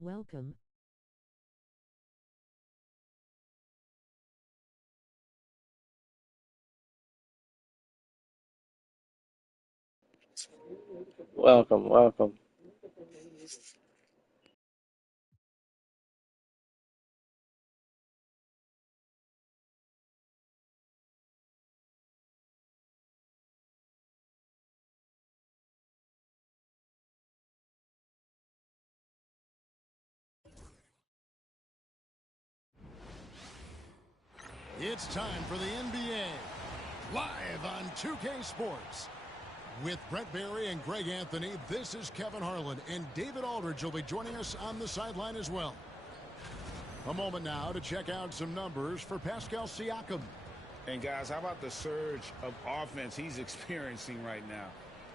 Welcome. Welcome, welcome. It's time for the NBA, live on 2K Sports. With Brett Barry and Greg Anthony, this is Kevin Harlan, and David Aldridge will be joining us on the sideline as well. A moment now to check out some numbers for Pascal Siakam. And guys, how about the surge of offense he's experiencing right now?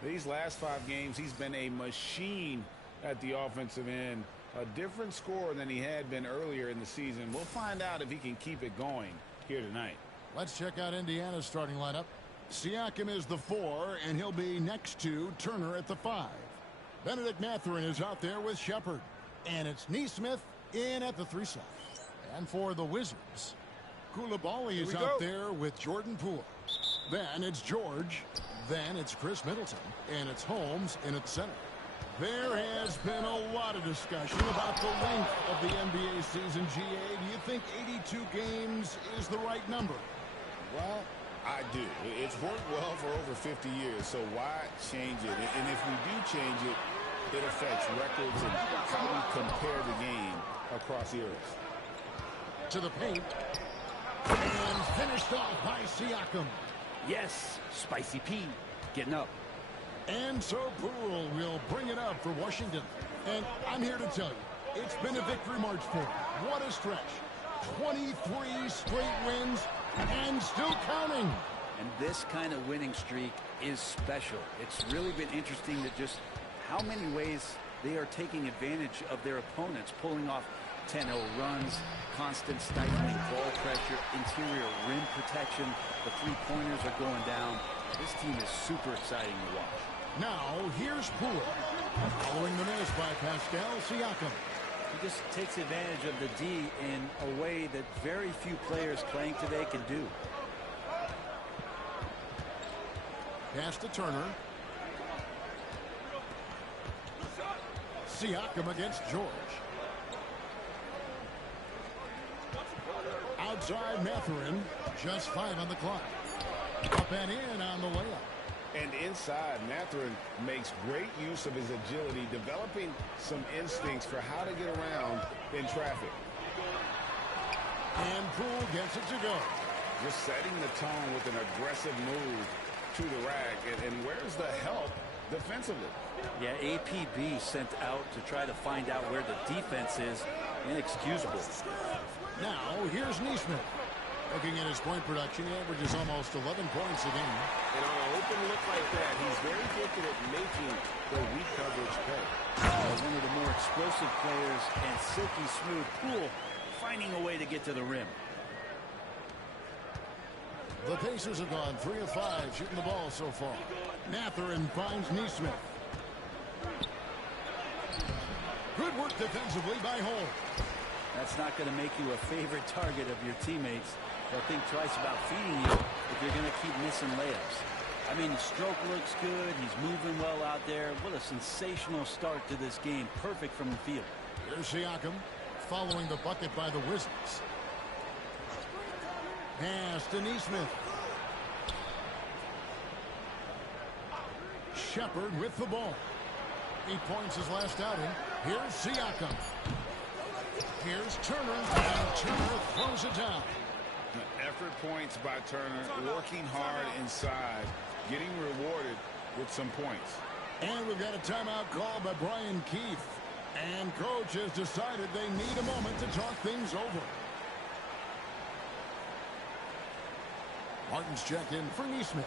These last 5 games, he's been a machine at the offensive end. A different score than he had been earlier in the season. We'll find out if he can keep it going here tonight. Let's check out Indiana's starting lineup. Siakam is the 4, and he'll be next to Turner at the 5. Benedict Mathurin is out there with Shepard. And it's Nesmith in at the 3 slot. And for the Wizards, Koulibaly is out there with Jordan Poole. Then it's George. Then it's Chris Middleton. And it's Holmes in at center. There has been a lot of discussion about the length of the NBA season, GA. Do you think 82 games is the right number? Well, I do. It's worked well for over 50 years, so why change it? And if we do change it, it affects records and how we compare the game across eras. To the paint. And finished off by Siakam. Yes, Spicy P getting up. And so Poole will bring it up for Washington. And I'm here to tell you, it's been a victory march for him. What a stretch. 23 straight wins and still counting. And this kind of winning streak is special. It's really been interesting to just how many ways they are taking advantage of their opponents, pulling off 10-0 runs, constant stifling ball pressure, interior rim protection. The three-pointers are going down. This team is super exciting to watch. Now, here's Poole. Following the miss by Pascal Siakam. He just takes advantage of the D in a way that very few players playing today can do. Pass to Turner. Siakam against George. Outside Mathurin. Just 5 on the clock. Up and in on the layup. And inside, Mathurin makes great use of his agility, developing some instincts for how to get around in traffic. And Poole gets it to go. Just setting the tone with an aggressive move to the rack. And where's the help defensively? Yeah, APB sent out to try to find out where the defense is. Inexcusable. Now, here's Nesmith. Looking at his point production, he averages almost 11 points a game. And on an open look like that, he's very gifted at making the weak coverage pay. One of the more explosive players and silky smooth. Poole finding a way to get to the rim. The Pacers have gone 3 of 5 shooting the ball so far. Mathurin finds Nesmith. Good work defensively by Holmes. That's not going to make you a favorite target of your teammates. They'll think twice about feeding you if you're going to keep missing layups. I mean, the stroke looks good. He's moving well out there. What a sensational start to this game. Perfect from the field. Here's Siakam following the bucket by the Wizards. Pass to Nesmith. Shepard with the ball. 8 points his last outing. Here's Siakam. Here's Turner, and Turner throws it down. Effort points by Turner, working hard inside, getting rewarded with some points. And we've got a timeout called by Brian Keefe. And coach has decided they need a moment to talk things over. Martin's checked in for Nesmith.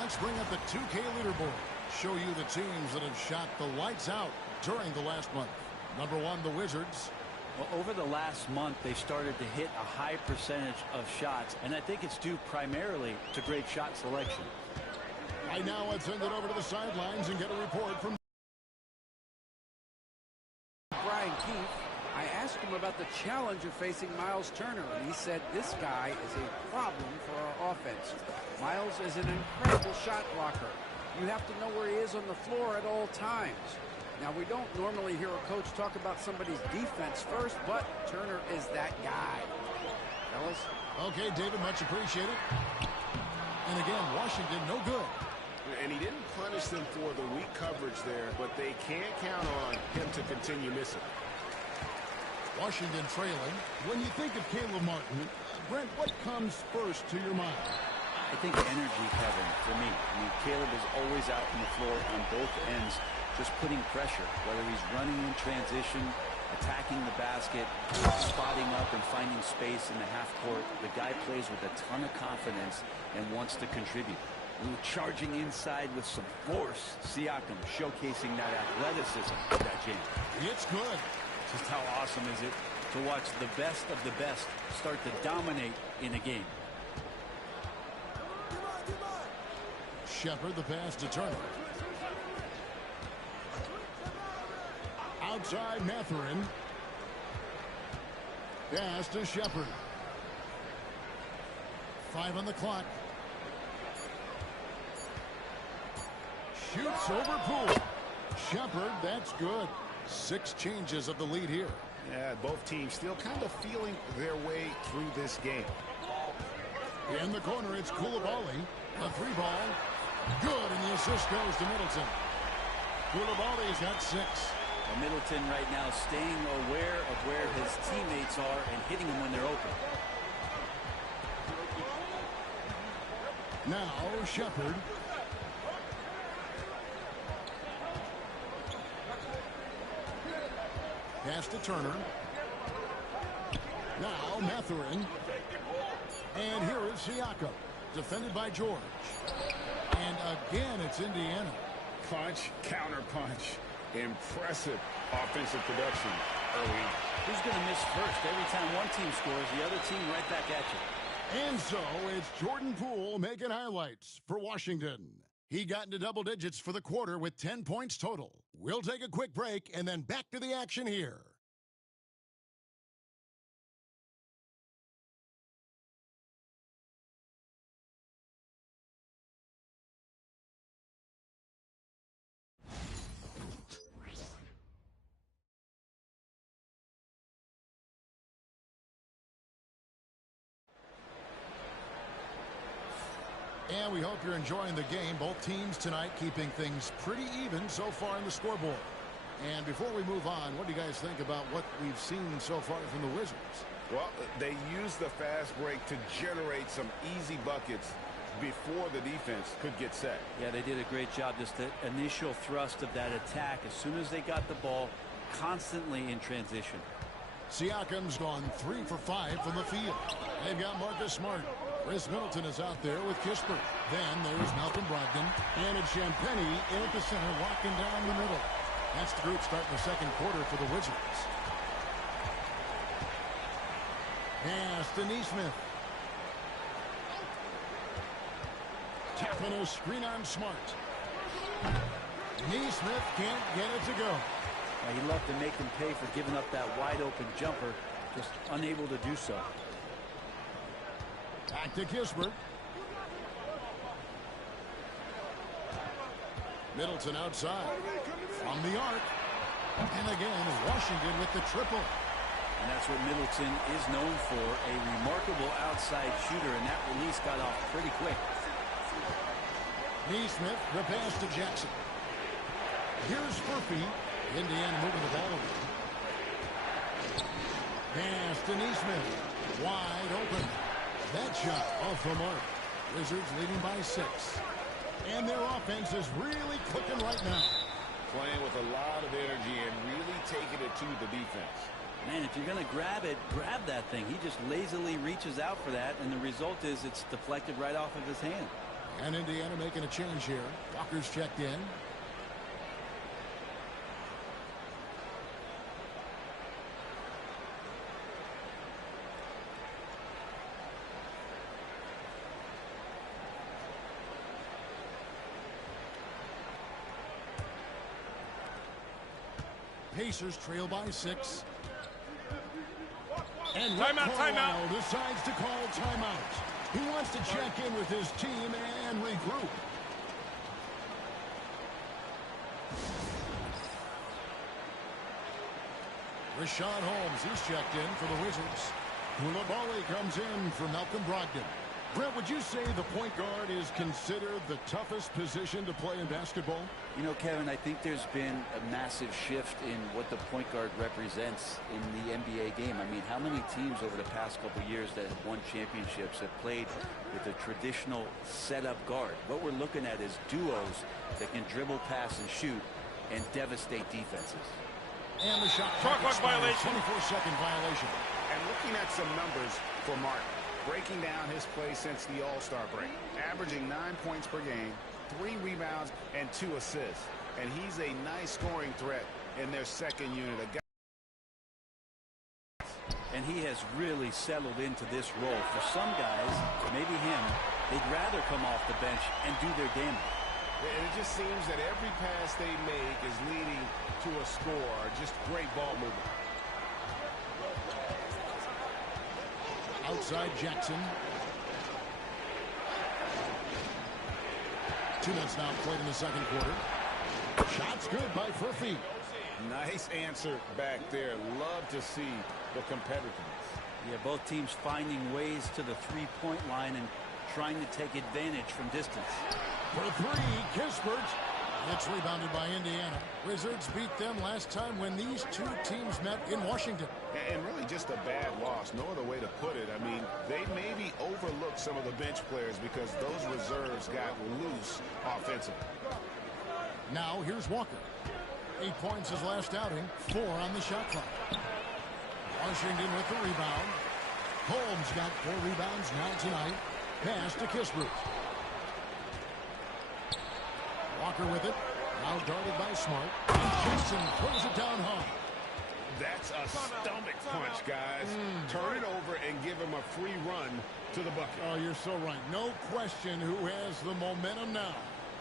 Let's bring up the 2K leaderboard. Show you the teams that have shot the lights out during the last month. Number 1, the Wizards. Well, over the last month, they started to hit a high percentage of shots, and I think it's due primarily to great shot selection. Right now, let's send it over to the sidelines and get a report from about the challenge of facing Miles Turner, and he said this guy is a problem for our offense. Miles is an incredible shot blocker. You have to know where he is on the floor at all times. Now, we don't normally hear a coach talk about somebody's defense first, but Turner is that guy. Fellas? Okay, David, much appreciated. And again, Washington, no good. And he didn't punish them for the weak coverage there, but they can't count on him to continue missing. Washington trailing. When you think of Caleb Martin, Brent, what comes first to your mind? I think energy, Kevin, for me. I mean, Caleb is always out on the floor on both ends, just putting pressure, whether he's running in transition, attacking the basket, spotting up and finding space in the half court. The guy plays with a ton of confidence and wants to contribute. Ooh, charging inside with some force. Siakam showcasing that athleticism of that jam. It's good. Just how awesome is it to watch the best of the best start to dominate in a game. Shepherd, the pass to Turner. Outside Mathurin. Pass to Shepherd. 5 on the clock. Shoots over Poole. Shepherd, that's good. 6 changes of the lead here. Yeah, both teams still kind of feeling their way through this game. In the corner, it's Coulibaly. A 3-ball. Good, and the assist goes to Middleton. Coulibaly's got 6. Well, Middleton right now staying aware of where his teammates are and hitting them when they're open. Now, Shepherd. Pass to Turner. Now, Mathurin. And here is Siakam. Defended by George. And again, it's Indiana. Punch, counter punch. Impressive offensive production early on. Who's going to miss first? Every time one team scores, the other team right back at you. And so it's Jordan Poole making highlights for Washington. He got into double digits for the quarter with 10 points total. We'll take a quick break and then back to the action here. And we hope you're enjoying the game. Both teams tonight keeping things pretty even so far in the scoreboard. And before we move on, what do you guys think about what we've seen so far from the Wizards? Well, they used the fast break to generate some easy buckets before the defense could get set. Yeah, they did a great job. Just the initial thrust of that attack as soon as they got the ball, constantly in transition. Siakam's gone 3 for 5 from the field. They've got Marcus Smart. Chris Middleton is out there with Kispert. Then there's Malcolm Brogdon. And it's Champagnie in at the center, locking down the middle. That's the group starting the second quarter for the Wizards. Pass to Nesmith. Tapping a screen on Smart. Nesmith can't get it to go. He loved to make them pay for giving up that wide open jumper, just unable to do so. Back to Kispert. Middleton outside. From the arc. And again, Washington with the triple. And that's what Middleton is known for, a remarkable outside shooter, and that release got off pretty quick. Nesmith, the pass to Jackson. Here's Murphy. Indiana moving the ball over. Pass to Nesmith. Wide open. That shot off the mark. Wizards leading by 6. And their offense is really clicking right now. Playing with a lot of energy and really taking it to the defense. Man, if you're going to grab it, grab that thing. He just lazily reaches out for that, and the result is it's deflected right off of his hand. And Indiana making a change here. Walker's checked in. Pacers trail by 6. And Timeout, Carlisle decides to call timeout. He wants to check in with his team and regroup. Rashawn Holmes, he's checked in for the Wizards. Coulibaly comes in for Malcolm Brogdon. Brett, would you say the point guard is considered the toughest position to play in basketball? You know, Kevin, I think there's been a massive shift in what the point guard represents in the NBA game. I mean, how many teams over the past couple years that have won championships have played with a traditional setup guard? What we're looking at is duos that can dribble, pass, and shoot and devastate defenses. And the shot clock violation. 24-second violation. And looking at some numbers for Martin, breaking down his play since the All-Star break, averaging 9 points per game, 3 rebounds, and 2 assists. And he's a nice scoring threat in their second unit. And he has really settled into this role. For some guys, maybe him, they'd rather come off the bench and do their damage. And it just seems that every pass they make is leading to a score. Just great ball movement. Outside Jackson. 2 minutes now played in the second quarter. Shots good by Furphy. Nice answer back there. Love to see the competitiveness. Yeah, both teams finding ways to the three-point line and trying to take advantage from distance. For 3, Kispert. It's rebounded by Indiana. Wizards beat them last time when these two teams met in Washington. And really just a bad loss. No other way to put it. I mean, they maybe overlooked some of the bench players because those reserves got loose offensively. Now here's Walker. 8 points his last outing. 4 on the shot clock. Washington with the rebound. Holmes got 4 rebounds now tonight. Pass to Kispert. Walker with it. Now guarded by Smart. And Jackson throws it down hard. That's a stomach punch, guys. Turn it over and give him a free run to the bucket. Oh, you're so right. No question who has the momentum now.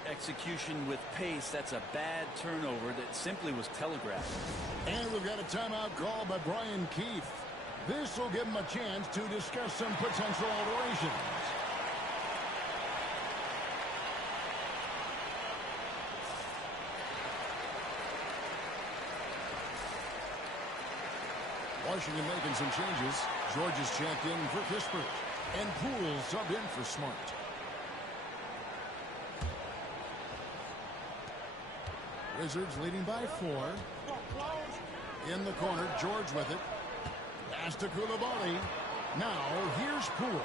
Execution with pace. That's a bad turnover that simply was telegraphed. And we've got a timeout call by Brian Keefe. This will give him a chance to discuss some potential alterations. Washington making some changes. George is checked in for Kispert. And Poole subbed in for Smart. Wizards leading by 4. In the corner, George with it. Pass to Coulibaly. Now, here's Poole.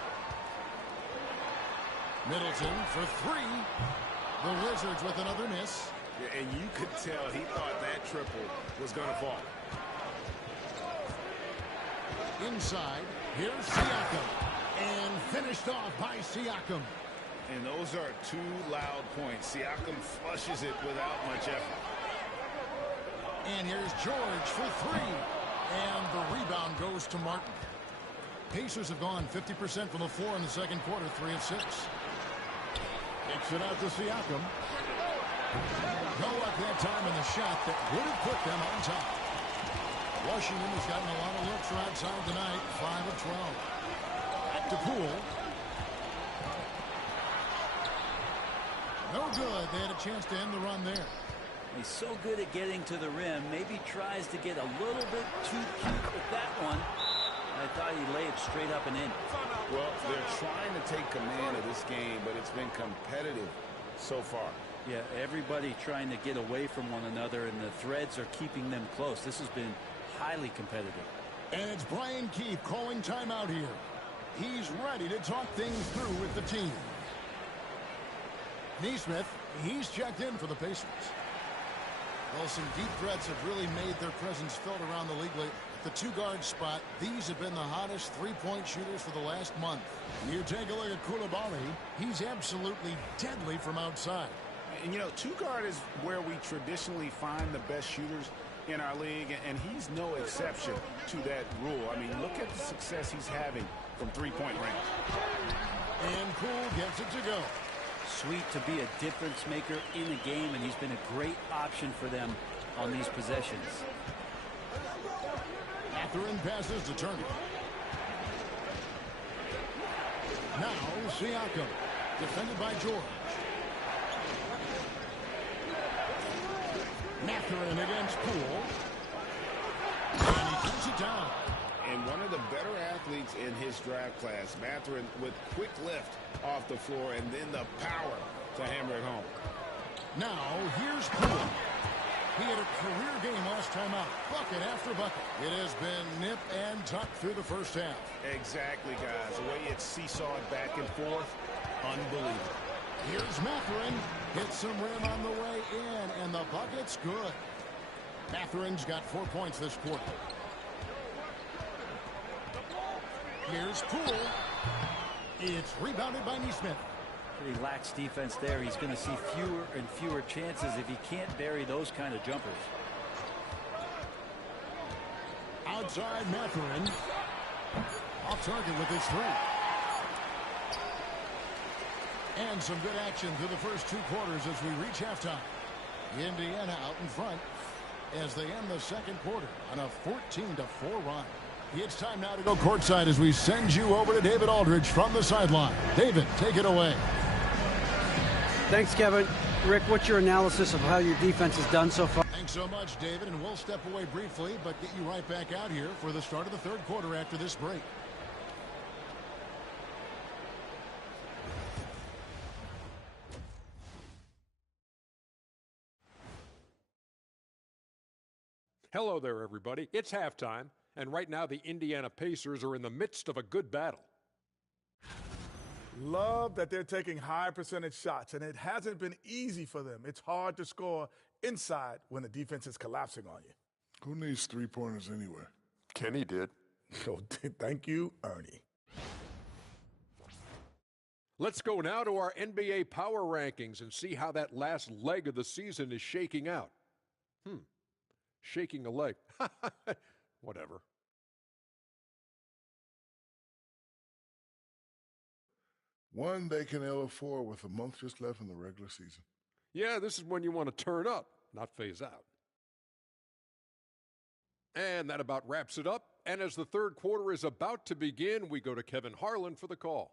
Middleton for 3. The Wizards with another miss. Yeah, and you could tell he thought that triple was going to fall. Inside, here's Siakam. And finished off by Siakam. And those are 2 loud points. Siakam flushes it without much effort. And here's George for 3. And the rebound goes to Martin. Pacers have gone 50% from the floor in the second quarter, 3 of 6. Kicks it out to Siakam. No luck that time in the shot that would have put them on top. Washington has gotten a lot of looks from outside tonight, 5 of 12. Back to Poole. No good. They had a chance to end the run there. He's so good at getting to the rim. Maybe tries to get a little bit too cute with that one. I thought he'd lay it straight up and in. Well, they're trying to take command of this game, but it's been competitive so far. Yeah, everybody trying to get away from one another, and the threads are keeping them close. This has been highly competitive. And it's Brian Keefe calling timeout here. He's ready to talk things through with the team. Neesmith, he's checked in for the Pacers. Well, some deep threats have really made their presence felt around the league lately. At the 2-guard spot, these have been the hottest three-point shooters for the last month. You take a look at Coulibaly, he's absolutely deadly from outside. And, you know, 2-guard is where we traditionally find the best shooters in our league, and he's no exception to that rule. I mean, look at the success he's having from three-point range. And Poole gets it to go. Sweet to be a difference maker in a game, and he's been a great option for them on these possessions. Mathurin passes to Turner. Now Siakam, defended by George. Mathurin against Poole. And he gets it down. And one of the better athletes in his draft class, Mathurin, with quick lift off the floor and then the power to hammer it home. Now here's Poole. He had a career game last time out. Bucket after bucket. It has been nip and tuck through the first half. Exactly, guys. The way it's seesawed back and forth, unbelievable. Here's Mathurin. Hits some rim on the way in, and the bucket's good. Mathurin's got 4 points this quarter. Here's Poole. It's rebounded by Neesmith. He lacks defense there. He's going to see fewer and fewer chances if he can't bury those kind of jumpers. Outside Mathurin. Off target with his three. And some good action through the first 2 quarters as we reach halftime. Indiana out in front as they end the second quarter on a 14-4 run. It's time now to go courtside as we send you over to David Aldridge from the sideline. David, take it away. Thanks, Kevin. Rick, what's your analysis of how your defense has done so far? Thanks so much, David, and we'll step away briefly, but get you right back out here for the start of the third quarter after this break. Hello there, everybody. It's halftime, and right now the Indiana Pacers are in the midst of a good battle. Love that they're taking high percentage shots, and it hasn't been easy for them. It's hard to score inside when the defense is collapsing on you. Who needs three-pointers anyway? Kenny did. So thank you, Ernie. Let's go now to our NBA power rankings and see how that last leg of the season is shaking out. Shaking a leg. Whatever. One they can ill afford with a month just left in the regular season. Yeah, this is when you want to turn up, not phase out. And that about wraps it up. And as the third quarter is about to begin, we go to Kevin Harlan for the call.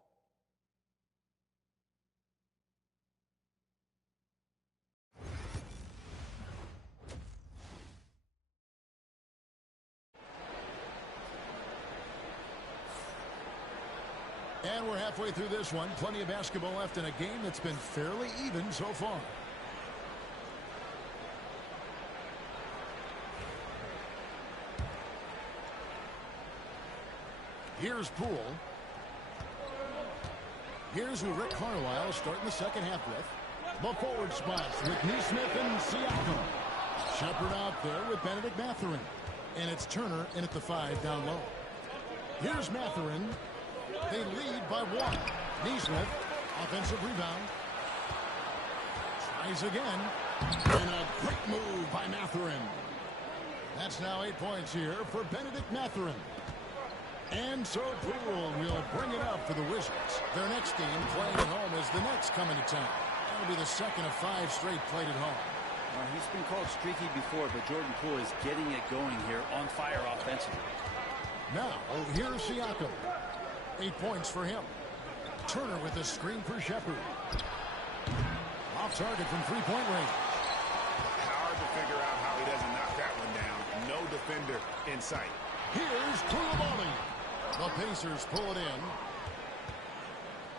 And we're halfway through this one. Plenty of basketball left in a game that's been fairly even so far. Here's Poole. Here's who Rick Carlisle is starting the second half with. The forward spots with Neesmith and Siakam. Shepard out there with Benedict Mathurin. And it's Turner in at the 5 down low. Here's Mathurin. They lead by 1. Neesmith, offensive rebound. Tries again. And a great move by Mathurin. That's now 8 points here for Benedict Mathurin. And so Poole will bring it up for the Wizards. Their next game playing at home is the Nets coming to town. That'll be the second of 5 straight played at home. He's been called streaky before, but Jordan Poole is getting it going here, on fire offensively. Now, here's Siakam. 8 points for him. Turner with a screen for Shepard. Off target from three-point range. Hard to figure out how he doesn't knock that one down. No defender in sight. Here's Coulibaly. The Pacers pull it in.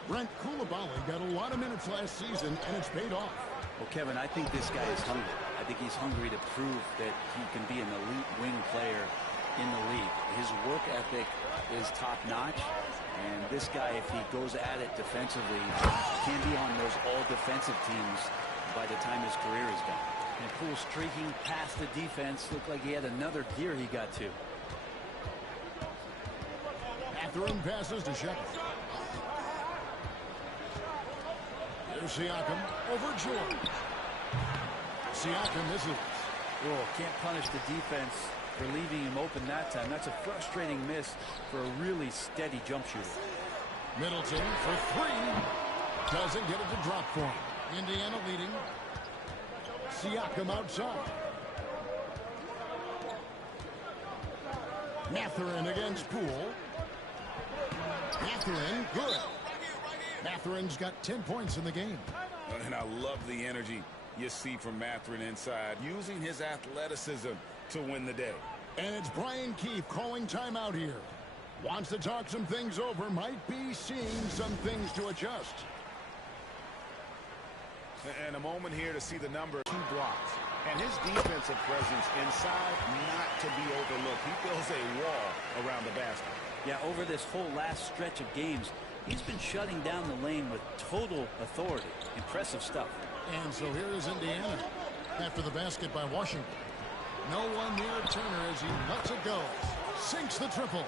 Brent Coulibaly got a lot of minutes last season, and it's paid off. Well, Kevin, I think this guy is hungry. I think he's hungry to prove that he can be an elite wing player in the league. His work ethic is top-notch. And this guy, if he goes at it defensively, can be on those all-defensive teams by the time his career is done. And Poole streaking past the defense. Looked like he had another gear he got to. Mathurin passes to Shepard. Here's Siakam over George. Siakam misses. Oh, can't punish the defense for leaving him open that time. That's a frustrating miss for a really steady jump shooter. Middleton for 3. Doesn't get it to drop for him. Indiana leading. Siakam outside. Mathurin against Poole. Mathurin, good. Mathurin's got 10 points in the game. And I love the energy you see from Mathurin inside, using his athleticism to win the day. And it's Brian Keefe calling timeout here. Wants to talk some things over, might be seeing some things to adjust. And a moment here to see the number 2 blocks. And his defensive presence inside not to be overlooked. He builds a wall around the basket. Yeah, over this whole last stretch of games, he's been shutting down the lane with total authority. Impressive stuff. And so here is Indiana after the basket by Washington. No one near Turner as he lets it go. Sinks the triple.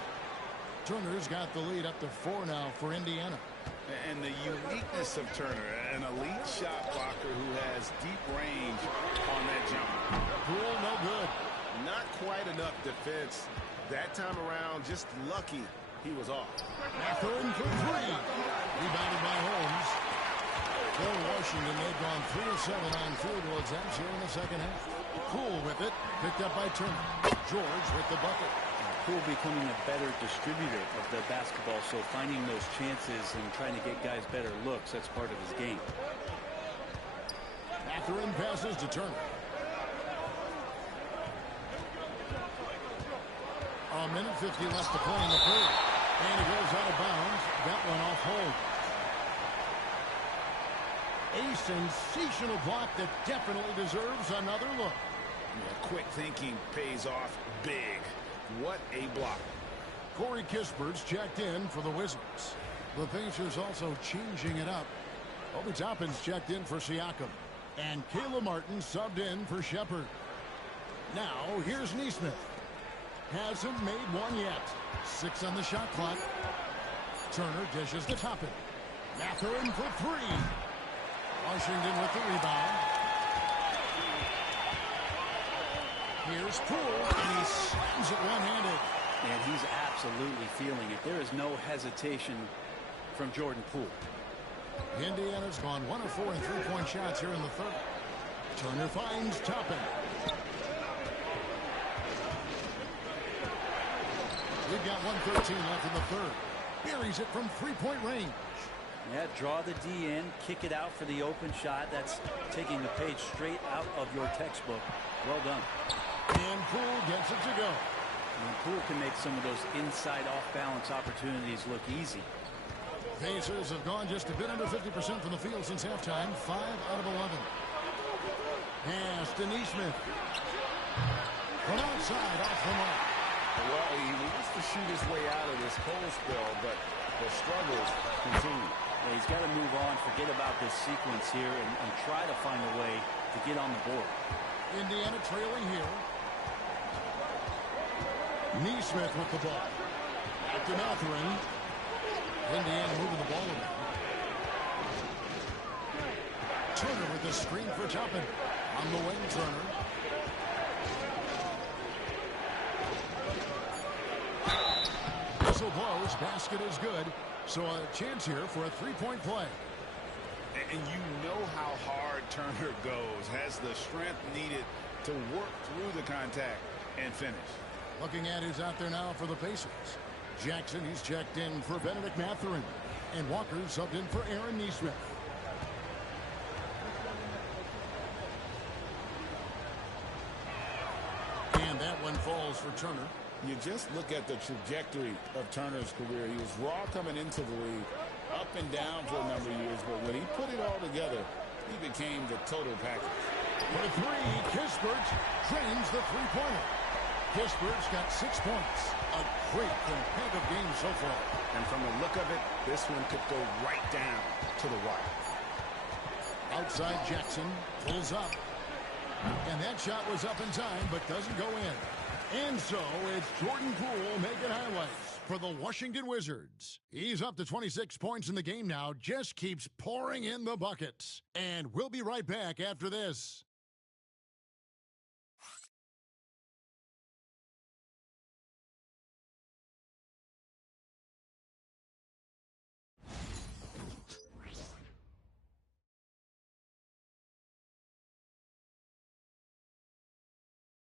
Turner's got the lead up to 4 now for Indiana. And the uniqueness of Turner, an elite shot blocker who has deep range on that jumper. Poole, no good. Not quite enough defense. That time around, just lucky he was off. Mathurin for 3. Rebounded by Holmes. For Washington, they've gone 3 of 7 on field goal attempts here in the second half. Poole with it, picked up by Turner. George with the bucket. Poole becoming a better distributor of the basketball, so finding those chances and trying to get guys better looks, that's part of his game. Mathurin passes to Turner. A minute 50 left to play in the third. And it goes out of bounds. That one off hold. A sensational block that definitely deserves another look. Yeah, quick thinking pays off big. What a block. Corey Kispert's checked in for the Wizards. The Pacers also changing it up. Obi Toppin's checked in for Siakam. And Caleb Martin subbed in for Shepherd. Now, here's Neesmith. Hasn't made one yet. 6 on the shot clock. Turner dishes to Toppin. Mathurin for 3. Washington with the rebound. Here's Poole, and he slams it one-handed. And he's absolutely feeling it. There is no hesitation from Jordan Poole. Indiana's gone 1 of 4 in three-point shots here in the third. Turner finds Toppin. We've got 1:13 left in the third. Buries it from three-point range. Yeah, draw the D in, kick it out for the open shot. That's taking the page straight out of your textbook. Well done. And Poole gets it to go. And Poole can make some of those inside off-balance opportunities look easy. Pacers have gone just a bit under 50% from the field since halftime. 5 out of 11. Pass to Neesmith. From outside, off the mark. Well, he wants to shoot his way out of this cold spell, but the struggles continue. Yeah, he's got to move on, forget about this sequence here, and try to find a way to get on the board. Indiana trailing here. Neesmith with the ball. Back to Mathurin. Indiana moving the ball around. Turner with the screen for Toppin. On the wing, Turner. Whistle blows. Basket is good. So a chance here for a three-point play. And you know how hard Turner goes. Has the strength needed to work through the contact and finish. Looking at who's out there now for the Pacers. Jackson, he's checked in for Benedict Mathurin. And Walker subbed in for Aaron Neesmith. And that one falls for Turner. You just look at the trajectory of Turner's career. He was raw coming into the league, up and down for a number of years, but when he put it all together, he became the total package. For 3, Kispert trains the three-pointer. Kispert's got 6 points. A great competitive game so far. And from the look of it, this one could go right down to the wire. Outside Jackson pulls up. And that shot was up in time, but doesn't go in. And so it's Jordan Poole making highlights for the Washington Wizards. He's up to 26 points in the game now, just keeps pouring in the buckets. And we'll be right back after this.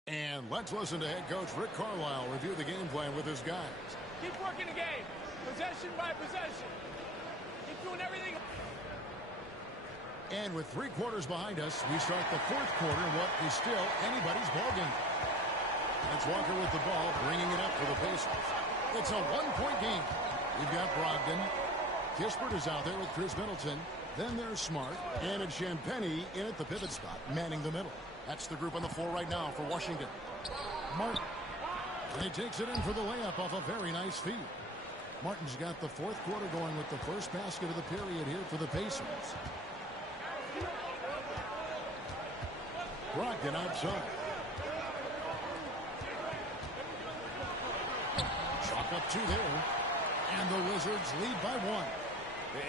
And let's listen to head coach Rick Carlisle review the game plan with his guys. Keep working the game. Possession by possession. Keep doing everything. And with 3 quarters behind us, we start the 4th quarter in what is still anybody's ballgame. That's Walker with the ball, bringing it up for the Pacers. It's a 1-point game. We've got Brogdon. Kispert is out there with Chris Middleton. Then there's Smart. And it's Champagnie in at the pivot spot, manning the middle. That's the group on the floor right now for Washington. Martin. And he takes it in for the layup off a very nice feed. Martin's got the 4th quarter going with the first basket of the period here for the Pacers. Brogdon outside. Chalk up 2 there. And the Wizards lead by 1.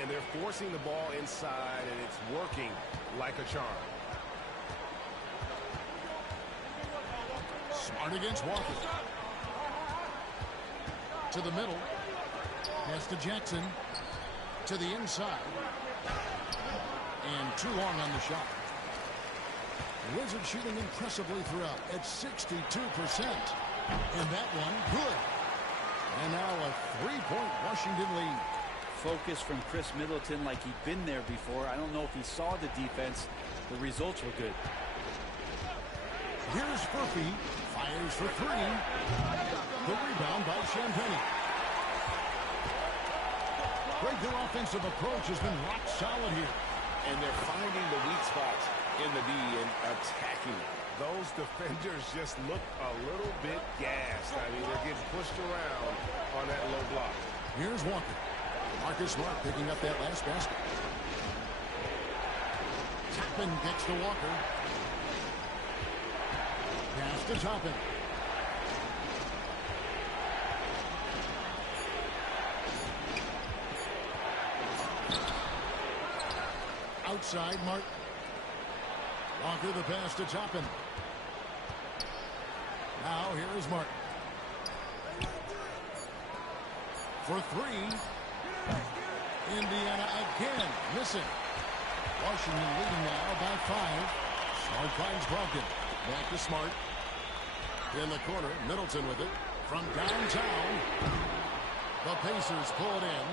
And they're forcing the ball inside, and it's working like a charm. Smart against Walker. To the middle. Pass to Jackson. To the inside. And too long on the shot. Wizards shooting impressively throughout at 62%. And that one, good. And now a 3-point Washington lead. Focus from Chris Middleton like he'd been there before. I don't know if he saw the defense. The results were good. Here's Furphy. Fires for 3. The rebound by Champagnie. Greg, their offensive approach has been rock solid here. And they're finding the weak spots in the D and attacking. Those defenders just look a little bit gassed. I mean, they're getting pushed around on that low block. Here's Walker. Marcus Smart picking up that last basket. Toppin gets to Walker. Pass to Toppin. Outside, Martin. Walker the pass to Toppin. Now here is Martin. For 3. Indiana again missing. Washington leading now by 5. Smart finds Brogdon. Back to Smart. In the corner, Middleton with it. From downtown. The Pacers pull it in.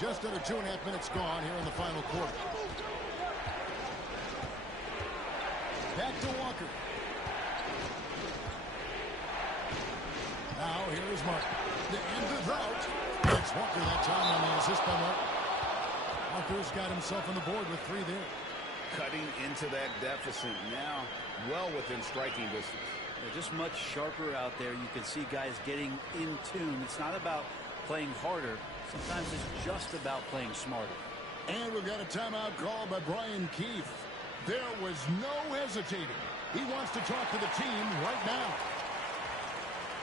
Just under 2.5 minutes gone here in the final quarter. Back to Walker. Now here is Martin. The end of drought. It's Walker that time on the assist by Martin. Walker's got himself on the board with 3 there. Cutting into that deficit now, well within striking distance. They're just much sharper out there. You can see guys getting in tune. It's not about playing harder. Sometimes it's just about playing smarter. And we've got a timeout called by Brian Keefe. There was no hesitating. He wants to talk to the team right now.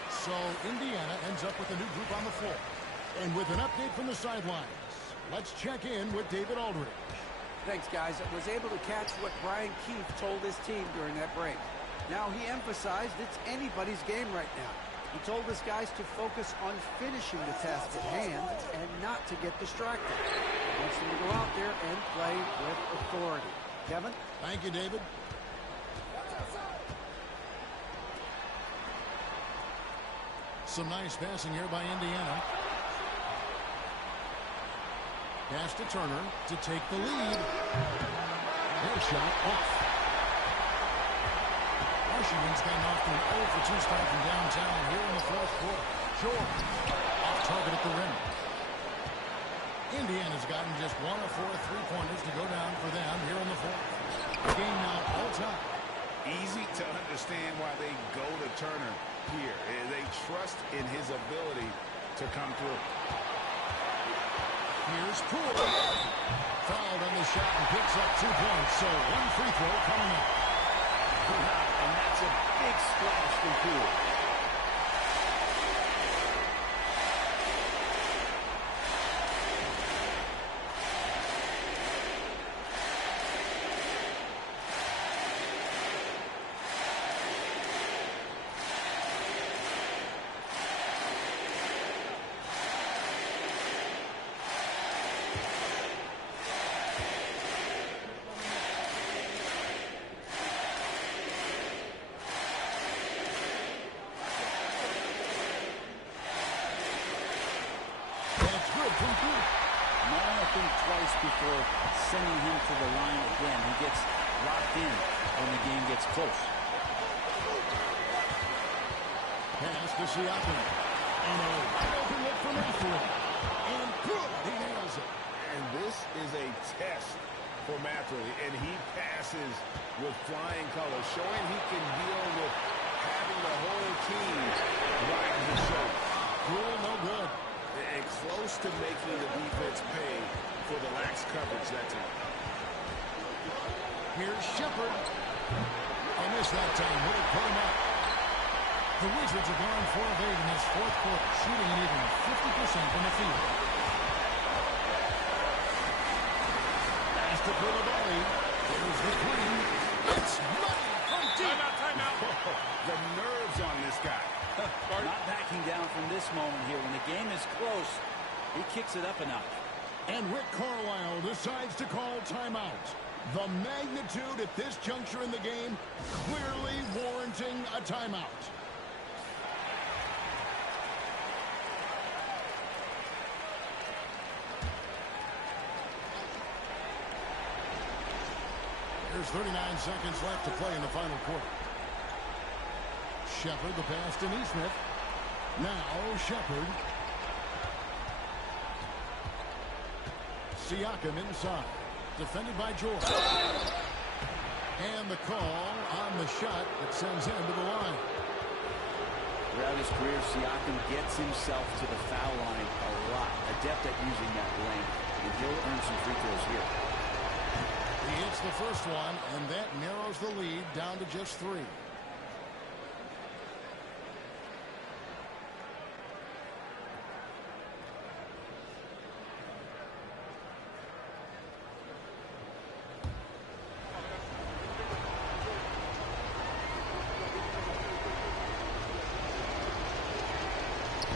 So Indiana ends up with a new group on the floor. And with an update from the sidelines, let's check in with David Aldridge. Thanks, guys. I was able to catch what Brian Keefe told his team during that break. Now, he emphasized it's anybody's game right now. He told his guys to focus on finishing the task at hand and not to get distracted. He wants them to go out there and play with authority. Kevin? Thank you, David. Some nice passing here by Indiana. Pass to Turner to take the lead. Their shot off. Washington's gotten off to an 0 for 2 start from downtown here in the 4th quarter. George off target at the rim. Indiana's gotten just 1 of 4 3-pointers to go down for them here in the 4th. The game now all time. Easy to understand why they go to Turner here. They trust in his ability to come through. Here's Poole. Fouled on the shot and picks up 2 points. So 1 free throw coming up. And that's a big splash from Poole. From Poole. Might want to think twice before sending him to the line again. He gets locked in when the game gets close. Pass to Siakam. And a wide open look for Mathurin. And good. He nails it. And this is a test for Mathurin. And he passes with flying colors, showing he can deal with having the whole team riding his shoulders. Cool, no good. And close to making the defense pay for the lax coverage that time. Here's Shepherd. I missed that time. Would have put him up. The Wizards have gone 4 of 8 in this fourth quarter, shooting an even 50% from the field. Pass to Koulibaly. There's the three. It's money from deep. Timeout. The nerves on this guy. Not backing down from this moment here. When the game is close, he kicks it up a notch. And Rick Carlisle decides to call timeout. The magnitude at this juncture in the game clearly warranting a timeout. There's 39 seconds left to play in the final quarter. Shepherd, the pass to Neesmith. Now Shepherd. Siakam inside. Defended by George. And the call on the shot that sends him to the line. Throughout his career, Siakam gets himself to the foul line a lot. Adept at using that lane. And he'll earn some free throws here. He hits the first one, and that narrows the lead down to just 3.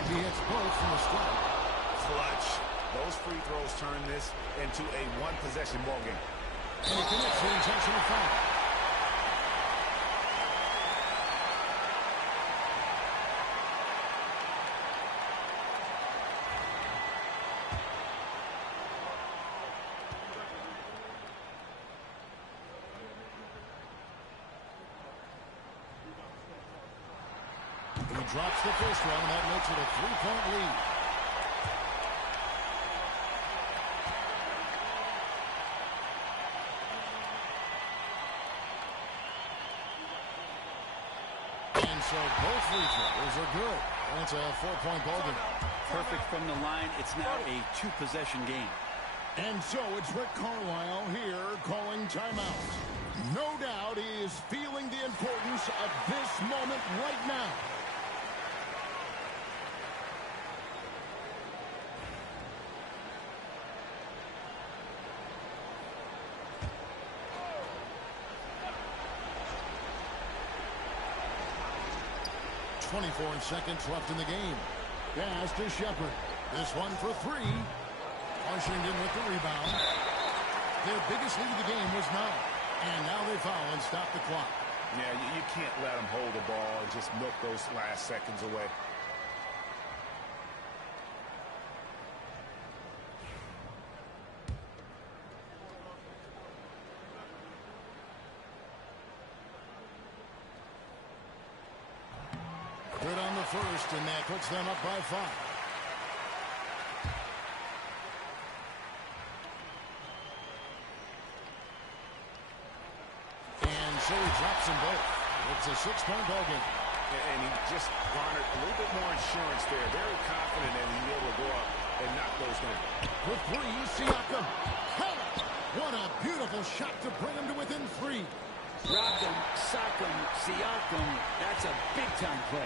He hits both from the strike. Clutch. Those free throws turn this into a one-possession ball game. And he commits the intentional foul. He drops the first one, and that makes it a 3-point lead. So both free throws are good. That's a 4-point ball game. Perfect from the line. It's now a 2-possession game. And so it's Rick Carlisle here calling timeout. No doubt he is feeling the importance of this moment right now. .24 seconds left in the game. Pass to Shepherd. This one for 3. Washington with the rebound. Their biggest lead of the game was 9. And now they foul and stop the clock. Yeah, you can't let them hold the ball and just milk those last seconds away. Good on the first, and that puts them up by 5. And so he drops them both. It's a 6-point ball game. And he just garnered a little bit more insurance there. Very confident that he'll be able to go up and knock those down. For 3, Siakam. What a beautiful shot to bring him to within 3. Rock'em, sock'em, Siakam. That's a big-time play.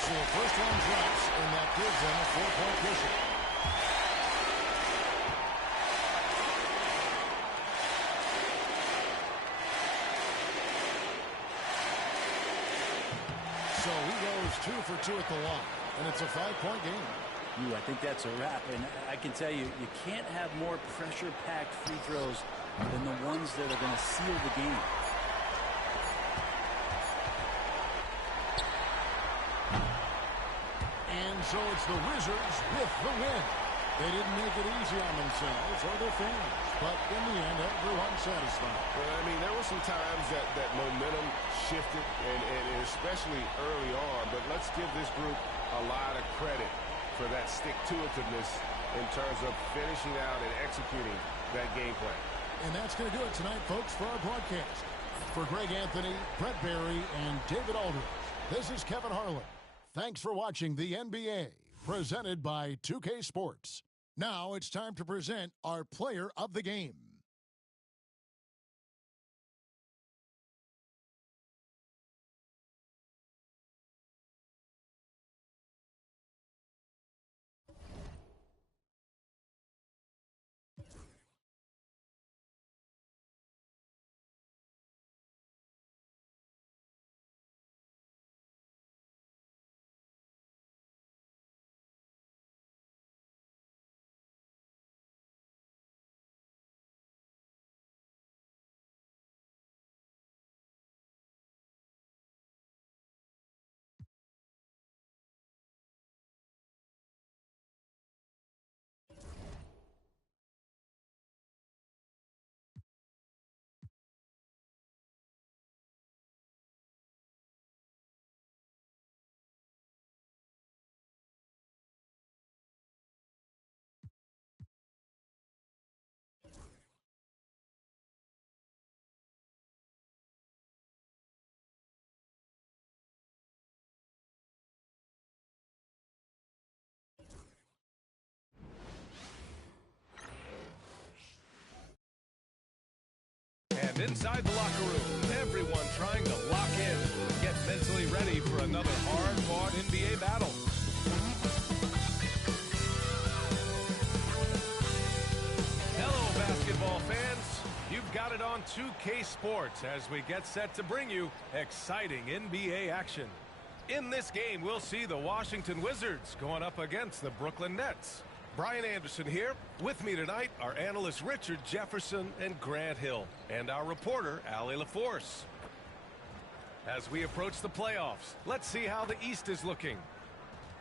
So the first one drops, and that gives them a 4-point goes 2 for 2 at the line, and it's a 5-point game. I think that's a wrap, and I can tell you, you can't have more pressure-packed free throws than the ones that are going to seal the game. And so it's the Wizards with the win. They didn't make it easy on themselves or their fans, but in the end, everyone's satisfied. Well, I mean, there were some times that momentum shifted, and especially early on, but let's give this group a lot of credit for that stick-to-itiveness in terms of finishing out and executing that game plan. And that's going to do it tonight, folks, for our broadcast. For Greg Anthony, Brett Barry, and David Aldridge, this is Kevin Harlan. Thanks for watching the NBA, presented by 2K Sports. Now it's time to present our player of the game. And inside the locker room, everyone trying to lock in, get mentally ready for another hard-fought NBA battle. Hello, basketball fans. You've got it on 2K Sports as we get set to bring you exciting NBA action. In this game, we'll see the Washington Wizards going up against the Brooklyn Nets. Brian Anderson here. With me tonight are analysts Richard Jefferson and Grant Hill, and our reporter, Allie LaForce. As we approach the playoffs, let's see how the East is looking.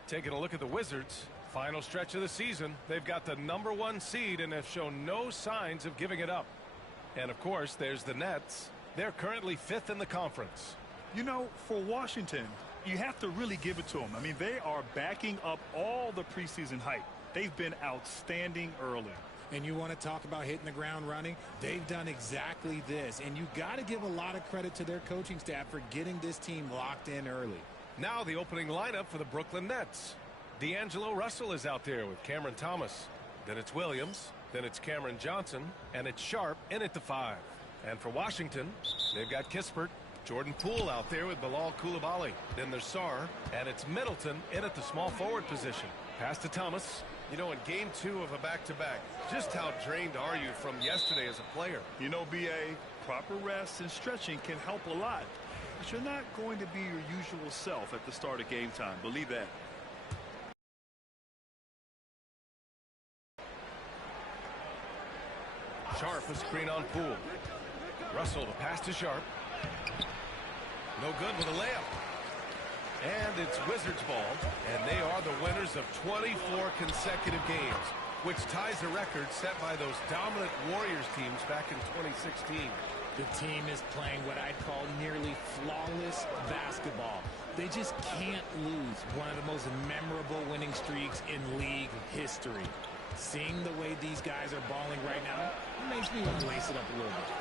Taking a look at the Wizards, final stretch of the season, they've got the #1 seed and have shown no signs of giving it up. And of course, there's the Nets. They're currently 5th in the conference. You know, for Washington, you have to really give it to them. I mean, they are backing up all the preseason hype. They've been outstanding early. And you want to talk about hitting the ground running? They've done exactly this. And you got to give a lot of credit to their coaching staff for getting this team locked in early. Now the opening lineup for the Brooklyn Nets. D'Angelo Russell is out there with Cameron Thomas. Then it's Williams. Then it's Cameron Johnson. And it's Sharp in at the 5. And for Washington, they've got Kispert. Jordan Poole out there with Bilal Coulibaly. Then there's Sarr. And it's Middleton in at the small forward position. Pass to Thomas. You know, in game 2 of a back-to-back, just how drained are you from yesterday as a player? You know, B.A., proper rest and stretching can help a lot. But you're not going to be your usual self at the start of game time. Believe that. Sharp a screen on Poole. Russell to pass to Sharp. No good with a layup. And it's Wizards ball, and they are the winners of 24 consecutive games, which ties a record set by those dominant Warriors teams back in 2016. The team is playing what I'd call nearly flawless basketball. They just can't lose one of the most memorable winning streaks in league history. Seeing the way these guys are balling right now makes me want to lace it up a little bit.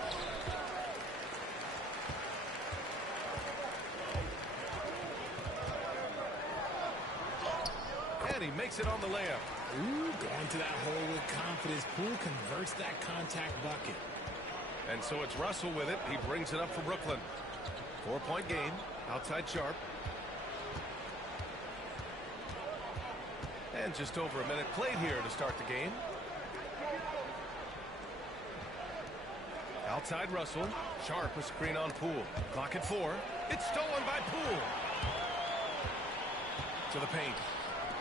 And he makes it on the layup. Ooh, going to that hole with confidence. Poole converts that contact bucket. And so it's Russell with it. He brings it up for Brooklyn. 4-point game. Outside Sharp. And just over a minute played here to start the game. Outside Russell. Sharp a screen on Poole. Clock at 4. It's stolen by Poole. To the paint.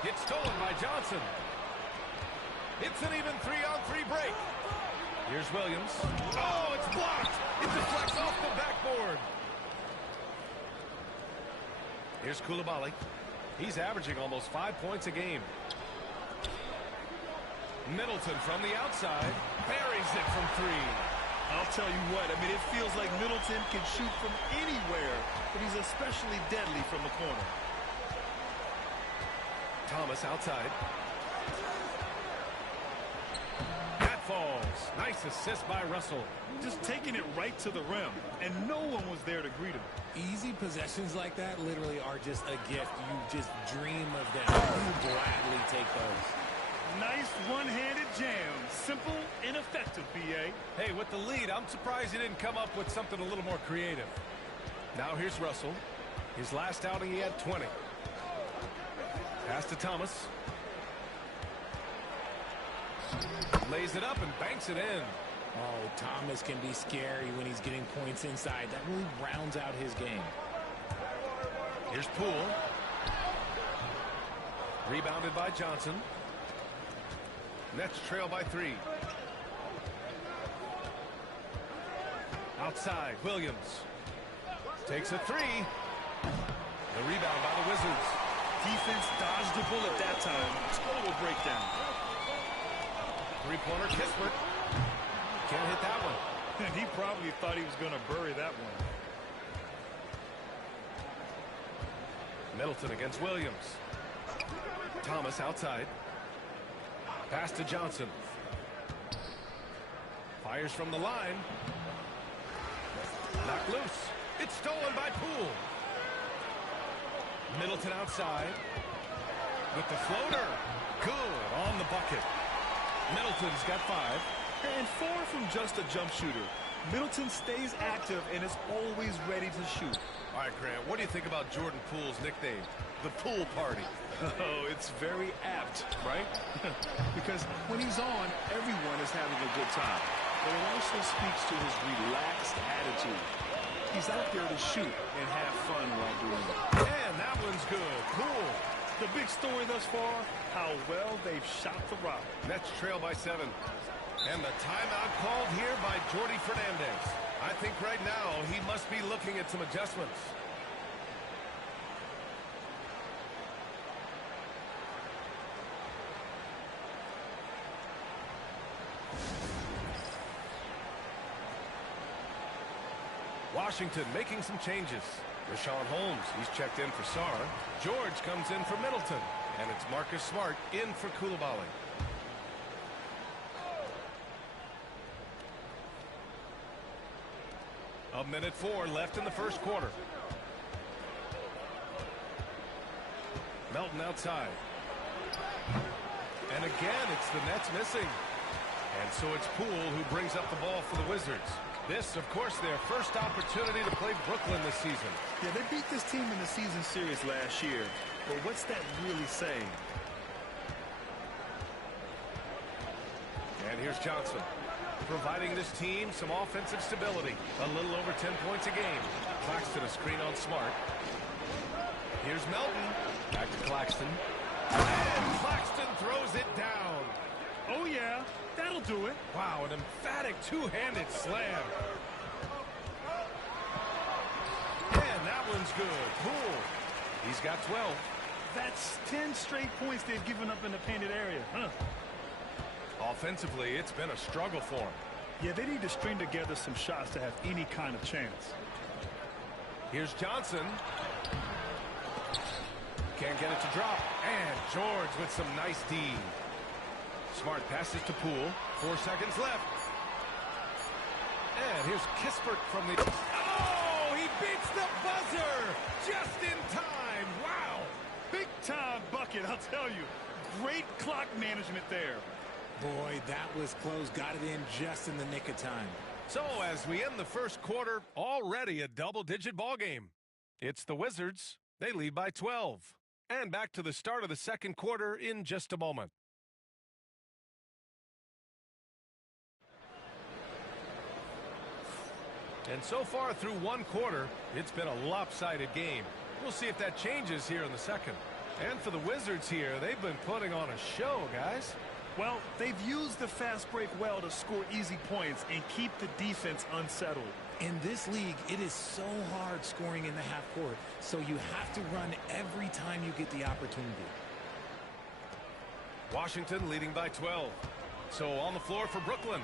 It's stolen by Johnson. It's an even 3-on-3 break. Here's Williams. Oh, it's blocked. It deflects off the backboard. Here's Coulibaly. He's averaging almost 5 points a game. Middleton from the outside. Buries it from 3. I'll tell you what, I mean, it feels like Middleton can shoot from anywhere, but he's especially deadly from the corner. Thomas outside. That falls. Nice assist by Russell. Just taking it right to the rim, and no one was there to greet him. Easy possessions like that literally are just a gift. You just dream of them. You gladly take those. Nice one-handed jam. Simple and effective, B.A. Hey, with the lead, I'm surprised he didn't come up with something a little more creative. Now here's Russell. His last outing, he had 20. Pass to Thomas. Lays it up and banks it in. Oh, Thomas can be scary when he's getting points inside. That really rounds out his game. Here's Poole. Rebounded by Johnson. Nets trail by 3. Outside, Williams. Takes a 3. The rebound by the Wizards. Defense dodged the bullet that time. Total breakdown. Three-pointer, Kispert. Can't hit that one. And he probably thought he was going to bury that one. Middleton against Williams. Thomas outside. Pass to Johnson. Fires from the line. Knocked loose. It's stolen by Poole. Middleton outside. With the floater. Good on the bucket. Middleton's got 5. And far from just a jump shooter, Middleton stays active and is always ready to shoot. All right, Grant, what do you think about Jordan Poole's nickname, the Poole Party? Oh, it's very apt, right? Because when he's on, everyone is having a good time. But it also speaks to his relaxed attitude. He's out there to shoot and have fun while doing it. And that one's good. Poole. The big story thus far, how well they've shot the rock. Nets trail by 7. And the timeout called here by Jordi Fernandez. I think right now he must be looking at some adjustments. Washington making some changes. Rashawn Holmes, he's checked in for Sarr. George comes in for Middleton. And it's Marcus Smart in for Coulibaly. A minute 4 left in the first quarter. Melton outside. And again, it's the Nets missing. And so it's Poole who brings up the ball for the Wizards. This, of course, their first opportunity to play Brooklyn this season. Yeah, they beat this team in the season series last year. But what's that really saying? And here's Johnson, providing this team some offensive stability. A little over 10 points a game. Claxton a screen on Smart. Here's Melton. Back to Claxton. And Claxton throws it down. Oh, yeah. That'll do it. Wow, an emphatic two-handed slam. And that one's good. Poole. He's got 12. That's 10 straight points they've given up in the painted area. Huh. Offensively, it's been a struggle for him. Yeah, they need to string together some shots to have any kind of chance. Here's Johnson. Can't get it to drop. And George with some nice D. Smart passes to Poole. 4 seconds left. And here's Kispert from the... Oh, he beats the buzzer just in time. Wow. Big time bucket, I'll tell you. Great clock management there. Boy, that was close. Got it in just in the nick of time. So as we end the first quarter, already a double-digit ball game. It's the Wizards. They lead by 12. And back to the start of the second quarter in just a moment. And so far through one quarter, it's been a lopsided game. We'll see if that changes here in the second. And for the Wizards here, they've been putting on a show, guys. Well, they've used the fast break well to score easy points and keep the defense unsettled. In this league, it is so hard scoring in the half court, so you have to run every time you get the opportunity. Washington leading by 12. So on the floor for Brooklyn,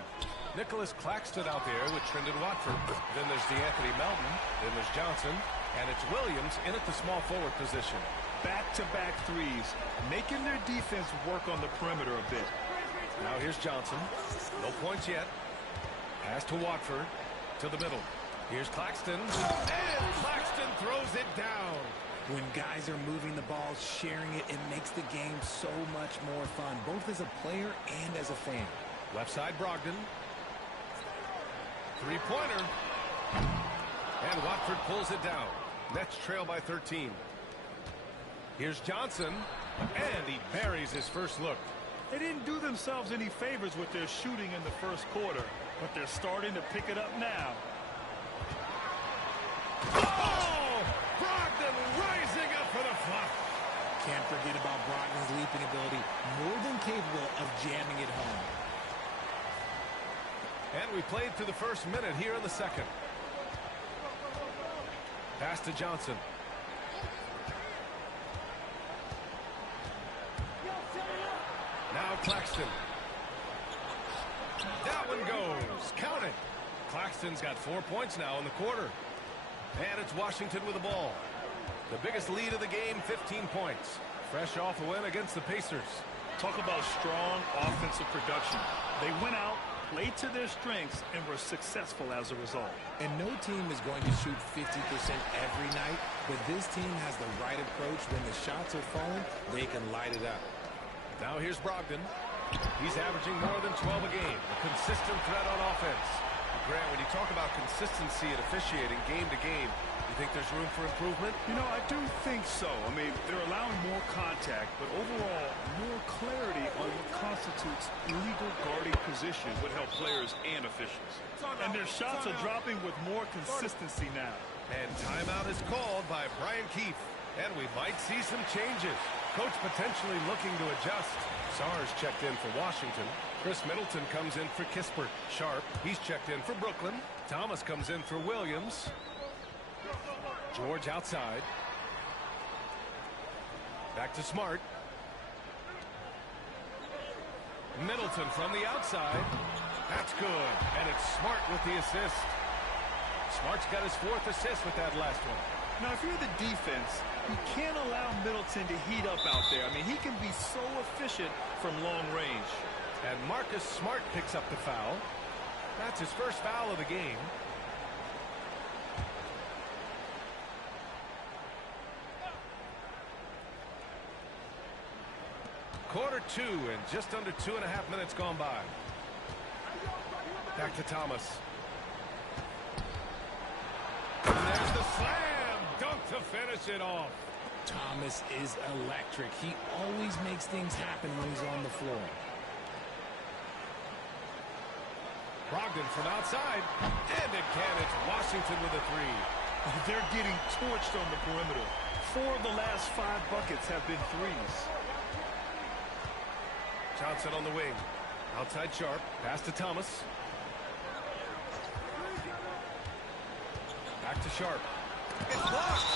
Nicholas Claxton out there with Trendon Watford. Then there's DeAnthony Melton. Then there's Johnson. And it's Williams in at the small forward position. Back-to-back threes, making their defense work on the perimeter a bit. Now here's Johnson. No points yet. Pass to Watford. To the middle. Here's Claxton. And Claxton throws it down. When guys are moving the ball, sharing it, it makes the game so much more fun, both as a player and as a fan. Left side, Brogdon. Three-pointer. And Watford pulls it down. Nets trail by 13. Here's Johnson. And he buries his first look. They didn't do themselves any favors with their shooting in the first quarter, but they're starting to pick it up now. Oh! Brogdon rising up for the flop. Can't forget about Brogdon's leaping ability, more than capable of jamming it home. And we played through the first minute here in the second. Pass to Johnson. Now Claxton. That one goes. Count it. Claxton's got 4 points now in the quarter. And it's Washington with the ball. The biggest lead of the game, 15 points. Fresh off a win against the Pacers. Talk about strong offensive production. They went out, played to their strengths, and were successful as a result. And no team is going to shoot 50% every night, but this team has the right approach. When the shots are falling, they can light it up. Now here's Brogdon. He's averaging more than 12 a game. A consistent threat on offense. Grant, when you talk about consistency and officiating game to game, you think there's room for improvement? You know, I do think so. I mean, they're allowing more contact, but overall, more clarity on what constitutes illegal guarding position would help players and officials. And their shots are dropping with more consistency now. And timeout is called by Brian Keefe. And we might see some changes. Coach potentially looking to adjust. Sars checked in for Washington. Chris Middleton comes in for Kispert. Sharp, he's checked in for Brooklyn. Thomas comes in for Williams. George outside. Back to Smart. Middleton from the outside. That's good. And it's Smart with the assist. Smart's got his 4th assist with that last one. Now, if you're the defense, you can't allow Middleton to heat up out there. I mean, he can be so efficient from long range. And Marcus Smart picks up the foul. That's his first foul of the game. Quarter 2 and just under 2.5 minutes gone by. Back to Thomas. And there's the slam. Dunk to finish it off. Thomas is electric. He always makes things happen when he's on the floor. Brogdon from outside. And again, it's Washington with a 3. They're getting torched on the perimeter. 4 of the last 5 buckets have been threes. Johnson on the wing. Outside Sharp. Pass to Thomas. Back to Sharp. It's blocked.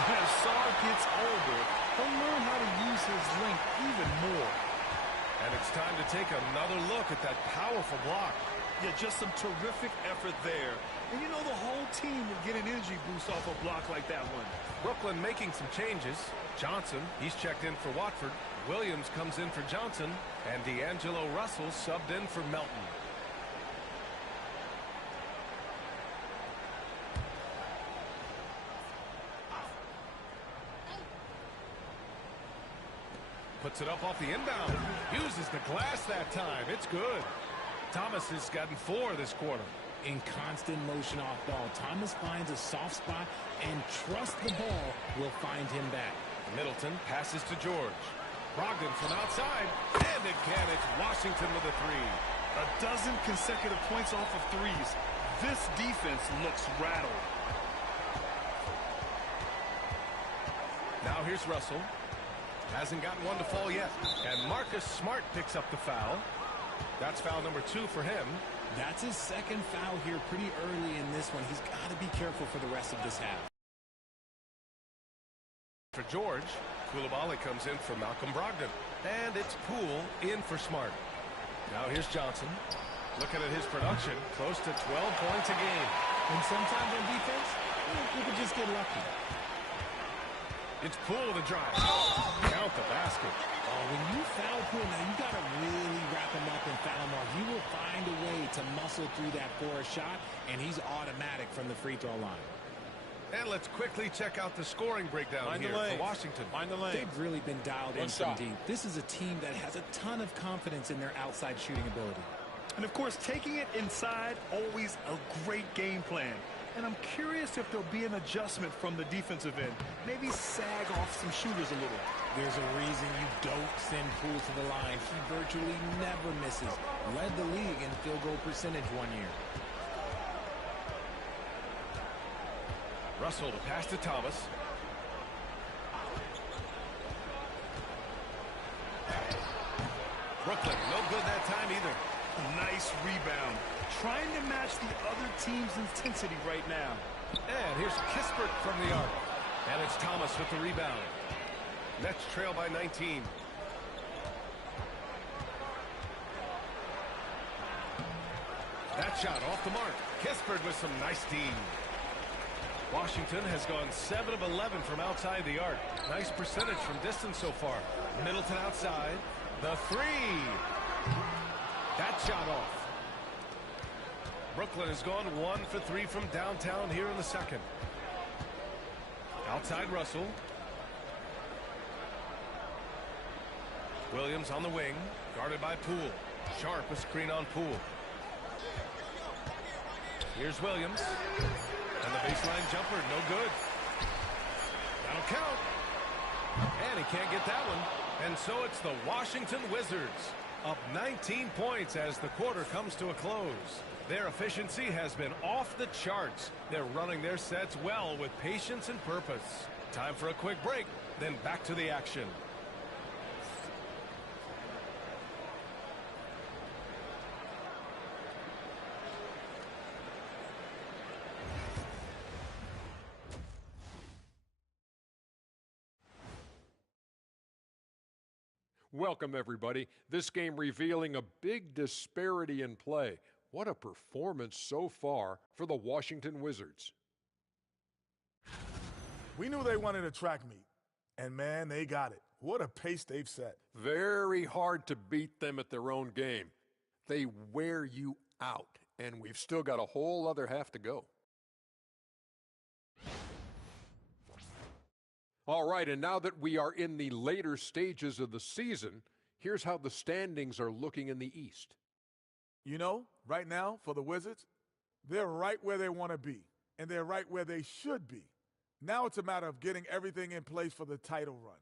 As Sarr gets older, he'll learn how to use his length even more. And it's time to take another look at that powerful block. Yeah, just some terrific effort there. And you know, the whole team will get an energy boost off a block like that one. Brooklyn making some changes. Johnson, he's checked in for Watford. Williams comes in for Johnson. And D'Angelo Russell subbed in for Melton. Puts it up off the inbound. Uses the glass that time. It's good. Thomas has gotten 4 this quarter. In constant motion off ball, Thomas finds a soft spot and trusts the ball will find him back. Middleton passes to George. Brogdon from outside. And again, it's Washington with a 3. A dozen consecutive points off of threes. This defense looks rattled. Now here's Russell. Hasn't gotten one to fall yet. And Marcus Smart picks up the foul. That's foul number 2 for him. That's his second foul here pretty early in this one. He's got to be careful for the rest of this half. For George, Coulibaly comes in for Malcolm Brogdon. And it's Poole in for Smart. Now here's Johnson. Looking at his production, close to 12 points a game. And sometimes on defense, you can just get lucky. It's Poole with a drive. Count the basket. Oh, when you foul Poole, now you got to really wrap him up and foul him, or he will find a way to muscle through that for a shot, and he's automatic from the free throw line. And let's quickly check out the scoring breakdown here for Washington. Find the lane. They've really been dialed in from deep. This is a team that has a ton of confidence in their outside shooting ability. And, of course, taking it inside, always a great game plan. And I'm curious if there'll be an adjustment from the defensive end. Maybe sag off some shooters a little. There's a reason you don't send Poole to the line. He virtually never misses. Led the league in field goal percentage one year. Russell to pass to Thomas. Brooklyn, no good that time either. Nice rebound. Trying to match the other team's intensity right now. And here's Kispert from the arc. And it's Thomas with the rebound. Nets trail by 19. That shot off the mark. Kispert with some nice D. Washington has gone 7 of 11 from outside the arc. Nice percentage from distance so far. Middleton outside. The 3. That shot off. Brooklyn has gone 1 for 3 from downtown here in the second. Outside Russell. Williams on the wing, guarded by Poole. Sharp a screen on Poole. Here's Williams. And the baseline jumper, no good. That'll count. And he can't get that one. And so it's the Washington Wizards up 19 points as the quarter comes to a close. Their efficiency has been off the charts. They're running their sets well with patience and purpose. Time for a quick break, then back to the action. Welcome, everybody. This game revealing a big disparity in play. What a performance so far for the Washington Wizards. We knew they wanted a track meet, and, man, they got it. What a pace they've set. Very hard to beat them at their own game. They wear you out, and we've still got a whole other half to go. All right, and now that we are in the later stages of the season, here's how the standings are looking in the East. You know, right now, for the Wizards, they're right where they want to be, and they're right where they should be. Now it's a matter of getting everything in place for the title run.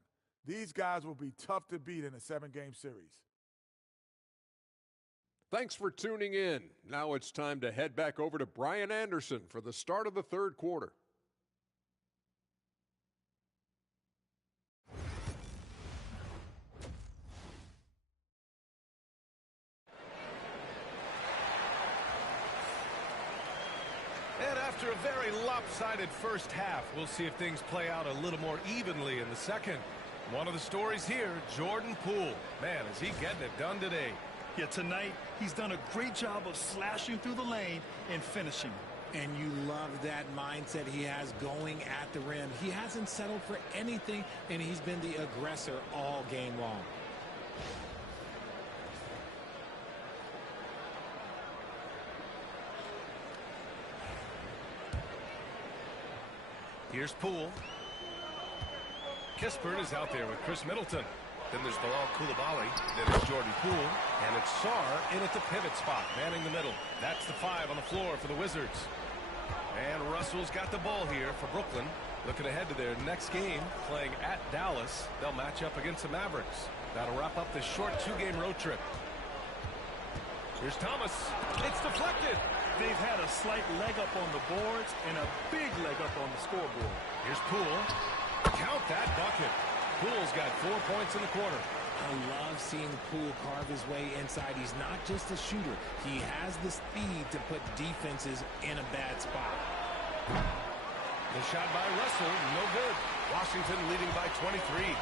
These guys will be tough to beat in a 7-game series. Thanks for tuning in. Now it's time to head back over to Brian Anderson for the start of the third quarter. After a very lopsided first half, we'll see if things play out a little more evenly in the second. One of the stories here, Jordan Poole. Man, is he getting it done today. Yeah, tonight, he's done a great job of slashing through the lane and finishing. And you love that mindset he has going at the rim. He hasn't settled for anything, and he's been the aggressor all game long. Here's Poole. Kispert is out there with Chris Middleton. Then there's Bilal Coulibaly. Then there's Jordan Poole. And it's Sarr in at the pivot spot, manning the middle. That's the 5 on the floor for the Wizards. And Russell's got the ball here for Brooklyn. Looking ahead to their next game, playing at Dallas. They'll match up against the Mavericks. That'll wrap up this short 2-game road trip. Here's Thomas. It's deflected. They've had a slight leg up on the boards and a big leg up on the scoreboard. Here's Poole. Count that bucket. Poole's got 4 points in the quarter. I love seeing Poole carve his way inside. He's not just a shooter. He has the speed to put defenses in a bad spot. The shot by Russell, no good. Washington leading by 23.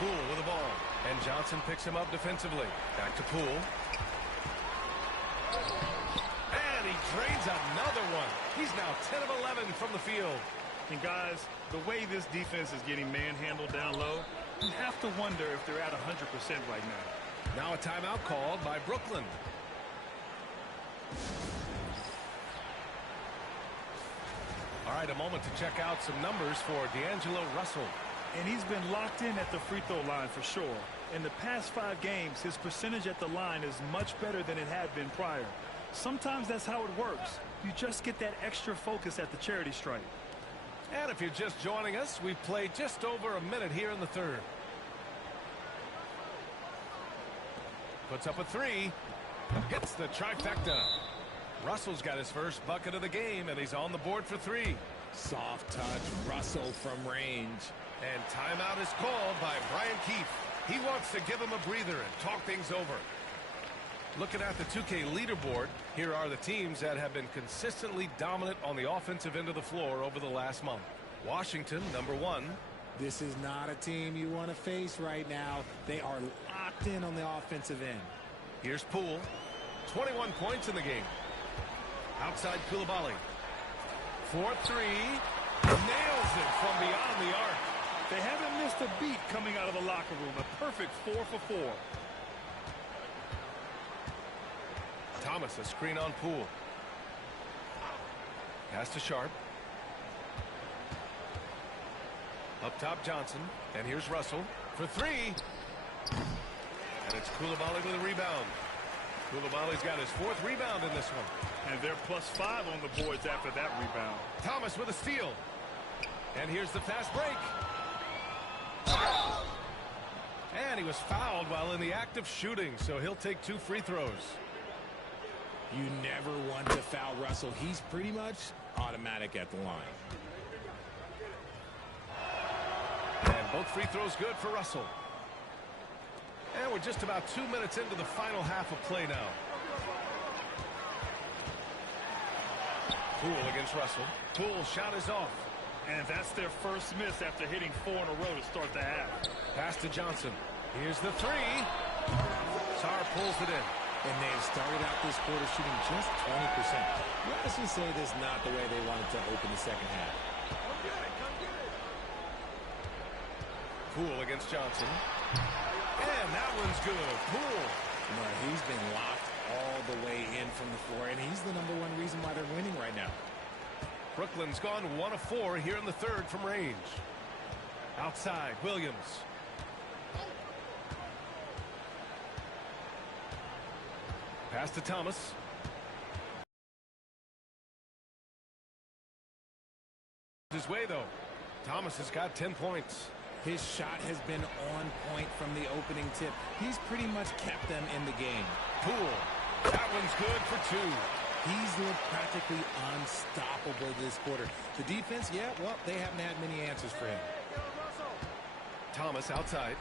Poole with the ball. And Johnson picks him up defensively. Back to Poole. And he drains another one. He's now 10 of 11 from the field. And guys, the way this defense is getting manhandled down low, you have to wonder if they're at 100% right now. Now a timeout called by Brooklyn. All right, a moment to check out some numbers for D'Angelo Russell. And he's been locked in at the free throw line for sure. In the past 5 games, his percentage at the line is much better than it had been prior. Sometimes that's how it works. You just get that extra focus at the charity stripe. And if you're just joining us, we've played just over a minute here in the third. Puts up a 3. Hits the trifecta. Russell's got his first bucket of the game, and he's on the board for 3. Soft touch, Russell from range. And timeout is called by Brian Keefe. He wants to give him a breather and talk things over. Looking at the 2K leaderboard, here are the teams that have been consistently dominant on the offensive end of the floor over the last month. Washington, number 1. This is not a team you want to face right now. They are locked in on the offensive end. Here's Poole. 21 points in the game. Outside Coulibaly. 4-3. Nails it from beyond the arc. They haven't missed a beat coming out of the locker room. A perfect 4 for 4. Thomas, a screen on Poole. Pass to Sharp. Up top, Johnson. And here's Russell for 3. And it's Coulibaly with a rebound. Coulibaly's got his 4th rebound in this one. And they're +5 on the boards after that rebound. Thomas with a steal. And here's the fast break. And he was fouled while in the act of shooting, so he'll take 2 free throws. You never want to foul Russell. He's pretty much automatic at the line. And both free throws good for Russell. And we're just about 2 minutes into the final half of play now. Poole against Russell. Poole's shot is off. And that's their first miss after hitting 4 in a row to start the half. Pass to Johnson. Here's the 3. Sarr pulls it in. And they've started out this quarter shooting just 20%. Let's just say this is not the way they wanted to open the second half. Poole against Johnson. And that one's good. Poole. No, he's been locked all the way in from the floor, and he's the #1 reason why they're winning right now. Brooklyn's gone 1 of 4 here in the third from range. Outside, Williams. Pass to Thomas. His way, though. Thomas has got 10 points. His shot has been on point from the opening tip. He's pretty much kept them in the game. Poole. That one's good for 2. He's looked practically unstoppable this quarter. The defense, yeah, well, they haven't had many answers for him. Thomas outside.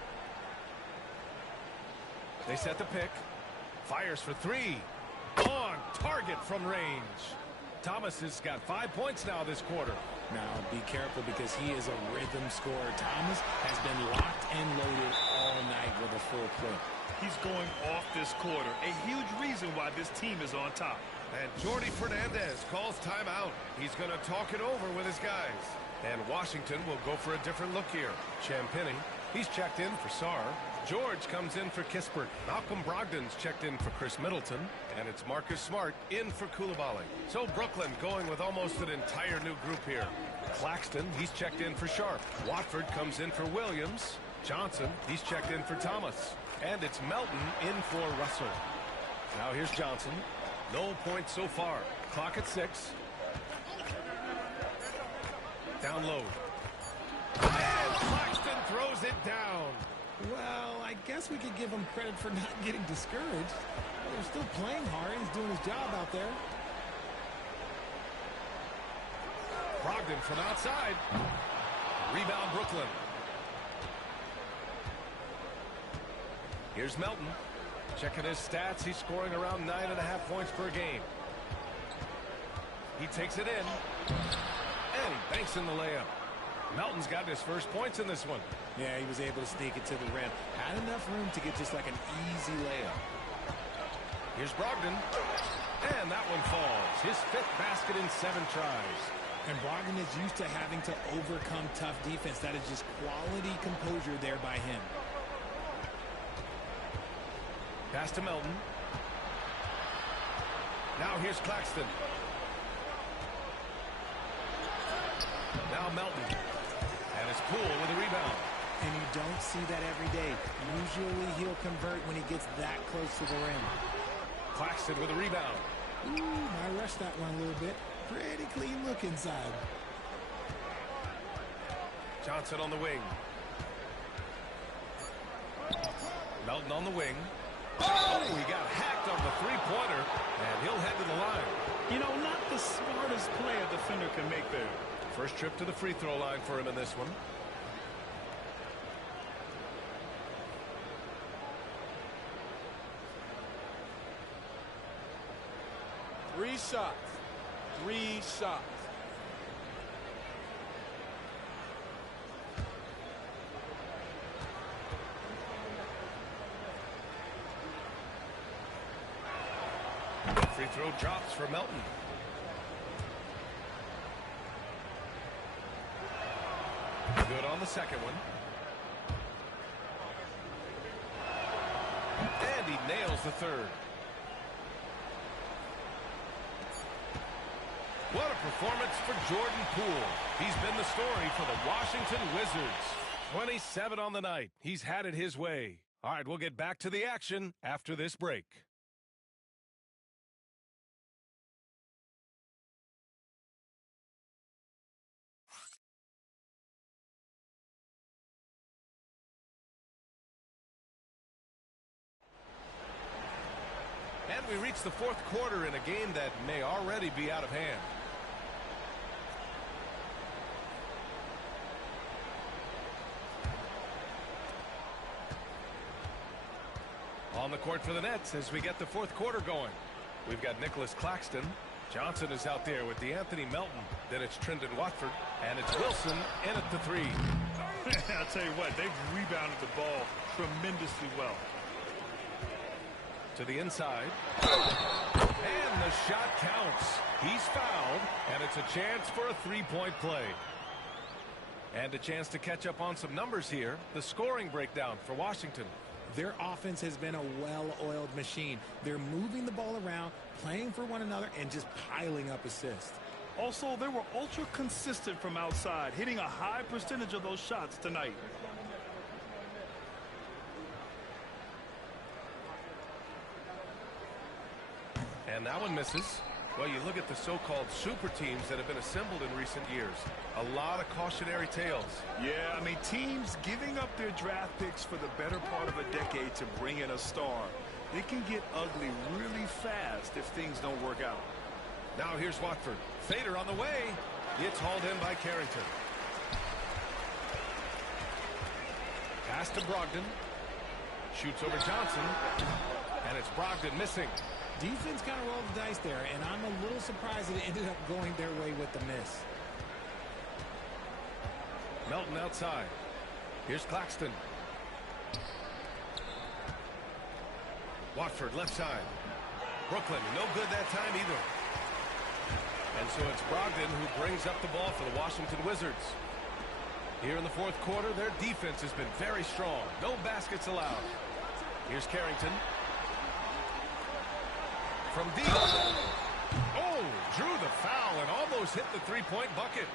They set the pick. Fires for 3. On target from range. Thomas has got 5 points now this quarter. Now, be careful because he is a rhythm scorer. Thomas has been locked and loaded all night with a full clip. He's going off this quarter. A huge reason why this team is on top. And Jordi Fernandez calls timeout. He's going to talk it over with his guys. And Washington will go for a different look here. Champagnie, he's checked in for Sarr. George comes in for Kispert. Malcolm Brogdon's checked in for Chris Middleton. And it's Marcus Smart in for Coulibaly. So Brooklyn going with almost an entire new group here. Claxton, he's checked in for Sharp. Watford comes in for Williams. Johnson, he's checked in for Thomas. And it's Melton in for Russell. Now here's Johnson. No points so far. Clock at 6. Down low. And Claxton throws it down. Well, I guess we could give him credit for not getting discouraged. They're still playing hard. He's doing his job out there. Brogdon from outside. Rebound Brooklyn. Here's Melton. Checking his stats, he's scoring around 9.5 points per game. He takes it in. And he banks in the layup. Melton's got his first points in this one. Yeah, he was able to sneak it to the rim. Had enough room to get just like an easy layup. Here's Brogdon. And that one falls. His 5th basket in 7 tries. And Brogdon is used to having to overcome tough defense. That is just quality composure there by him. Pass to Melton. Now here's Claxton. Now Melton. And it's Poole with a rebound. And you don't see that every day. Usually he'll convert when he gets that close to the rim. Claxton with a rebound. Ooh, I rushed that one a little bit. Pretty clean look inside. Johnson on the wing. Melton on the wing. Oh, he got hacked on the three-pointer, and he'll head to the line. You know, not the smartest play a defender can make there. First trip to the free throw line for him in this one. Three shots. 3 shots. Free throw drops for Melton. Good on the second one. And he nails the third. What a performance for Jordan Poole. He's been the story for the Washington Wizards. 27 on the night. He's had it his way. All right, we'll get back to the action after this break. And we reach the fourth quarter in a game that may already be out of hand. On the court for the Nets as we get the fourth quarter going. We've got Nicholas Claxton. Johnson is out there with DeAnthony Melton. Then it's Trendon Watford. And it's Wilson in at the three. I'll tell you what, they've rebounded the ball tremendously well. To the inside. And the shot counts. He's fouled. And it's a chance for a three-point play. And a chance to catch up on some numbers here. The scoring breakdown for Washington. Their offense has been a well-oiled machine. They're moving the ball around, playing for one another, and just piling up assists. Also, they were ultra consistent from outside, hitting a high percentage of those shots tonight. And that one misses. Well, you look at the so-called super teams that have been assembled in recent years. A lot of cautionary tales. Yeah, I mean, teams giving up their draft picks for the better part of a decade to bring in a star. It can get ugly really fast if things don't work out. Now here's Watford. Fader on the way. It's hauled in by Carrington. Pass to Brogdon. Shoots over Johnson. And it's Brogdon missing. Defense kind of rolled the dice there, and I'm a little surprised that it ended up going their way with the miss. Melton outside. Here's Claxton. Watford left side. Brooklyn, no good that time either. And so it's Brogdon who brings up the ball for the Washington Wizards. Here in the fourth quarter, their defense has been very strong. No baskets allowed. Here's Carrington. From deep. Oh, drew the foul and almost hit the three-point bucket.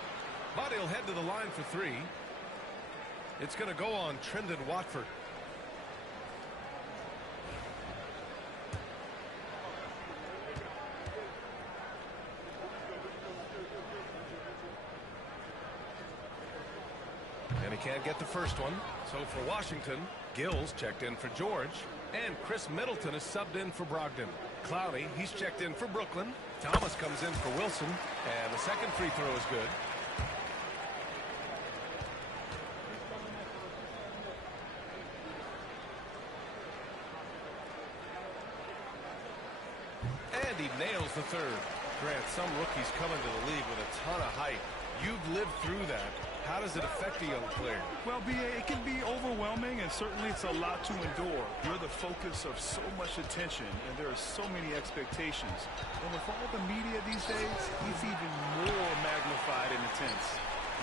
But he'll head to the line for three. It's going to go on Trendon Watford. And he can't get the first one. So for Washington, Gills checked in for George. And Chris Middleton is subbed in for Brogdon. Clowney, he's checked in for Brooklyn. Thomas comes in for Wilson. And the second free throw is good. goes the third. Grant, some rookies come into the league with a ton of hype. You've lived through that. How does it affect a young player? Well, it can be overwhelming, and certainly it's a lot to endure. You're the focus of so much attention, and there are so many expectations. And with all the media these days, he's even more magnified and intense.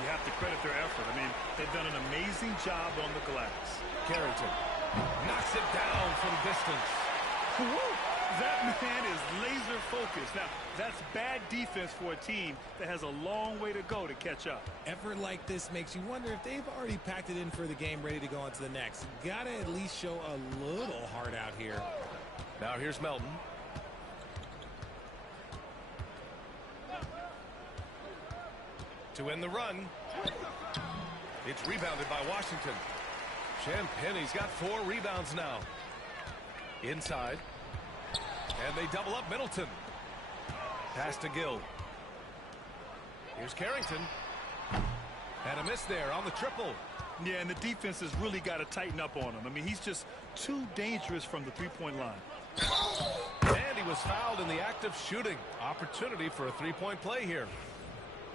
You have to credit their effort. I mean, they've done an amazing job on the glass. Carrington knocks it down from distance. Woo! That man is laser focused. Now, that's bad defense for a team that has a long way to go to catch up. Effort like this makes you wonder if they've already packed it in for the game, ready to go on to the next. Gotta at least show a little heart out here. Now here's Melton. To end the run. It's rebounded by Washington. Champagne's got 4 rebounds now. Inside. And they double up Middleton. Pass to Gill. Here's Carrington. And a miss there on the triple. Yeah, and the defense has really got to tighten up on him. I mean, he's just too dangerous from the three-point line. And he was fouled in the act of shooting. Opportunity for a three-point play here.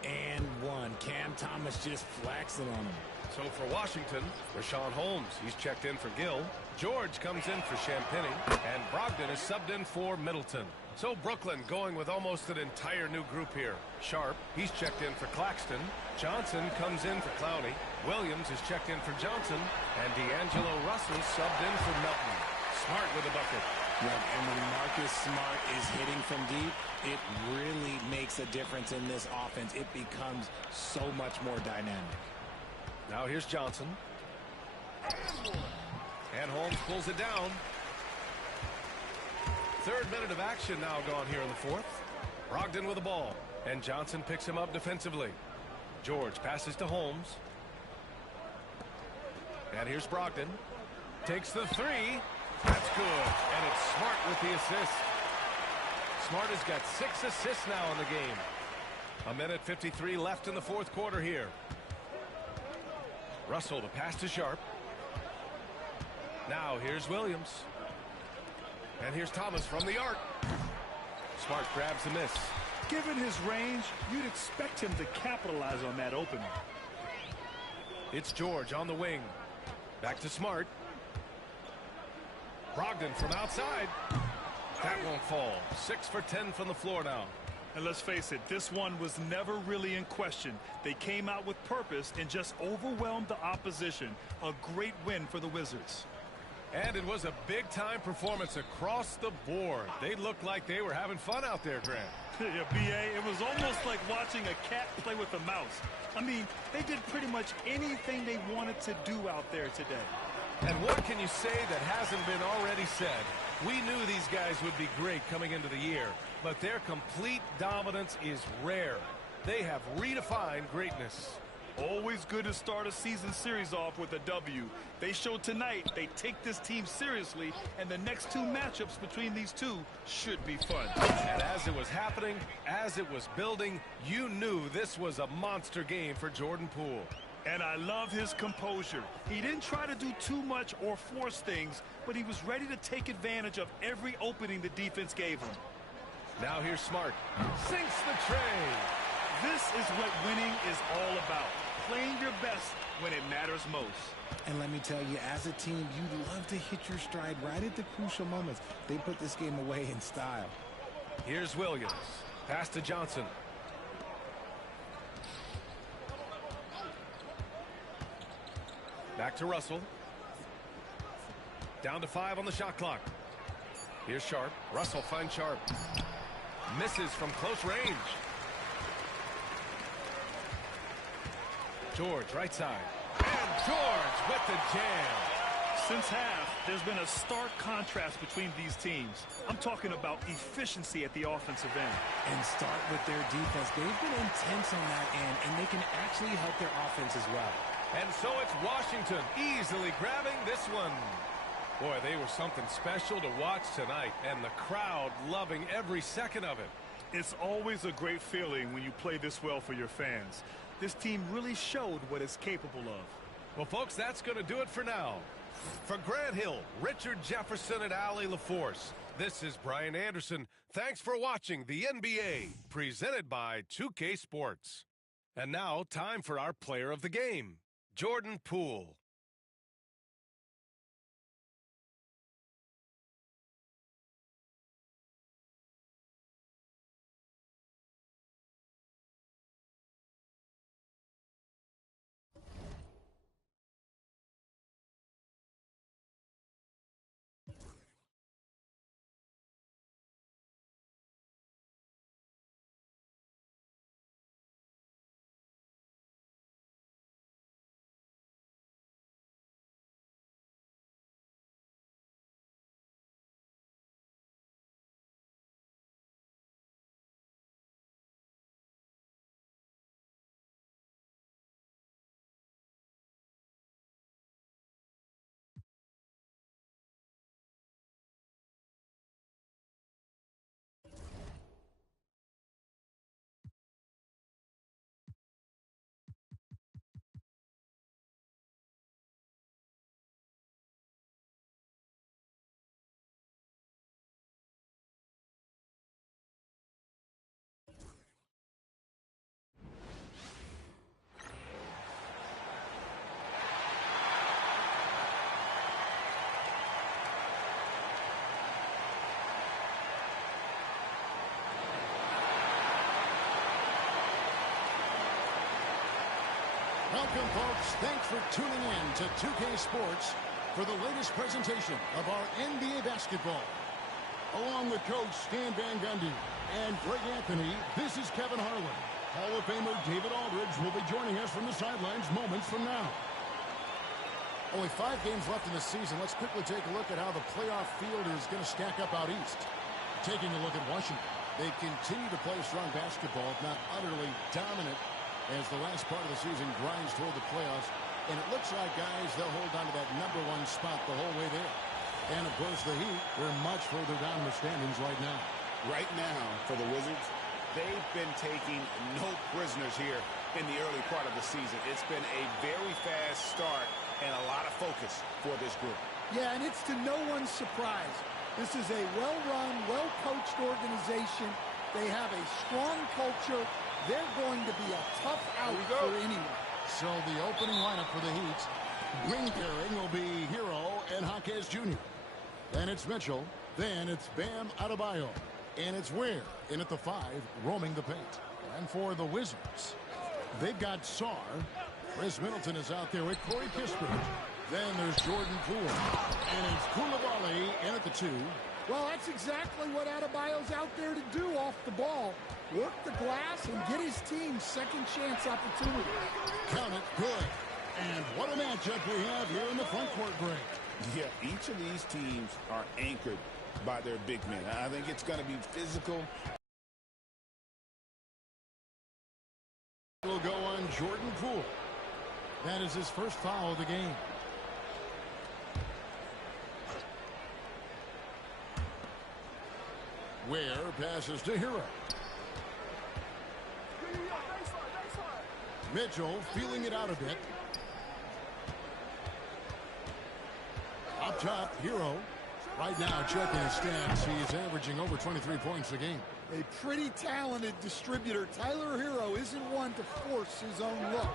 And one. Cam Thomas just flexing on him. So for Washington, Rashawn Holmes, he's checked in for Gill. George comes in for Champagnie, and Brogdon is subbed in for Middleton. So Brooklyn going with almost an entire new group here. Sharp, he's checked in for Claxton. Johnson comes in for Clowney. Williams is checked in for Johnson, and D'Angelo Russell subbed in for Melton. Smart with the bucket. Yeah, and when Marcus Smart is hitting from deep, it really makes a difference in this offense. It becomes so much more dynamic. Now here's Johnson. And Holmes pulls it down. 3rd minute of action now gone here in the 4th. Brogdon with the ball. And Johnson picks him up defensively. George passes to Holmes. And here's Brogdon. Takes the 3. That's good. And it's Smart with the assist. Smart has got 6 assists now in the game. 1:53 left in the 4th quarter here. Russell to pass to Sharp. Now here's Williams. And here's Thomas from the arc. Smart grabs the miss. Given his range, you'd expect him to capitalize on that opening. It's George on the wing. Back to Smart. Brogdon from outside. That won't fall. 6 for 10 from the floor now. And let's face it, this one was never really in question. They came out with purpose and just overwhelmed the opposition. A great win for the Wizards. And it was a big-time performance across the board. They looked like they were having fun out there, Grant. Yeah, B.A., it was almost like watching a cat play with a mouse. I mean, they did pretty much anything they wanted to do out there today. And what can you say that hasn't been already said? We knew these guys would be great coming into the year, but their complete dominance is rare. They have redefined greatness. Always good to start a season series off with a W. They showed tonight they take this team seriously, and the next 2 matchups between these two should be fun. And as it was happening, as it was building, you knew this was a monster game for Jordan Poole. And I love his composure. He didn't try to do too much or force things, but he was ready to take advantage of every opening the defense gave him. Now here's Smart. Sinks the tray. This is what winning is all about. Playing your best when it matters most. And let me tell you, as a team, you love to hit your stride right at the crucial moments. They put this game away in style. Here's Williams. Pass to Johnson. Back to Russell. Down to 5 on the shot clock. Here's Sharp. Russell finds Sharp. Misses from close range. George, right side. And George with the jam. Since half, there's been a stark contrast between these teams. I'm talking about efficiency at the offensive end. And start with their defense. They've been intense on that end, and they can actually help their offense as well. And so it's Washington easily grabbing this one. Boy, they were something special to watch tonight, and the crowd loving every second of it. It's always a great feeling when you play this well for your fans. This team really showed what it's capable of. Well, folks, that's going to do it for now. For Grant Hill, Richard Jefferson, and Allie LaForce, This is Brian Anderson. Thanks for watching the NBA, presented by 2K Sports. And now, time for our player of the game, Jordan Poole. Welcome, folks. Thanks for tuning in to 2K Sports for the latest presentation of our NBA basketball. Along with Coach Stan Van Gundy and Greg Anthony, this is Kevin Harlan. Hall of Famer David Aldridge will be joining us from the sidelines moments from now. Only 5 games left in the season. Let's quickly take a look at how the playoff field is going to stack up out east. Taking a look at Washington. They continue to play strong basketball, if not utterly dominant, as the last part of the season grinds toward the playoffs. And it looks like, guys, they'll hold on to that #1 spot the whole way there. And, of course, the Heat, they're much further down the standings right now. Right now, for the Wizards, they've been taking no prisoners here in the early part of the season. It's been a very fast start and a lot of focus for this group. Yeah, and it's to no one's surprise. This is a well-run, well-coached organization. They have a strong culture. They're going to be a tough out for anyone. So the opening lineup for the Heat, wing pairing will be Hero and Jaquez Jr. Then it's Mitchell. Then it's Bam Adebayo. And it's Ware in at the 5, roaming the paint. And for the Wizards, they've got Sarr. Chris Middleton is out there with Corey Kispert. Then there's Jordan Poole. And it's Coulibaly in at the 2. Well, that's exactly what Adebayo's out there to do off the ball. Work the glass and get his team second chance opportunity. Count it good. And what a matchup we have here in the front court break. Yeah, each of these teams are anchored by their big men. I think it's going to be physical. Will go on Jordan Poole. That is his first foul of the game. Ware passes to Hero. Mitchell feeling it out a bit. Up top, Hero. Right now, checking his stats, he's averaging over 23 points a game. A pretty talented distributor. Tyler Hero isn't one to force his own look.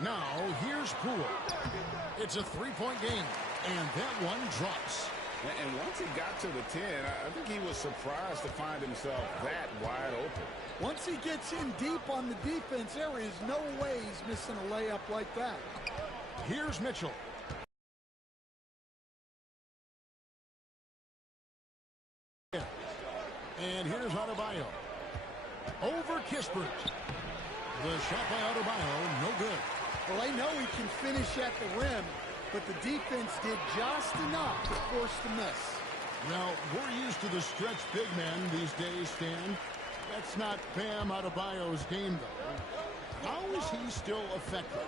Now, here's Poole. It's a 3-point game, and that one drops. And once he got to the 10, I think he was surprised to find himself that wide open. Once he gets in deep on the defense, there is no way he's missing a layup like that. Here's Mitchell. And here's Adebayo. Over Kispert. The shot by Adebayo, no good. Well, they know he can finish at the rim, but the defense did just enough to force the miss. Now, we're used to the stretch big men these days, Stan. That's not Bam Adebayo's game, though. How is he still effective?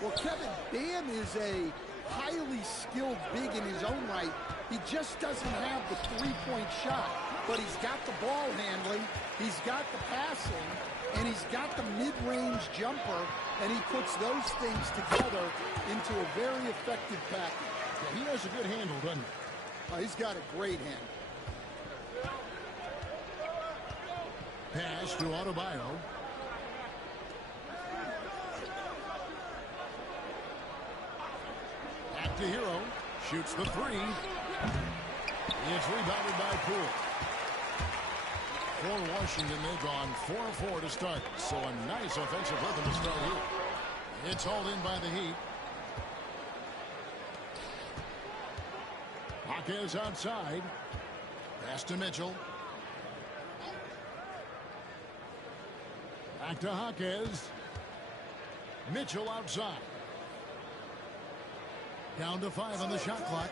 Well, Kevin, Bam is a highly skilled big in his own right. He just doesn't have the three-point shot, but he's got the ball handling, he's got the passing, and he's got the mid-range jumper, and he puts those things together into a very effective package. Yeah, he has a good handle, doesn't he? He's got a great handle. Pass to Adebayo. Back to Hero. Shoots the three. It's rebounded by Poole. For Washington, they've gone 4-4 to start. So a nice offensive rhythm to start here. It's hauled in by the Heat. Jaquez outside. Pass to Mitchell. Back to Jaquez. Mitchell outside. Down to 5 on the shot clock.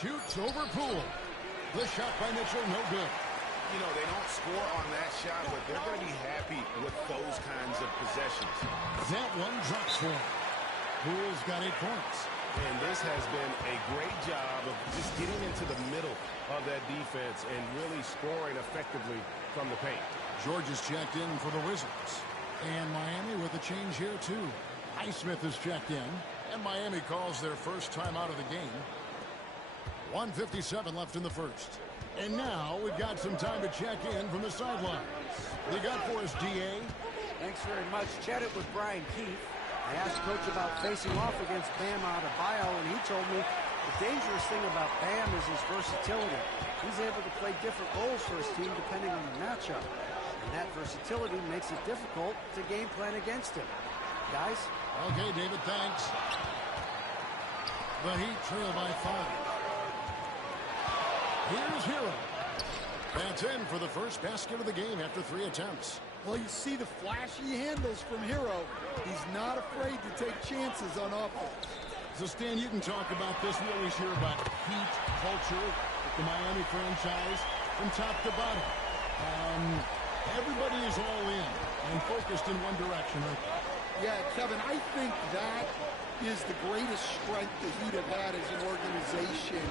Shoots over Poole. The shot by Mitchell, no good. You know, they don't score on that shot, but they're going to be happy with those kinds of possessions. That one drops for him. Poole's got 8 points. And this has been a great job of just getting into the middle of that defense and really scoring effectively from the paint. George is checked in for the Wizards. And Miami with a change here, too. Highsmith is checked in. And Miami calls their first time out of the game. 1:57 left in the first. And now we've got some time to check in from the sidelines. They got for us, D.A. Thanks very much. Chatted with Brian Keefe. I asked Coach about facing off against Bam Adebayo, and he told me the dangerous thing about Bam is his versatility. He's able to play different roles for his team depending on the matchup. And that versatility makes it difficult to game plan against him. Guys? Okay, David, thanks. The Heat trail by 5. Here's Hero. That's in for the first basket of the game after 3 attempts. Well, you see the flashy handles from Hero. He's not afraid to take chances on offense. So, Stan, you can talk about this. We always hear about Heat culture with the Miami franchise from top to bottom. Everybody is all in and focused in one direction. Yeah, Kevin, I think that is the greatest strength the Heat have had as an organization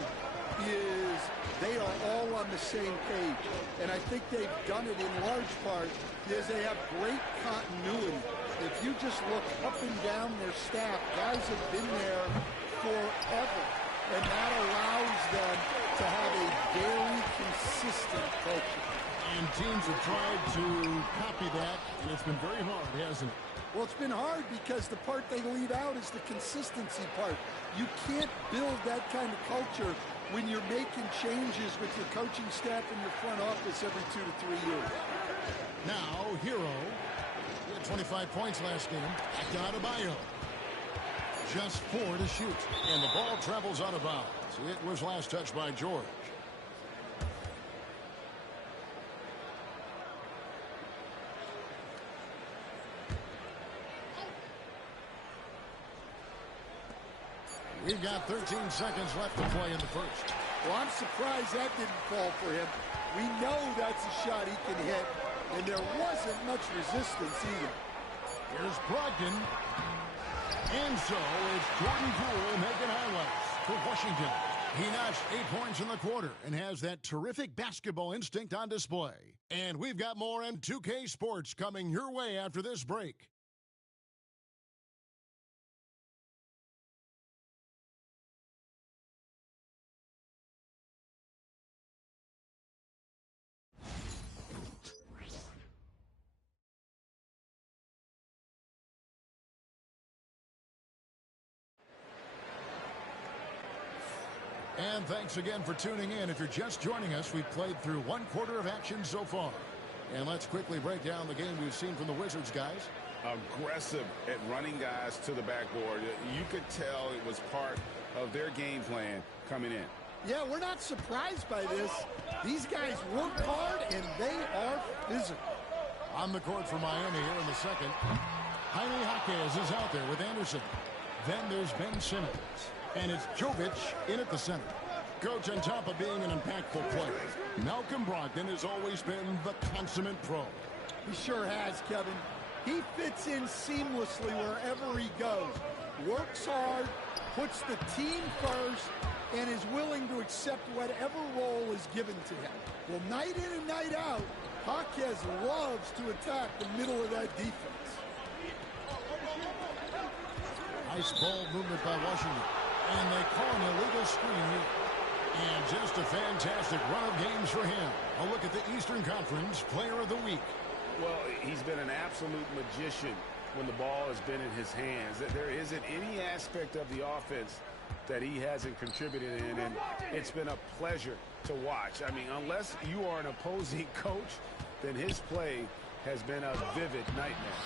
is they are all on the same page. And I think they've done it in large part is they have great continuity. If you just look up and down their staff, guys have been there forever. And that allows them to have a very consistent culture. And teams have tried to copy that, and it's been very hard, hasn't it? Well, it's been hard because the part they leave out is the consistency part. You can't build that kind of culture when you're making changes with your coaching staff and your front office every 2 to 3 years. Now, Hero, he had 25 points last game. Back to Adebayo. Just 4 to shoot. And the ball travels out of bounds. It was last touched by George. We've got 13 seconds left to play in the first. Well, I'm surprised that didn't fall for him. We know that's a shot he can hit, and there wasn't much resistance either. Here's Brogdon. And so it's Jordan Poole making highlights for Washington. He notched 8 points in the quarter and has that terrific basketball instinct on display. And we've got more M2K Sports coming your way after this break. And thanks again for tuning in. If you're just joining us, we've played through 1 quarter of action so far. And let's quickly break down the game we've seen from the Wizards, guys. Aggressive at running guys to the backboard. You could tell it was part of their game plan coming in. Yeah, we're not surprised by this. These guys work hard, and they are physical. On the court for Miami here in the second. Jaime Jaquez is out there with Anderson. Then there's Ben Simmons. And it's Jovic in at the center. Coach, on top of being an impactful player, Malcolm Brogdon has always been the consummate pro. He sure has, Kevin. He fits in seamlessly wherever he goes. Works hard, puts the team first, and is willing to accept whatever role is given to him. Well, night in and night out, Jaquez loves to attack the middle of that defense. Nice ball movement by Washington. And they call an illegal screen here. And just a fantastic run of games for him. A look at the Eastern Conference Player of the Week. Well, he's been an absolute magician when the ball has been in his hands. There isn't any aspect of the offense that he hasn't contributed in, and it's been a pleasure to watch. I mean, unless you are an opposing coach, then his play has been a vivid nightmare.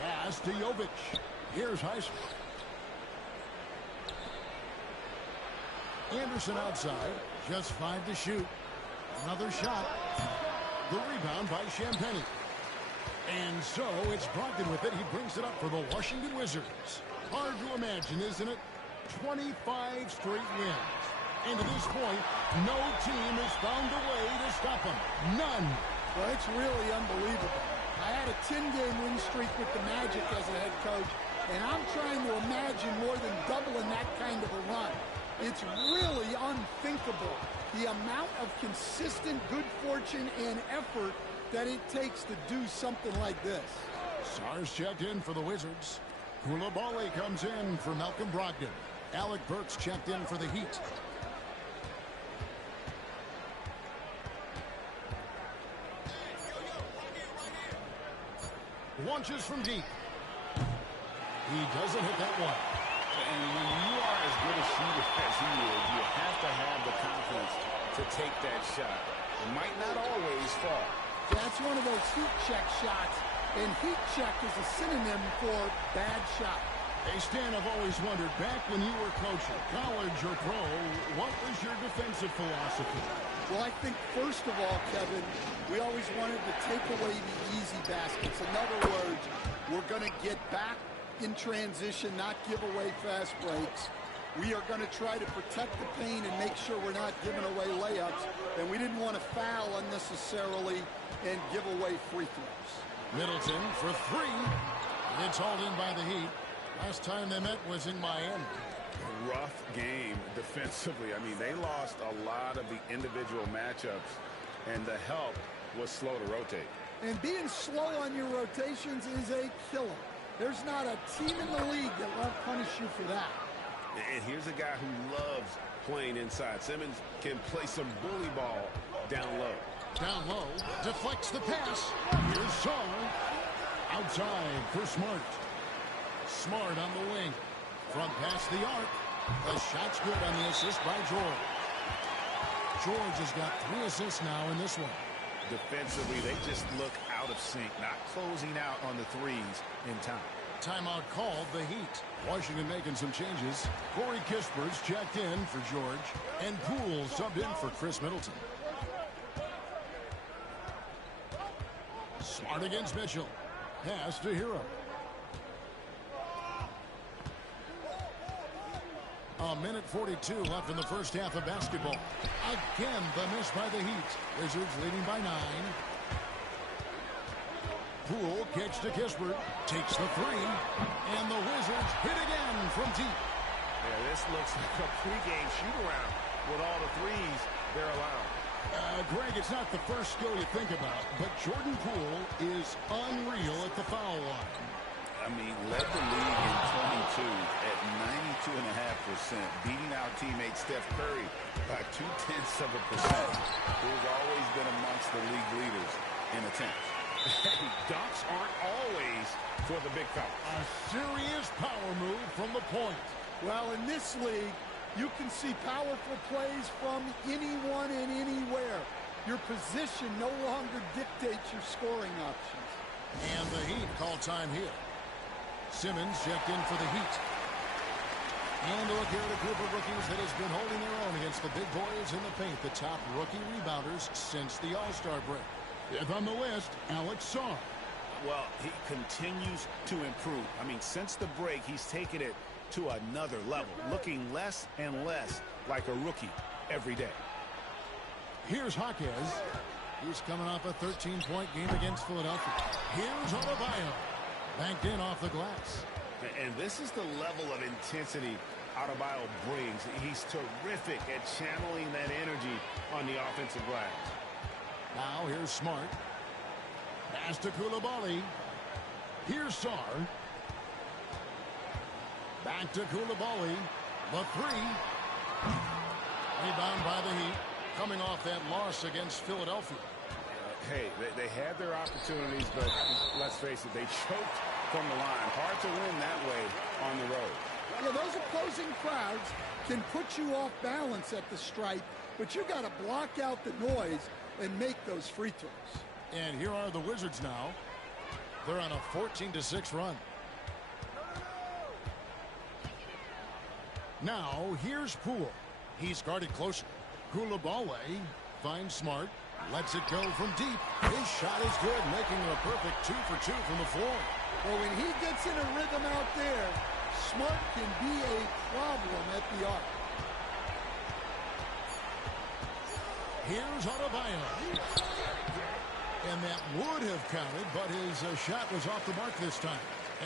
Pass to Jovic. Here's Heisman. Anderson outside. Just 5 to shoot. Another shot. The rebound by Champagnie. And so it's Brogdon with it. He brings it up for the Washington Wizards. Hard to imagine, isn't it? 25 straight wins. And to this point, no team has found a way to stop them. None. Well, it's really unbelievable. I had a 10-game win streak with the Magic as a head coach, and I'm trying to imagine more than doubling that kind of a run. It's really unthinkable, the amount of consistent good fortune and effort that it takes to do something like this. Sarge checked in for the Wizards. Koulibaly comes in for Malcolm Brogdon. Alec Burks checked in for the Heat. Launches from deep. He doesn't hit that one. And when you are as good a shooter as he is, you have to have the confidence to take that shot. It might not always fall. That's one of those heat check shots, and heat check is a synonym for bad shot. Hey, Stan, I've always wondered, back when you were coaching, college or pro, what was your defensive philosophy? Well, I think, first of all, Kevin, we always wanted to take away the easy baskets. In other words, we're going to get back in transition, not give away fast breaks. We are going to try to protect the paint and make sure we're not giving away layups. And we didn't want to foul unnecessarily and give away free throws. Middleton for 3. It's hauled in by the Heat. Last time they met was in Miami. A rough game defensively. I mean, they lost a lot of the individual matchups, and the help was slow to rotate. And being slow on your rotations is a killer. There's not a team in the league that won't punish you for that. And here's a guy who loves playing inside. Simmons can play some bully ball down low. Down low, deflects the pass. Here's Shaw. Outside for Smart. Smart on the wing. Front past the arc. The shot's good on the assist by George. George has got 3 assists now in this one. Defensively, they just look out of sync, not closing out on the threes in time. Timeout called, the Heat. Washington making some changes. Corey Kisper's checked in for George. And Poole subbed in for Chris Middleton. Smart against Mitchell. Pass to Hero. A minute 42 left in the first half of basketball. Again, the miss by the Heat. Wizards leading by 9. Poole kicks to Kispert. Takes the 3. And the Wizards hit again from deep. Yeah, this looks like a pregame shoot-around with all the threes they're allowing. Greg, it's not the first skill you think about, but Jordan Poole is unreal at the foul line. I mean, led the league in 22 at 92.5%, beating out teammate Steph Curry by 0.2%. Who's always been amongst the league leaders in attempts. Dunks aren't always for the big fella. A serious power move from the point. Well, in this league, you can see powerful plays from anyone and anywhere. Your position no longer dictates your scoring options. And the Heat call time here. Simmons checked in for the Heat. And a look here at a group of rookies that has been holding their own against the big boys in the paint. The top rookie rebounders since the All-Star break. Fifth on the list, Alex Sarr. Well, he continues to improve. I mean, since the break, he's taken it to another level, looking less and less like a rookie every day. Here's Jaquez. He's coming off a 13-point game against Philadelphia. Here's Adebayo. Banked in off the glass. And this is the level of intensity Adebayo brings. He's terrific at channeling that energy on the offensive glass. Now here's Smart. Pass to Koulibaly. Here's Sarr. Back to Koulibaly. The 3. Rebound by the Heat, coming off that loss against Philadelphia. Hey, they had their opportunities, but let's face it, they choked from the line. Hard to win that way on the road. Yeah, those opposing crowds can put you off balance at the stripe, but you got to block out the noise and make those free throws. And here are the Wizards now. They're on a 14-6 run. Now, here's Poole. He's guarded closer. Coulibaly finds Smart. Lets it go from deep. His shot is good, making a perfect 2 for 2 from the floor. Well, when he gets in a rhythm out there, Smart can be a problem at the arc. Here's Adebayo. And that would have counted, but his shot was off the mark this time.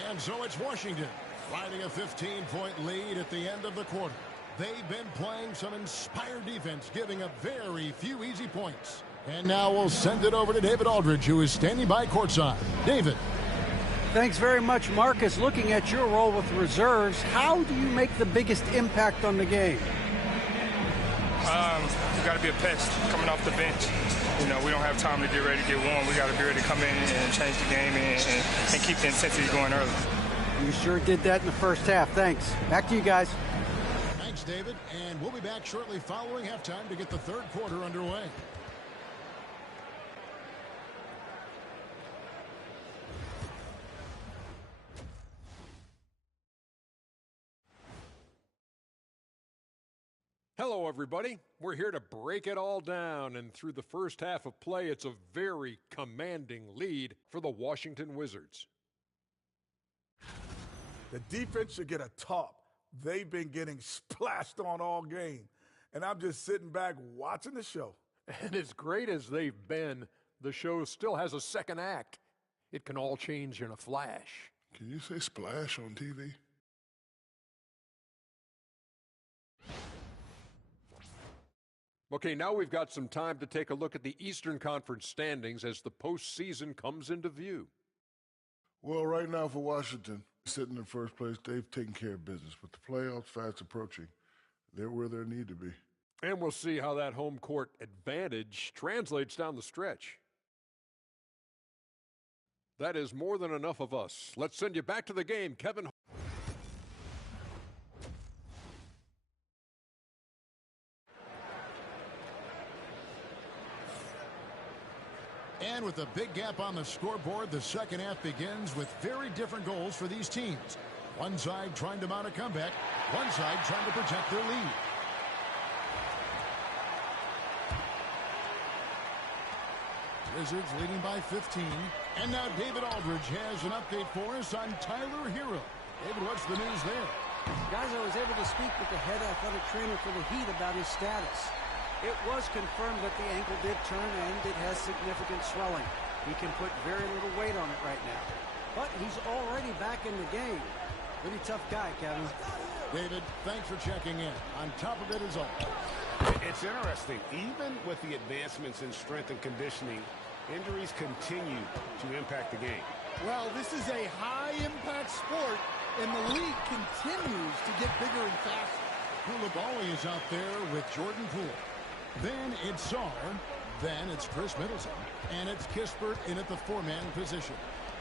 And so it's Washington, riding a 15-point lead at the end of the quarter. They've been playing some inspired defense, giving up very few easy points. And now we'll send it over to David Aldridge, who is standing by courtside. David. Thanks very much, Marcus. Looking at your role with reserves, how do you make the biggest impact on the game? You got to be a pest coming off the bench. You know, we don't have time to get ready to get warm. We got to be ready to come in and change the game and keep the intensity going early. You sure did that in the first half. Thanks. Back to you guys. Thanks, David. And we'll be back shortly following halftime to get the third quarter underway. Hello, everybody. We're here to break it all down, and through the first half of play, it's a very commanding lead for the Washington Wizards. The defense should get a top. They've been getting splashed on all game, and I'm just sitting back watching the show. And as great as they've been, the show still has a second act. It can all change in a flash. Can you say splash on TV? Okay, now we've got some time to take a look at the Eastern Conference standings as the postseason comes into view. Well, right now for Washington, sitting in first place, they've taken care of business. But the playoffs fast approaching. They're where they need to be. And we'll see how that home court advantage translates down the stretch. That is more than enough of us. Let's send you back to the game, Kevin. And with a big gap on the scoreboard, the second half begins with very different goals for these teams. One side trying to mount a comeback, one side trying to protect their lead. Wizards leading by 15. And now David Aldridge has an update for us on Tyler Hero. David, what's the news there? Guys, I was able to speak with the head athletic trainer for the Heat about his status. It was confirmed that the ankle did turn and it has significant swelling. He can put very little weight on it right now. But he's already back in the game. Pretty tough guy, Kevin. David, thanks for checking in. On top of it is all. It's interesting. Even with the advancements in strength and conditioning, injuries continue to impact the game. Well, this is a high-impact sport, and the league continues to get bigger and faster. Coulibaly is out there with Jordan Poole. Then it's Sarr, then it's Chris Middleton, and it's Kispert in at the four-man position.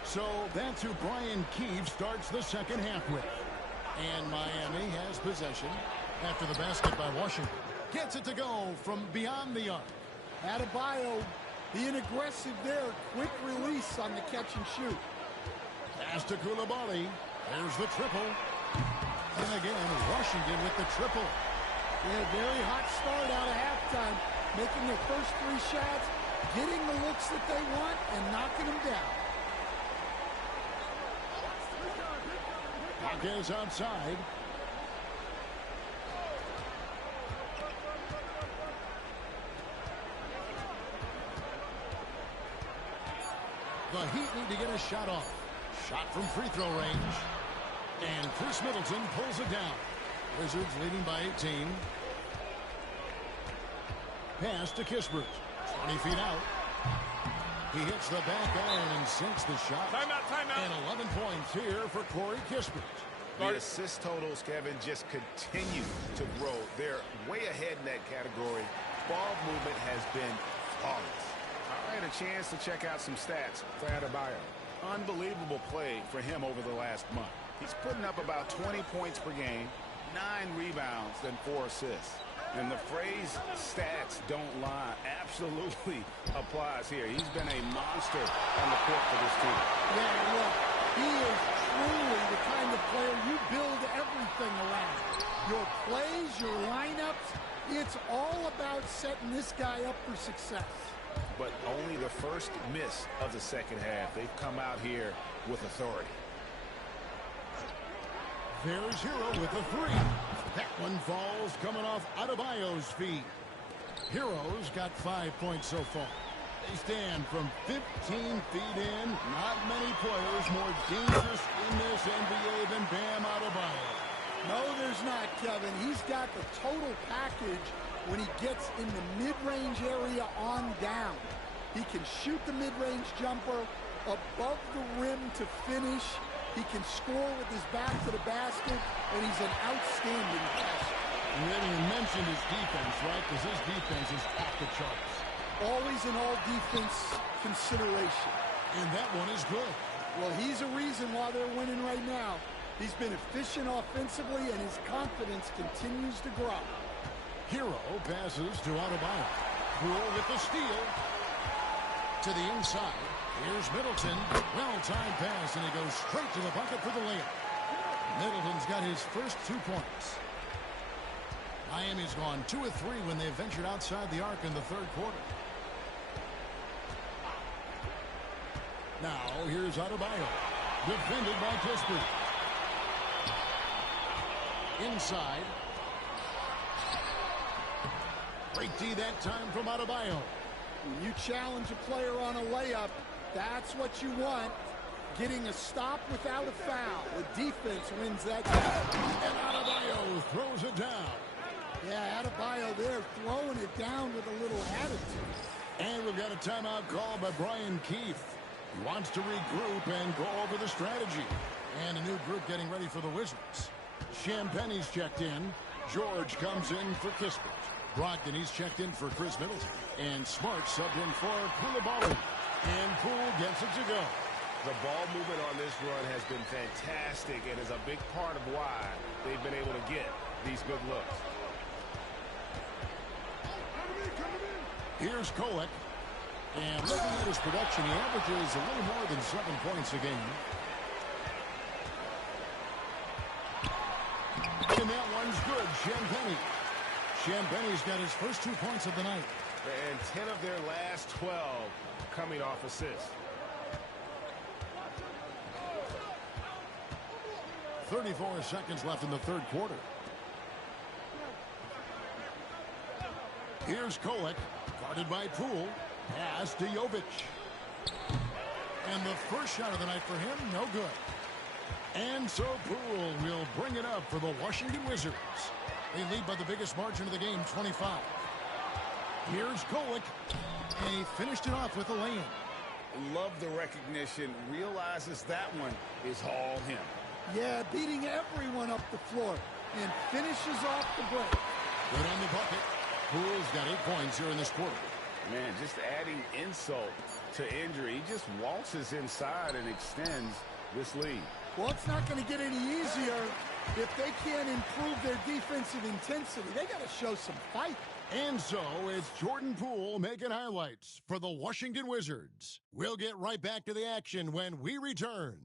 So that's who Brian Keefe starts the second half with. And Miami has possession after the basket by Washington. Gets it to go from beyond the arc. Adebayo being aggressive there. Quick release on the catch and shoot. Pass to Coulibaly. There's the triple. And again, Washington with the triple. Yeah, very hot start out of halftime. Making their first three shots, getting the looks that they want, and knocking them down. Marquez outside. The Heat need to get a shot off. Shot from free throw range. And Chris Middleton pulls it down. Wizards leading by 18. Pass to Kispert. 20 feet out. He hits the back iron and sinks the shot. Timeout, timeout. And 11 points here for Corey Kispert. The assist totals, Kevin, just continue to grow. They're way ahead in that category. Ball movement has been flawless. I had a chance to check out some stats for Adebayo. Unbelievable play for him over the last month. He's putting up about 20 points per game, 9 rebounds, and 4 assists. And the phrase stats don't lie absolutely applies here. He's been a monster on the court for this team. Yeah, look, he is truly the kind of player you build everything around. Your plays, your lineups, it's all about setting this guy up for success. But only the first miss of the second half. They've come out here with authority. There's Hero with a 3. That one falls coming off Adebayo's feet. Hero's got 5 points so far. They stand from 15 feet in. Not many players more dangerous in this NBA than Bam Adebayo. No, there's not, Kevin. He's got the total package when he gets in the mid-range area on down. He can shoot the mid-range jumper above the rim to finish. He can score with his back to the basket, and he's an outstanding passer. We haven't even mentioned his defense, right? Because his defense is off the charts. Always an all-defense consideration. And that one is good. Well, he's a reason why they're winning right now. He's been efficient offensively, and his confidence continues to grow. Hero passes to Adebayo. Poole with the steal. To the inside. Here's Middleton. Well-timed pass, and he goes straight to the bucket for the layup. Middleton's got his first 2 points. Miami's gone 2 of 3 when they ventured outside the arc in the third quarter. Now, here's Adebayo. Defended by Kispert. Inside. Great D that time from Adebayo. When you challenge a player on a layup, that's what you want. Getting a stop without a foul. The defense wins that game. And Adebayo throws it down. Yeah, Adebayo there throwing it down with a little attitude. And we've got a timeout called by Brian Keefe. He wants to regroup and go over the strategy. And a new group getting ready for the Wizards. Champagne's checked in. George comes in for Kispert. Brogdon, he's checked in for Chris Middleton. And Smart subbed in for Coulibaly. And Poole gets it to go. The ball movement on this run has been fantastic and is a big part of why they've been able to get these good looks. Here's Kolek. And looking at his production, he averages a little more than 7 points a game. And that one's good. Champagne's got his first 2 points of the night. And 10 of their last 12 coming off assists. 34 seconds left in the third quarter. Here's Kolek, guarded by Poole. Pass to Jovic. And the first shot of the night for him, no good. And so Poole will bring it up for the Washington Wizards. They lead by the biggest margin of the game, 25. Here's Kolek. And he finished it off with a lay-in. Love the recognition. Realizes that one is all him. Yeah, beating everyone up the floor. And finishes off the break. Good on the bucket. Poole's got 8 points here in this quarter. Man, just adding insult to injury. He just waltzes inside and extends this lead. Well, it's not going to get any easier if they can't improve their defensive intensity. They got to show some fight. And so it's Jordan Poole making highlights for the Washington Wizards. We'll get right back to the action when we return.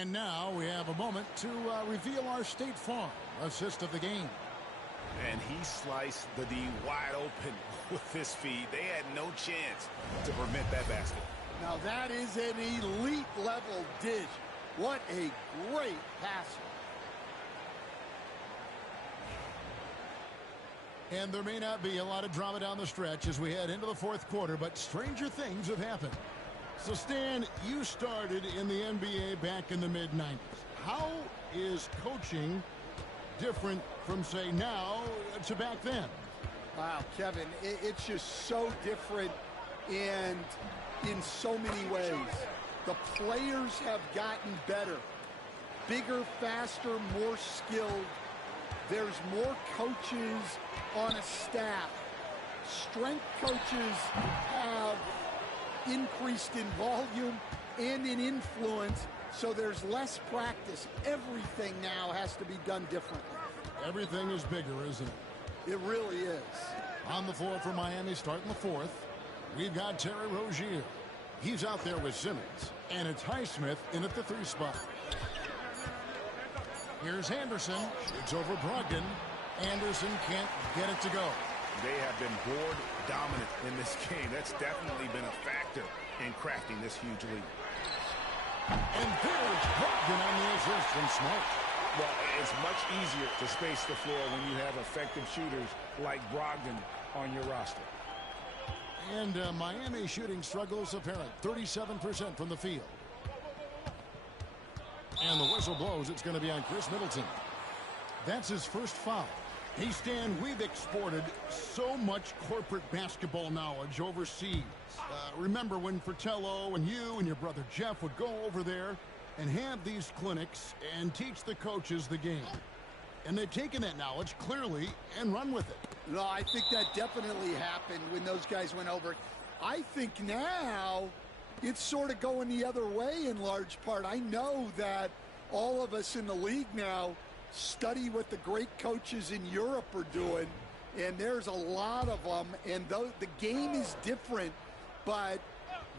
And now we have a moment to reveal our State Farm assist of the game. And he sliced the D wide open with his feed. They had no chance to prevent that basket. Now that is an elite level dish. What a great passer. And there may not be a lot of drama down the stretch as we head into the fourth quarter, but stranger things have happened. So, Stan, you started in the NBA back in the mid-90s. How is coaching different from, say, now to back then? Wow, Kevin, it's just so different and in so many ways. The players have gotten better. Bigger, faster, more skilled. There's more coaches on a staff. Strength coaches have increased in volume and in influence, so there's less practice. Everything now has to be done differently. Everything is bigger, isn't it? It really is. On the floor for Miami starting the fourth, we've got Terry Rozier. He's out there with Simmons, and it's Highsmith in at the 3 spot. Here's Anderson, shoots over Brogdon. Anderson can't get it to go. They have been board dominant in this game. That's definitely been a factor in crafting this huge lead. And there's Brogdon on the assist from Smart. Well, it's much easier to space the floor when you have effective shooters like Brogdon on your roster. And Miami shooting struggles apparent. 37% from the field. And the whistle blows. It's going to be on Chris Middleton. That's his first foul. Hey, Stan, we've exported so much corporate basketball knowledge overseas. Remember when Fratello and you and your brother Jeff would go over there and have these clinics and teach the coaches the game? And they've taken that knowledge clearly and run with it. No, I think that definitely happened when those guys went over. I think now it's sort of going the other way in large part. I know that all of us in the league now study what the great coaches in Europe are doing, and there's a lot of them, and though the game is different, but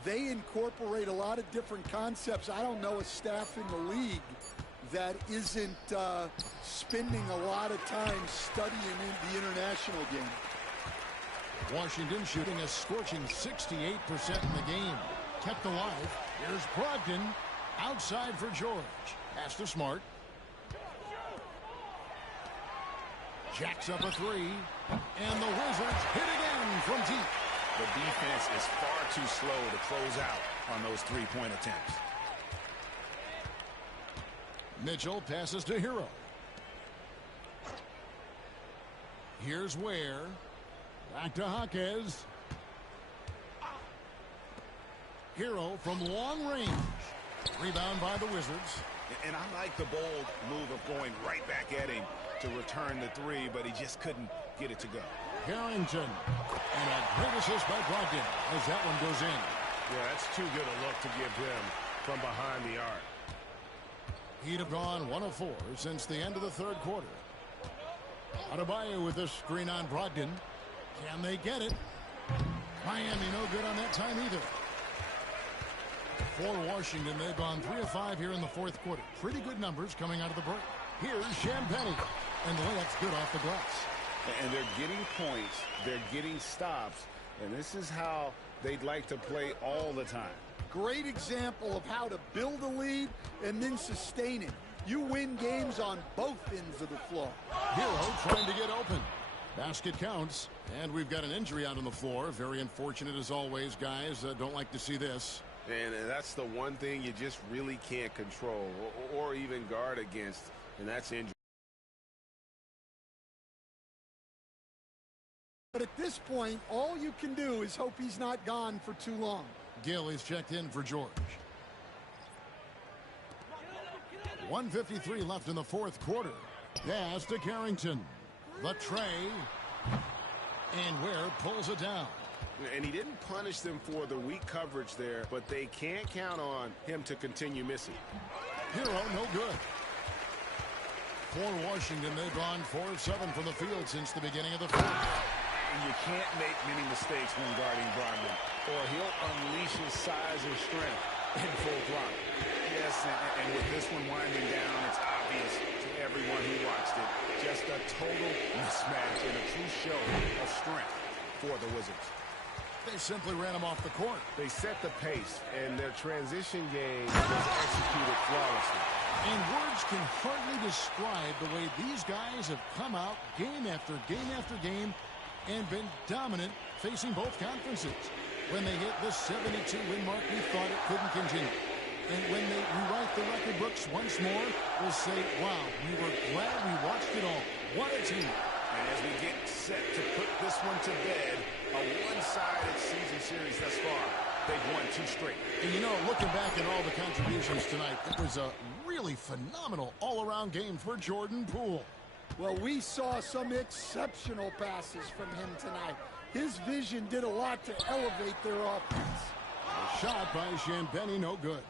they incorporate a lot of different concepts. I don't know a staff in the league that isn't spending a lot of time studying in the international game. Washington shooting a scorching 68% in the game. Kept alive. Here's Brogdon outside for George. Pass to Smart. Jacks up a 3. And the Wizards hit again from deep. The defense is far too slow to close out on those three-point attempts. Mitchell passes to Hero. Here's Ware. Back to Jaquez. Hero from long range. Rebound by the Wizards. And I like the bold move of going right back at him to return the 3, but he just couldn't get it to go. Harrington. And a great assist by Brogdon as that one goes in. Yeah, that's too good a look to give him from behind the arc. He'd have gone 1 of 4 since the end of the third quarter. Adebayo with a screen on Brogdon. Can they get it? Miami no good on that time either. For Washington, they've gone 3 of 5 here in the fourth quarter. Pretty good numbers coming out of the break. Here's Champagnie. And the layup's good off the glass. And they're getting points. They're getting stops. And this is how they'd like to play all the time. Great example of how to build a lead and then sustain it. You win games on both ends of the floor. Hero trying to get open. Basket counts. And we've got an injury out on the floor. Very unfortunate as always, guys. Don't like to see this. And that's the one thing you just really can't control or even guard against, and that's injury. But at this point, all you can do is hope he's not gone for too long. Gill is checked in for George. 1:53 left in the fourth quarter. Pass to Carrington. The tray. And Ware pulls it down. And he didn't punish them for the weak coverage there, but they can't count on him to continue missing. Hero no good. For Washington, they've gone 4 of 7 from the field since the beginning of the fourth. You can't make many mistakes when guarding Brogdon, or he'll unleash his size and strength in full throttle. Yes, and with this one winding down, it's obvious to everyone who watched it. Just a total mismatch and a true show of strength for the Wizards. They simply ran him off the court. They set the pace, and their transition game was executed flawlessly. And words can hardly describe the way these guys have come out game after game after game and been dominant facing both conferences. When they hit the 72-win mark, we thought it couldn't continue. And when they rewrite the record books once more, we'll say, wow, we were glad we watched it all. What a team. And as we get set to put this one to bed, a one-sided season series thus far. They've won 2 straight. And you know, looking back at all the contributions tonight, it was a really phenomenal all-around game for Jordan Poole. Well, we saw some exceptional passes from him tonight. His vision did a lot to elevate their offense. A shot by Champagnie, no good.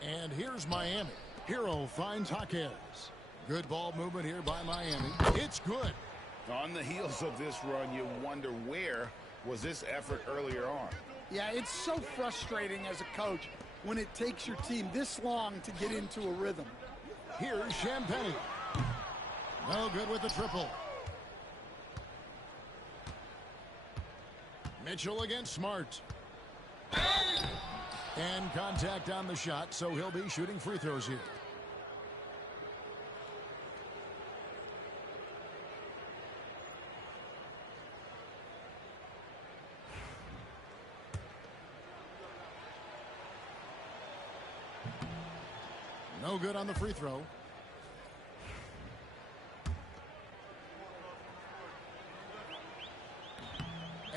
And here's Miami. Hero finds Jaquez. Good ball movement here by Miami. It's good. On the heels of this run, you wonder where was this effort earlier on. Yeah, it's so frustrating as a coach when it takes your team this long to get into a rhythm. Here's Champagnie. No good with the triple. Mitchell against Smart. And contact on the shot, so he'll be shooting free throws here. No good on the free throw.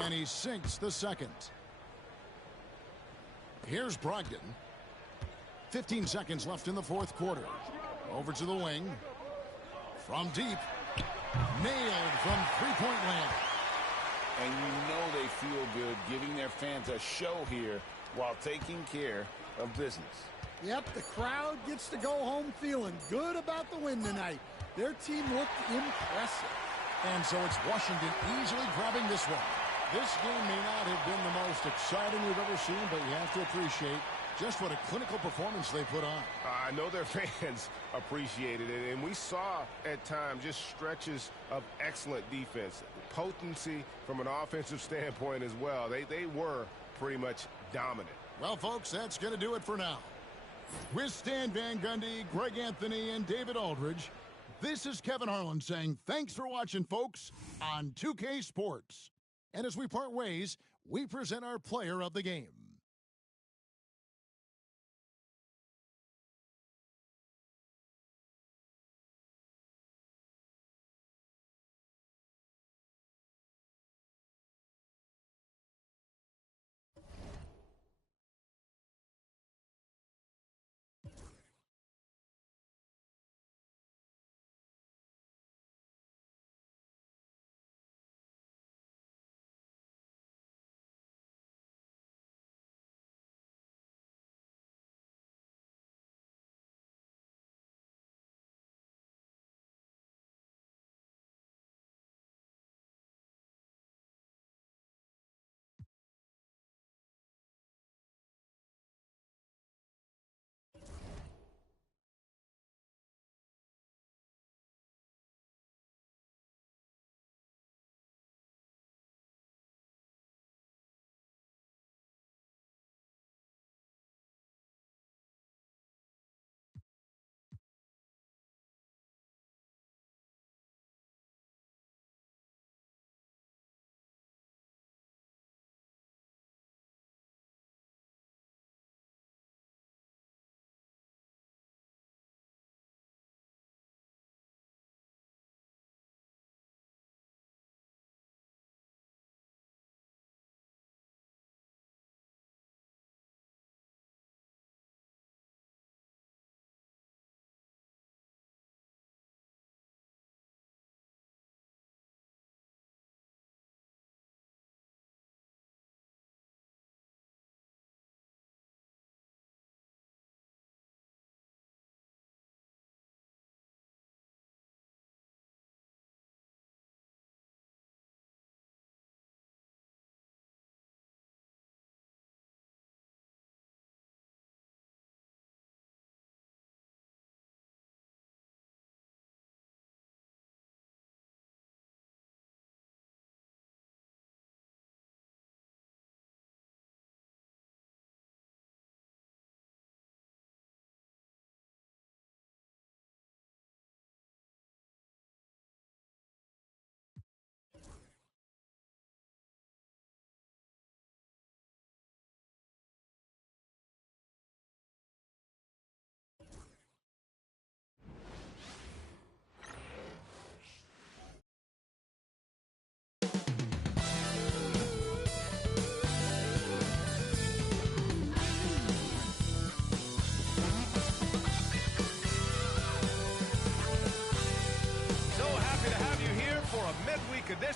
And he sinks the second. Here's Brogdon. 15 seconds left in the fourth quarter. Over to the wing. From deep. Nailed from three-point land. And you know they feel good giving their fans a show here while taking care of business. Yep, the crowd gets to go home feeling good about the win tonight. Their team looked impressive. And so it's Washington easily grabbing this one. This game may not have been the most exciting we've ever seen, but you have to appreciate just what a clinical performance they put on. I know their fans appreciated it, and we saw at times just stretches of excellent defense. Potency from an offensive standpoint as well. They were pretty much dominant. Well, folks, that's going to do it for now. With Stan Van Gundy, Greg Anthony, and David Aldridge, this is Kevin Harlan saying thanks for watching, folks, on 2K Sports. And as we part ways, we present our player of the game.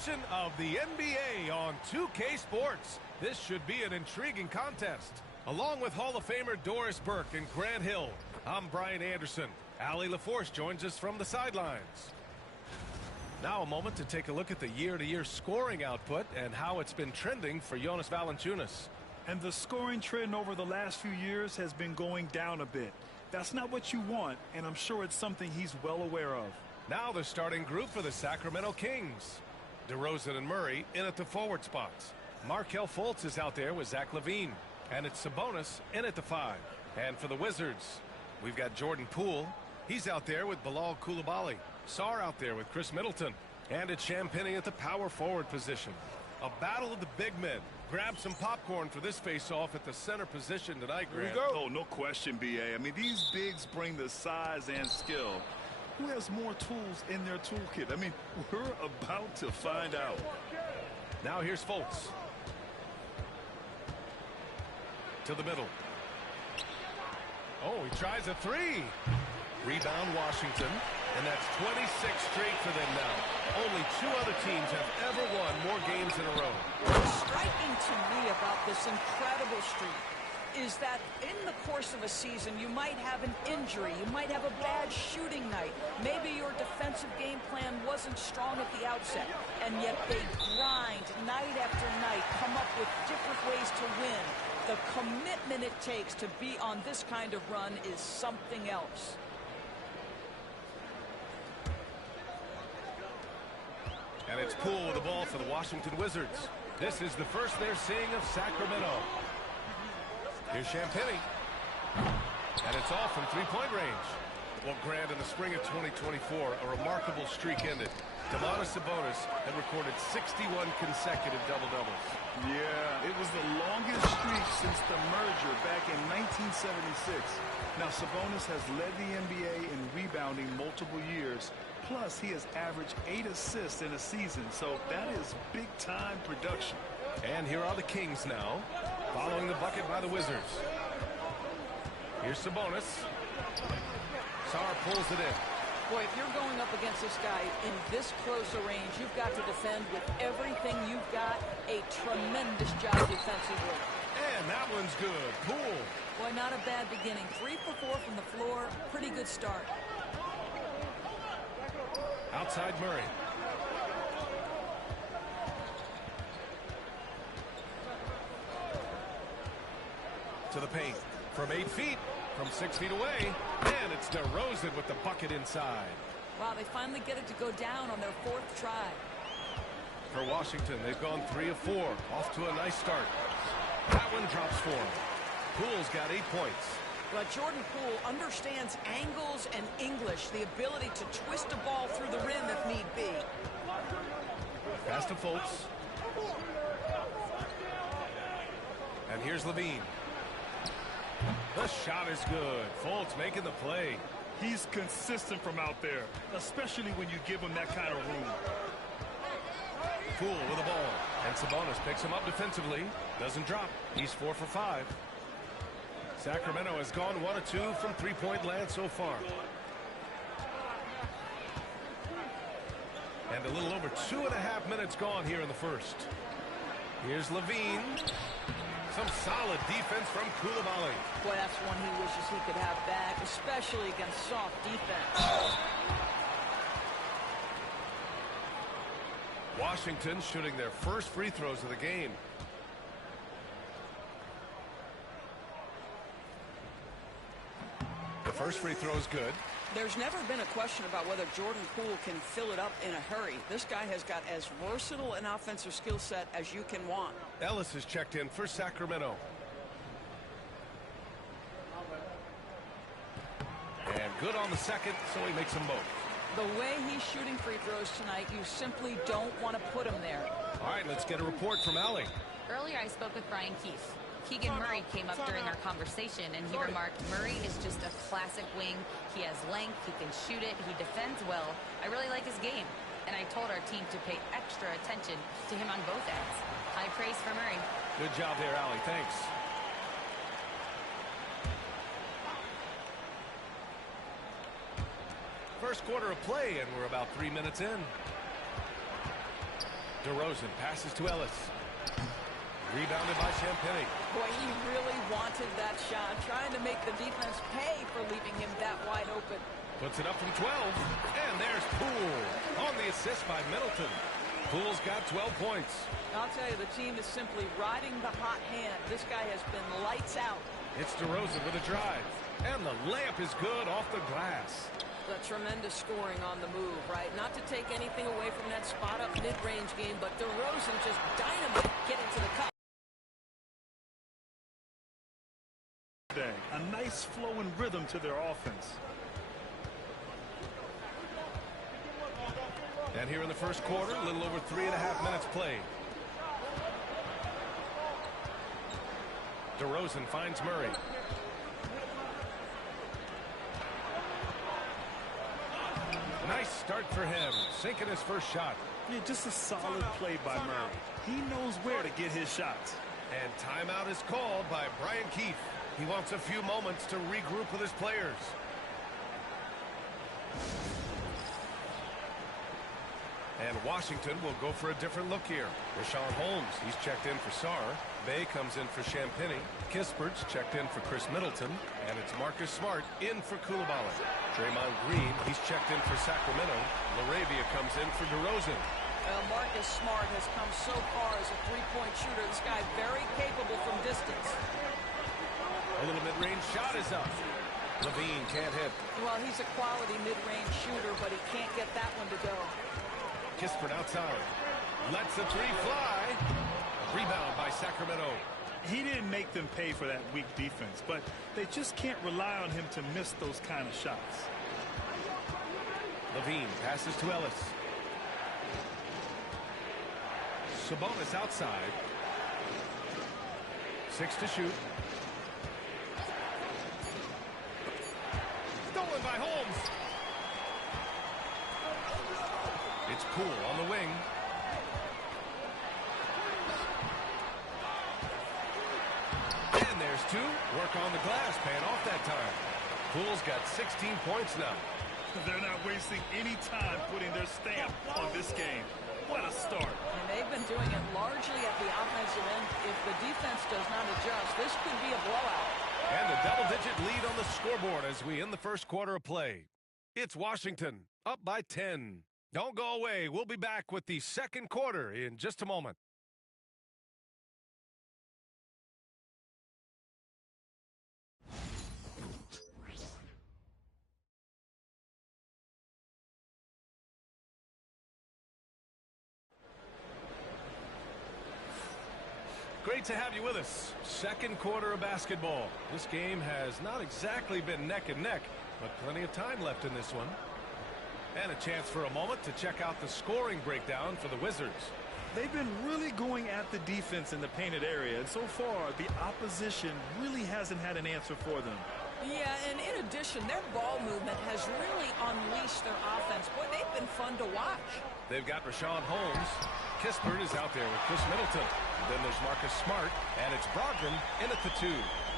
edition of the NBA on 2K Sports. This should be an intriguing contest. Along with Hall of Famer Doris Burke and Grant Hill, I'm Brian Anderson. Allie LaForce joins us from the sidelines. Now a moment to take a look at the year-to-year scoring output and how it's been trending for Jonas Valanciunas. And the scoring trend over the last few years has been going down a bit. That's not what you want, and I'm sure it's something he's well aware of. Now the starting group for the Sacramento Kings. DeRozan and Murray in at the forward spots. Markelle Fultz is out there with Zach LaVine. And it's Sabonis in at the 5. And for the Wizards, we've got Jordan Poole. He's out there with Bilal Coulibaly. Sarr out there with Chris Middleton. And it's Champagnie at the power forward position. A battle of the big men. Grab some popcorn for this face-off at the center position tonight, Grant. Here we go. Oh, no question, B.A. I mean, these bigs bring the size and skill. Who has more tools in their toolkit? I mean, we're about to find out. Now here's Fultz. To the middle. Oh, he tries a 3. Rebound Washington. And that's 26 straight for them now. Only 2 other teams have ever won more games in a row. What's striking to me about this incredible streak is that in the course of a season, you might have an injury, you might have a bad shooting night, maybe your defensive game plan wasn't strong at the outset, and yet they grind night after night, come up with different ways to win. The commitment it takes to be on this kind of run is something else. And it's Poole with the ball for the Washington Wizards. This is the first they're seeing of Sacramento. Here's Champagnie. And it's off from three-point range. Well, Grant, in the spring of 2024, a remarkable streak ended. Domantas Sabonis had recorded 61 consecutive double-doubles. Yeah, it was the longest streak since the merger back in 1976. Now, Sabonis has led the NBA in rebounding multiple years. Plus, he has averaged 8 assists in a season, so that is big-time production. And here are the Kings now, following the bucket by the Wizards. Here's Sabonis. Sarr pulls it in. Boy, if you're going up against this guy in this close a range, you've got to defend with everything you've got. A tremendous job defensively. And that one's good. Poole. Boy, not a bad beginning. 3 for 4 from the floor. Pretty good start. Outside Murray. To the paint. From 8 feet. From 6 feet away. And it's DeRozan with the bucket inside. Wow, they finally get it to go down on their 4th try. For Washington, they've gone 3 of 4. Off to a nice start. That one drops for him. Poole's got 8 points. But Jordan Poole understands angles and English, the ability to twist a ball through the rim if need be. Pass to Fultz. And here's LaVine. The shot is good. Fultz making the play. He's consistent from out there, especially when you give him that kind of room. Poole with the ball. And Sabonis picks him up defensively. Doesn't drop. He's 4 for 5. Sacramento has gone 1 of 2 from three-point land so far. And a little over 2.5 minutes gone here in the first. Here's LaVine. Some solid defense from Coulibaly. Boy, that's one he wishes he could have back, especially against soft defense. Washington shooting their first free throws of the game. The first free throw is good. There's never been a question about whether Jordan Poole can fill it up in a hurry. This guy has got as versatile an offensive skill set as you can want. Ellis has checked in for Sacramento. And good on the second, so he makes them both. The way he's shooting free throws tonight, you simply don't want to put him there. All right, let's get a report from Allie. Earlier, I spoke with Brian Keefe. Keegan Murray came up during our conversation, and he remarked, Murray is just a classic wing. He has length, he can shoot it, he defends well. I really like his game, and I told our team to pay extra attention to him on both ends. High praise for Murray. Good job there, Allie. Thanks. First quarter of play, and we're about 3 minutes in. DeRozan passes to Ellis. Rebounded by Champagnie. Boy, he really wanted that shot, trying to make the defense pay for leaving him that wide open. Puts it up from 12. And there's Poole on the assist by Middleton. Poole's got 12 points. I'll tell you, the team is simply riding the hot hand. This guy has been lights out. It's DeRozan with a drive. And the layup is good off the glass. The tremendous scoring on the move, right? Not to take anything away from that spot-up mid-range game, but DeRozan just dynamite getting to the cup. A nice flow and rhythm to their offense. And here in the first quarter, a little over 3.5 minutes played. DeRozan finds Murray. Nice start for him, sinking his first shot. Yeah, just a solid play by Murray. He knows where to get his shots. And timeout is called by Brian Keefe. He wants a few moments to regroup with his players. And Washington will go for a different look here. Richaun Holmes, he's checked in for Sarr. Bay comes in for Champagnie. Kispert's checked in for Chris Middleton. And it's Marcus Smart in for Coulibaly. Draymond Green, he's checked in for Sacramento. LaRavia comes in for DeRozan. Well, Marcus Smart has come so far as a three-point shooter. This guy very capable from distance. A little mid-range shot is up. Levine can't hit. Well, he's a quality mid-range shooter, but he can't get that one to go. Kispert outside. Lets the three fly. Rebound by Sacramento. He didn't make them pay for that weak defense, but they just can't rely on him to miss those kind of shots. Levine passes to Ellis. Sabonis outside. 6 to shoot. Stolen by Holmes. It's Poole on the wing. And there's two. Work on the glass, paying off that time. Poole's got 16 points now. They're not wasting any time putting their stamp on this game. What a start. And they've been doing it largely at the offensive end. If the defense does not adjust, this could be a blowout. And a double-digit lead on the scoreboard as we end the first quarter of play. It's Washington, up by 10. Don't go away. We'll be back with the second quarter in just a moment. Great to have you with us. Second quarter of basketball. This game has not exactly been neck and neck, but plenty of time left in this one. And a chance for a moment to check out the scoring breakdown for the Wizards. They've been really going at the defense in the painted area, and so far, the opposition really hasn't had an answer for them. Yeah, and in addition, their ball movement has really unleashed their offense. Boy, they've been fun to watch. They've got Richaun Holmes. Kispert is out there with Chris Middleton. Then there's Marcus Smart, and it's Brogdon in at the 2.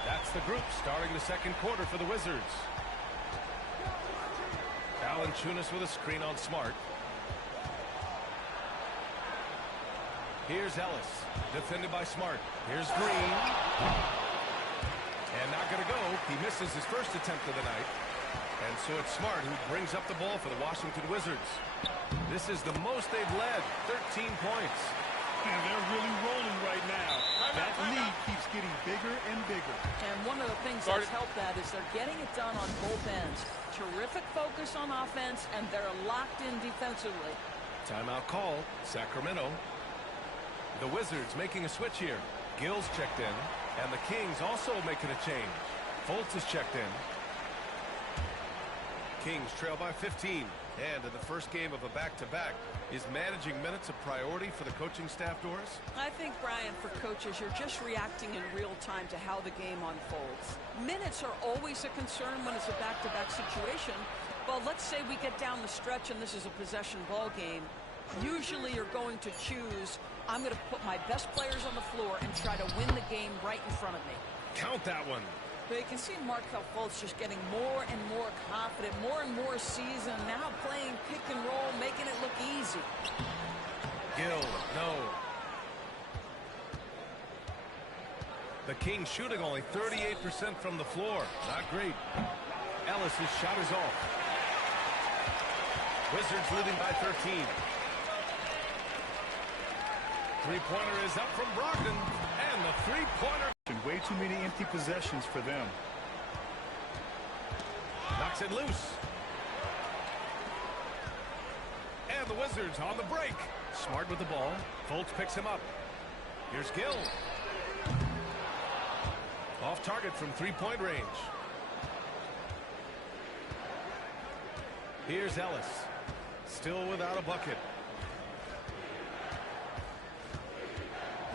That's the group starting the second quarter for the Wizards. Valanciunas with a screen on Smart. Here's Ellis, defended by Smart. Here's Green. And not going to go. He misses his first attempt of the night. And so it's Smart who brings up the ball for the Washington Wizards. This is the most they've led, 13 points. And they're really rolling right now. That lead keeps getting bigger and bigger. And one of the things that's helped that is they're getting it done on both ends. Terrific focus on offense, and they're locked in defensively. Timeout call, Sacramento. The Wizards making a switch here. Gill's checked in, and the Kings also making a change. Fultz is checked in. Kings trail by 15. And in the first game of a back-to-back, is managing minutes a priority for the coaching staff, Doris? I think, Brian, for coaches, you're just reacting in real time to how the game unfolds. Minutes are always a concern when it's a back-to-back situation. Well, let's say we get down the stretch and this is a possession ball game. Usually you're going to choose, I'm going to put my best players on the floor and try to win the game right in front of me. Count that one. But you can see Markelle Fultz just getting more and more confident, more and more seasoned, now playing pick and roll, making it look easy. Gill, no. The Kings shooting only 38% from the floor. Not great. Ellis's shot is off. Wizards leading by 13. Three-pointer is up from Brogdon. And the three-pointer. Way too many empty possessions for them. Knocks it loose. And the Wizards on the break. Smart with the ball. Fultz picks him up. Here's Gill. Off target from three-point range. Here's Ellis. Still without a bucket.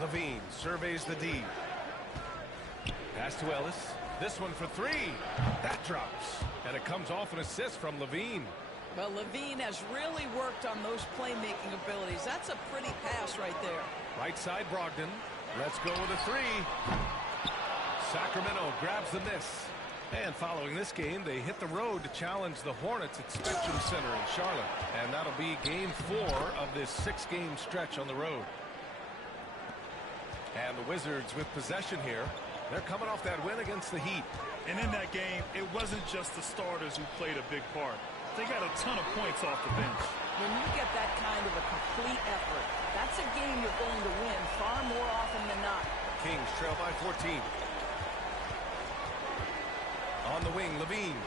Levine surveys the D. Pass to Ellis. This one for three. That drops. And it comes off an assist from Levine. Well, Levine has really worked on those playmaking abilities. That's a pretty pass right there. Right side Brogdon. Let's go with a three. Sacramento grabs the miss. And following this game, they hit the road to challenge the Hornets at Spectrum Center in Charlotte. And that'll be game 4 of this 6-game stretch on the road. And the Wizards with possession here. They're coming off that win against the Heat. And in that game, it wasn't just the starters who played a big part. They got a ton of points off the bench. When you get that kind of a complete effort, that's a game you're going to win far more often than not. Kings trail by 14. On the wing, Levine.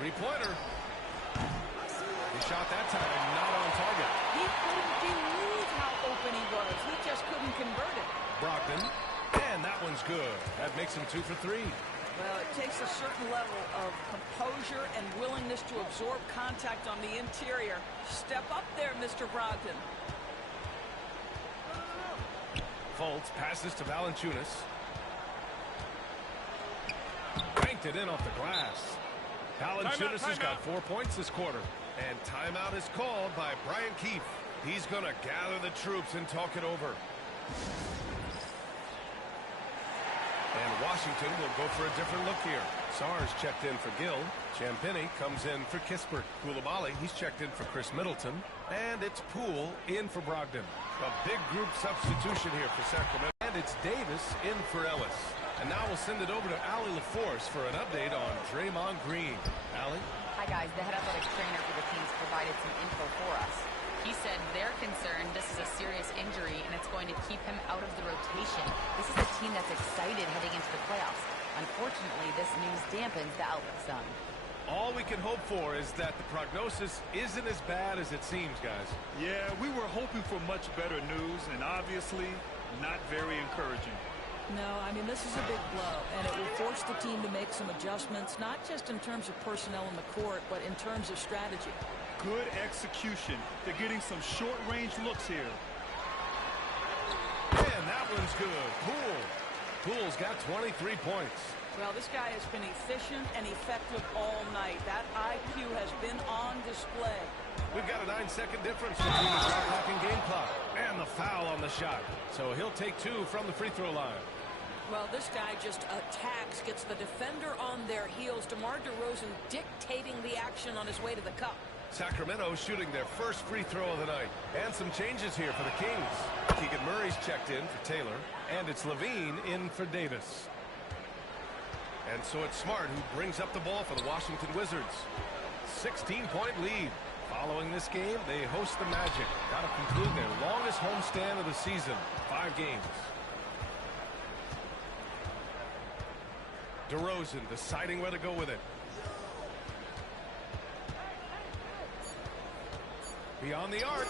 Three-pointer. He shot that time, not on target. He couldn't believe how open he was. He just couldn't convert it. Brogdon. And that one's good. That makes him 2 for 3. Well, it takes a certain level of composure and willingness to absorb contact on the interior. Step up there, Mr. Brogdon. Fultz passes to Valanciunas. Banked it in off the glass. Valanciunas has got 4 points this quarter. And timeout is called by Brian Keefe. He's going to gather the troops and talk it over. And Washington will go for a different look here. Sars checked in for Gill. Champagnie comes in for Kispert. Coulibaly, he's checked in for Chris Middleton. And it's Poole in for Brogdon. A big group substitution here for Sacramento. And it's Davis in for Ellis. And now we'll send it over to Allie LaForce for an update on Draymond Green. Allie? Hi, guys. The head athletic trainer for the Kings provided some info for us. He said they're concerned this is a serious injury and it's going to keep him out of the rotation. This is a team that's excited heading into the playoffs. Unfortunately, this news dampens the outlook some. All we can hope for is that the prognosis isn't as bad as it seems, guys. Yeah, we were hoping for much better news, and obviously not very encouraging. No, I mean, this is a big blow, and it will force the team to make some adjustments, not just in terms of personnel in the court, but in terms of strategy. Good execution. They're getting some short-range looks here. And that one's good. Poole's got 23 points. Well, this guy has been efficient and effective all night. That IQ has been on display. We've got a 9-second difference between the shot clock and game clock. And the foul on the shot. So he'll take 2 from the free throw line. Well, this guy just attacks, gets the defender on their heels. DeMar DeRozan dictating the action on his way to the cup. Sacramento shooting their first free throw of the night. And some changes here for the Kings. Keegan Murray's checked in for Taylor. And it's Levine in for Davis. And so it's Smart who brings up the ball for the Washington Wizards. 16-point lead. Following this game, they host the Magic. That'll conclude their longest homestand of the season. 5 games. DeRozan deciding where to go with it. Beyond the arc.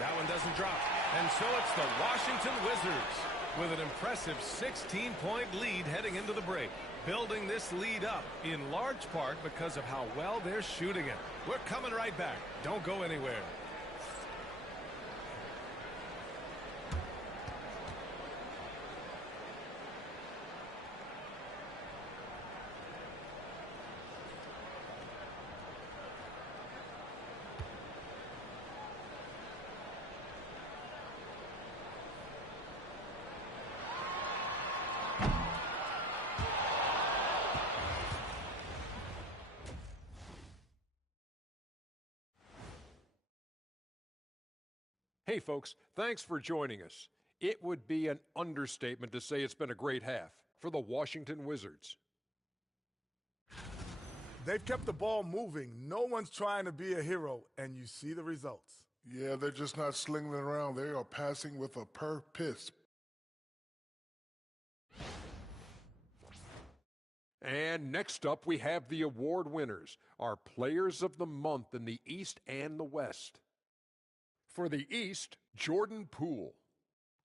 That one doesn't drop. And so it's the Washington Wizards with an impressive 16-point lead heading into the break. Building this lead up in large part because of how well they're shooting it. We're coming right back. Don't go anywhere. Hey, folks, thanks for joining us. It would be an understatement to say it's been a great half for the Washington Wizards. They've kept the ball moving. No one's trying to be a hero, and you see the results. Yeah, they're just not slinging it around. They are passing with a purpose. And next up, we have the award winners, our players of the month in the East and the West. For the East, Jordan Poole.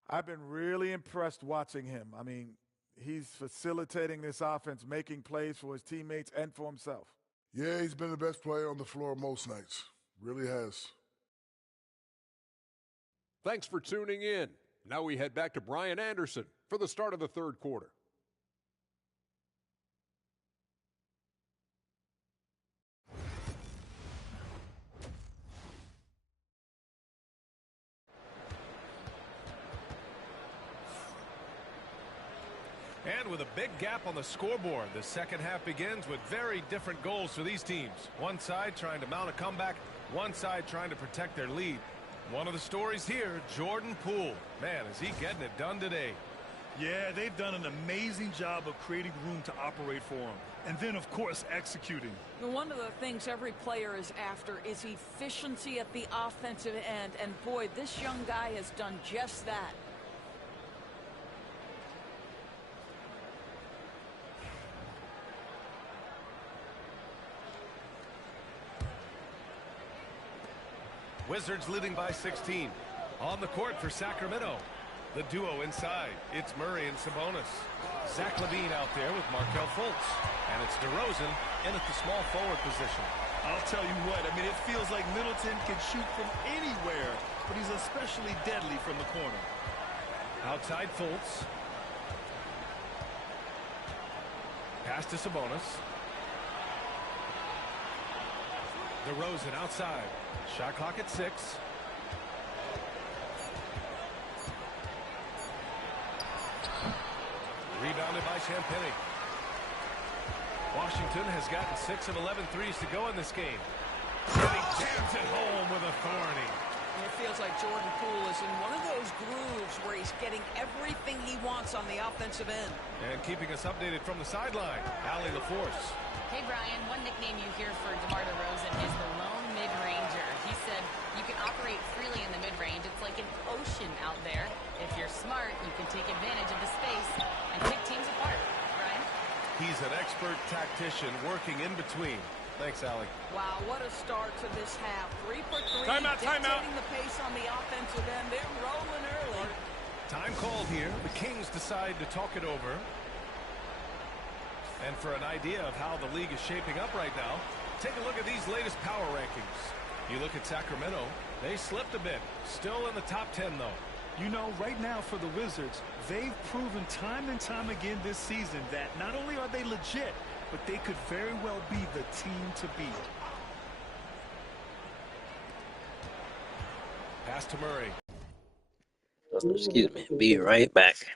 I've been really impressed watching him. I mean, he's facilitating this offense, making plays for his teammates and for himself. Yeah, he's been the best player on the floor most nights. Really has. Thanks for tuning in. Now we head back to Brian Anderson for the start of the third quarter. And with a big gap on the scoreboard, the second half begins with very different goals for these teams. One side trying to mount a comeback, one side trying to protect their lead. One of the stories here, Jordan Poole. Man, is he getting it done today. Yeah, they've done an amazing job of creating room to operate for him. And then, of course, executing. One of the things every player is after is efficiency at the offensive end. And boy, this young guy has done just that. Wizards leading by 16. On the court for Sacramento. The duo inside. It's Murray and Sabonis. Zach LaVine out there with Markelle Fultz. And it's DeRozan in at the small forward position. I'll tell you what, I mean, it feels like Middleton can shoot from anywhere, but he's especially deadly from the corner. Outside Fultz. Pass to Sabonis. DeRozan outside. Shot clock at 6. Rebounded by Champagny. Washington has gotten 6 of 11 threes to go in this game. And he jams it home with authority. It feels like Jordan Poole is in one of those grooves where he's getting everything he wants on the offensive end. And keeping us updated from the sideline, Allie LaForce. Hey, Brian, one nickname you hear for DeMar DeRozan is the lone mid-ranger. He said you can operate freely in the mid-range. It's like an ocean out there. If you're smart, you can take advantage of the space and pick teams apart. Brian? He's an expert tactician working in between. Thanks, Allie. Wow, what a start to this half. 3 for 3, Timeout. dictating the pace on the offensive end. They're rolling early. Time called here. The Kings decide to talk it over. And for an idea of how the league is shaping up right now, take a look at these latest power rankings. You look at Sacramento, they slipped a bit. Still in the top 10, though. You know, right now for the Wizards, they've proven time and time again this season that not only are they legit, but they could very well be the team to beat. Pass to Murray. Excuse me. Be right back.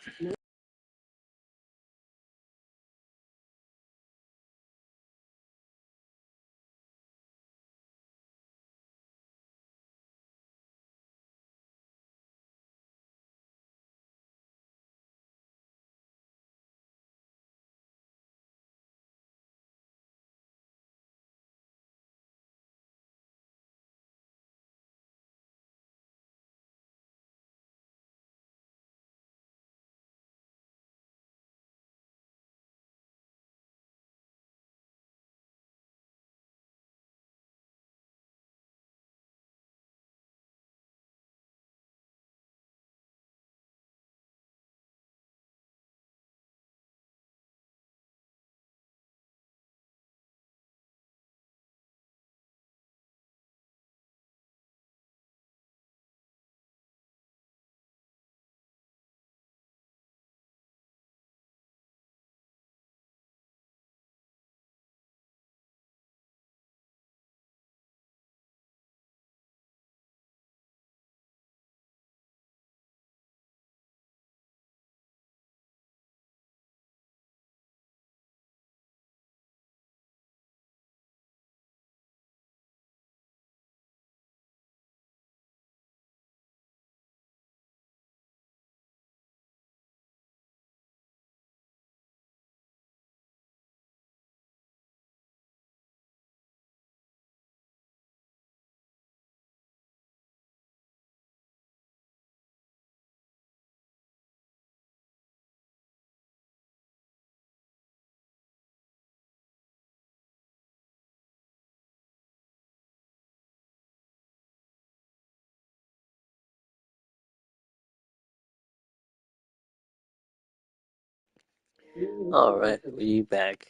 Alright, we back.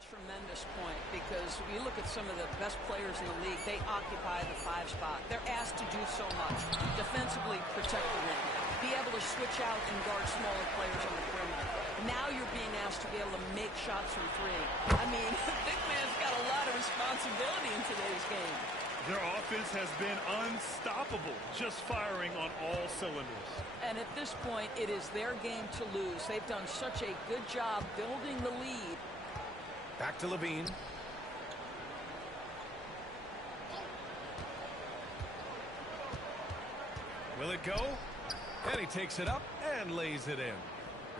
Tremendous point, because you look at some of the best players in the league, they occupy the 5 spot. They're asked to do so much. Defensively, protect the rim. Be able to switch out and guard smaller players on the perimeter. Now you're being asked to be able to make shots from 3. I mean, big man's got a lot of responsibility in today's game. Their offense has been unstoppable, just firing on all cylinders. And at this point, it is their game to lose. They've done such a good job building the lead. Back to Levine. Will it go? And he takes it up and lays it in.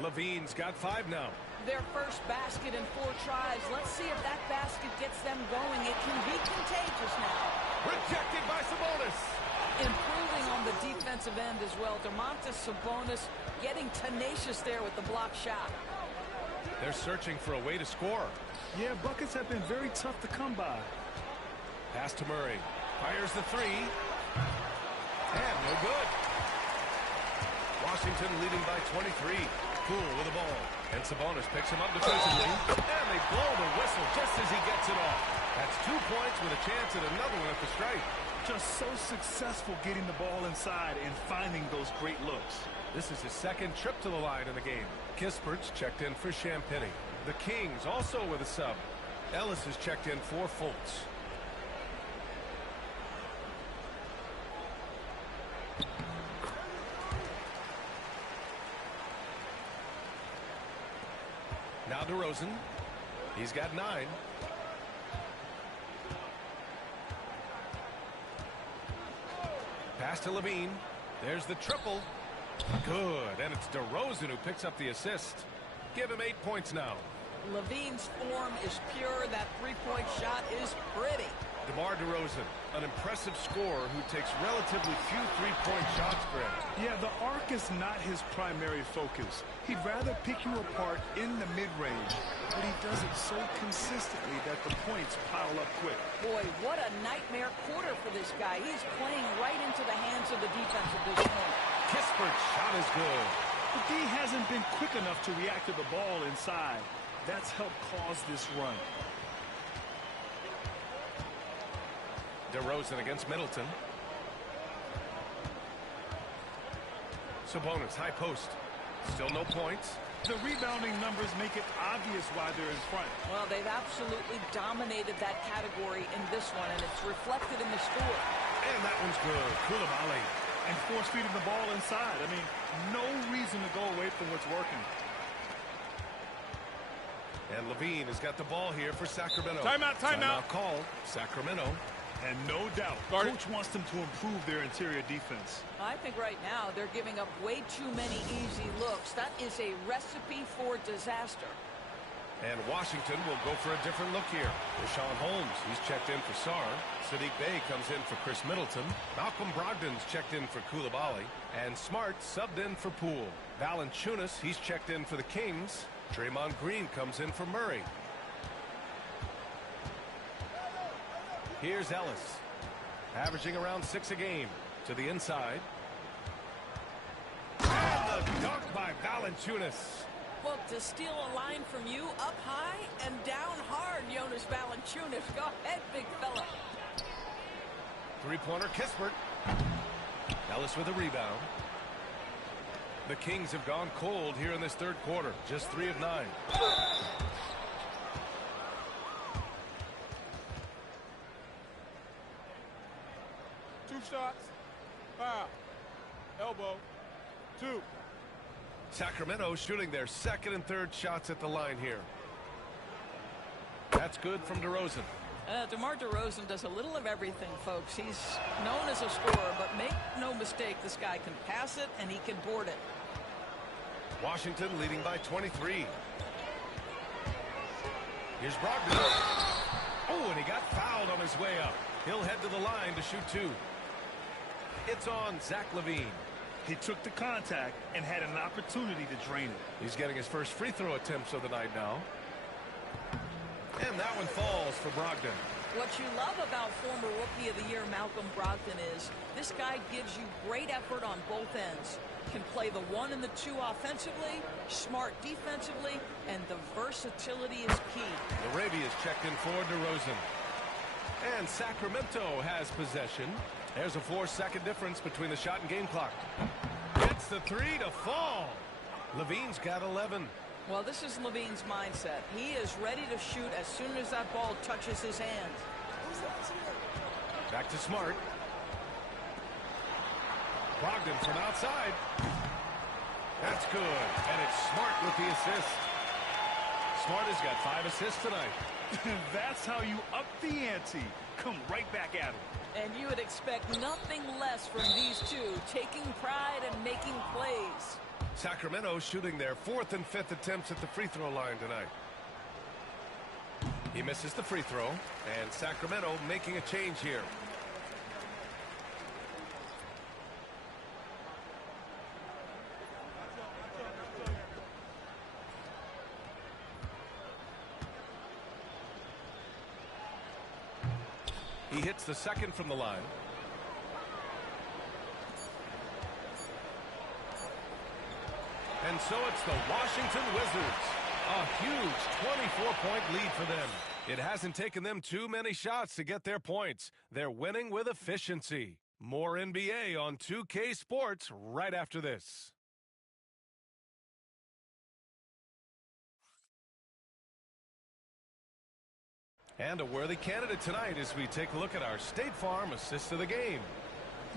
Levine's got 5 now. Their first basket in 4 tries. Let's see if that basket gets them going. It can be contagious now. Rejected by Sabonis. Improving on the defensive end as well. Domantas Sabonis getting tenacious there with the block shot. They're searching for a way to score. Yeah, buckets have been very tough to come by. Pass to Murray. Fires the 3. And no good. Washington leading by 23. Poole with the ball. And Sabonis picks him up defensively. And they blow the whistle just as he gets it off. That's 2 points with a chance at another one at the stripe. Just so successful getting the ball inside and finding those great looks. This is his 2nd trip to the line in the game. Kispert's checked in for Champagny. The Kings also with a sub. Ellis is checked in for Fultz. Now DeRozan. He's got 9. Pass to Levine. There's the triple. Good, and it's DeRozan who picks up the assist. Give him 8 points now. Levine's form is pure. That 3-point shot is pretty. DeMar DeRozan, an impressive scorer who takes relatively few 3-point shots, Greg. Yeah, the arc is not his primary focus. He'd rather pick you apart in the mid-range, but he does it so consistently that the points pile up quick. Boy, what a nightmare quarter for this guy. He's playing right into the hands of the defense at this point. Kispert's shot is good. The D hasn't been quick enough to react to the ball inside. That's helped cause this run. DeRozan against Middleton. Sabonis, high post. Still no points. The rebounding numbers make it obvious why they're in front. Well, they've absolutely dominated that category in this one, and it's reflected in the score. And that one's good. Coulibaly. And force-feeding the ball inside. I mean, no reason to go away from what's working. And Levine has got the ball here for Sacramento. Timeout. Timeout called. Sacramento. And no doubt, Coach wants them to improve their interior defense. I think right now they're giving up way too many easy looks. That is a recipe for disaster. And Washington will go for a different look here. Rashawn Holmes, he's checked in for Sarr. Sadiq Bey comes in for Chris Middleton. Malcolm Brogdon's checked in for Coulibaly. And Smart subbed in for Poole. Valanciunas, he's checked in for the Kings. Draymond Green comes in for Murray. Here's Ellis, averaging around 6 a game. To the inside. And the dunk by Valanciunas. Well, to steal a line from you up high and down hard, Jonas Valanciunas. Go ahead, big fella. 3-pointer Kispert. Ellis with a rebound. The Kings have gone cold here in this 3rd quarter. Just 3 of 9. 2 shots. Foul. Elbow. 2. Sacramento shooting their 2nd and 3rd shots at the line here. That's good from DeRozan. DeMar DeRozan does a little of everything, folks. He's known as a scorer, but make no mistake, this guy can pass it and he can board it. Washington leading by 23. Here's Brogdon. Oh, and he got fouled on his way up. He'll head to the line to shoot 2. It's on Zach LaVine. He took the contact and had an opportunity to drain it. He's getting his first free throw attempts of the night now. And that one falls for Brogdon. What you love about former Rookie of the Year Malcolm Brogdon is this guy gives you great effort on both ends. Can play the 1 and the 2 offensively, smart defensively, and the versatility is key. Larabia's checked in for DeRozan. And Sacramento has possession. There's a 4-second difference between the shot and game clock. Gets the 3 to fall. Levine's got 11. Well, this is Levine's mindset. He is ready to shoot as soon as that ball touches his hand. Back to Smart. Brogdon from outside. That's good. And it's Smart with the assist. Smart has got 5 assists tonight. That's how you up the ante. Come right back at him. And you would expect nothing less from these two, taking pride and making plays. Sacramento shooting their 4th and 5th attempts at the free throw line tonight. He misses the free throw, and Sacramento making a change here. He hits the second from the line. And so it's the Washington Wizards. A huge 24-point lead for them. It hasn't taken them too many shots to get their points. They're winning with efficiency. More NBA on 2K Sports right after this. And a worthy candidate tonight as we take a look at our State Farm assist of the game.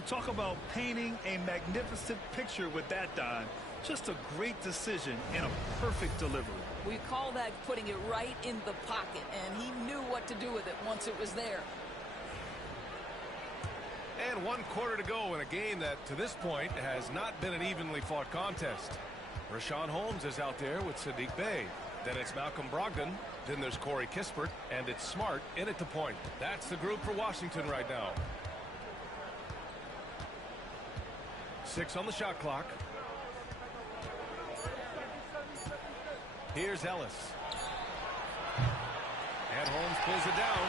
Talk about painting a magnificent picture with that, Don. Just a great decision and a perfect delivery. We call that putting it right in the pocket, and he knew what to do with it once it was there. And 1 quarter to go in a game that, to this point, has not been an evenly fought contest. Richaun Holmes is out there with Saddiq Bey. Then it's Malcolm Brogdon. Then there's Corey Kispert, and it's Smart in at the point. That's the group for Washington right now. 6 on the shot clock. Here's Ellis. And Holmes pulls it down.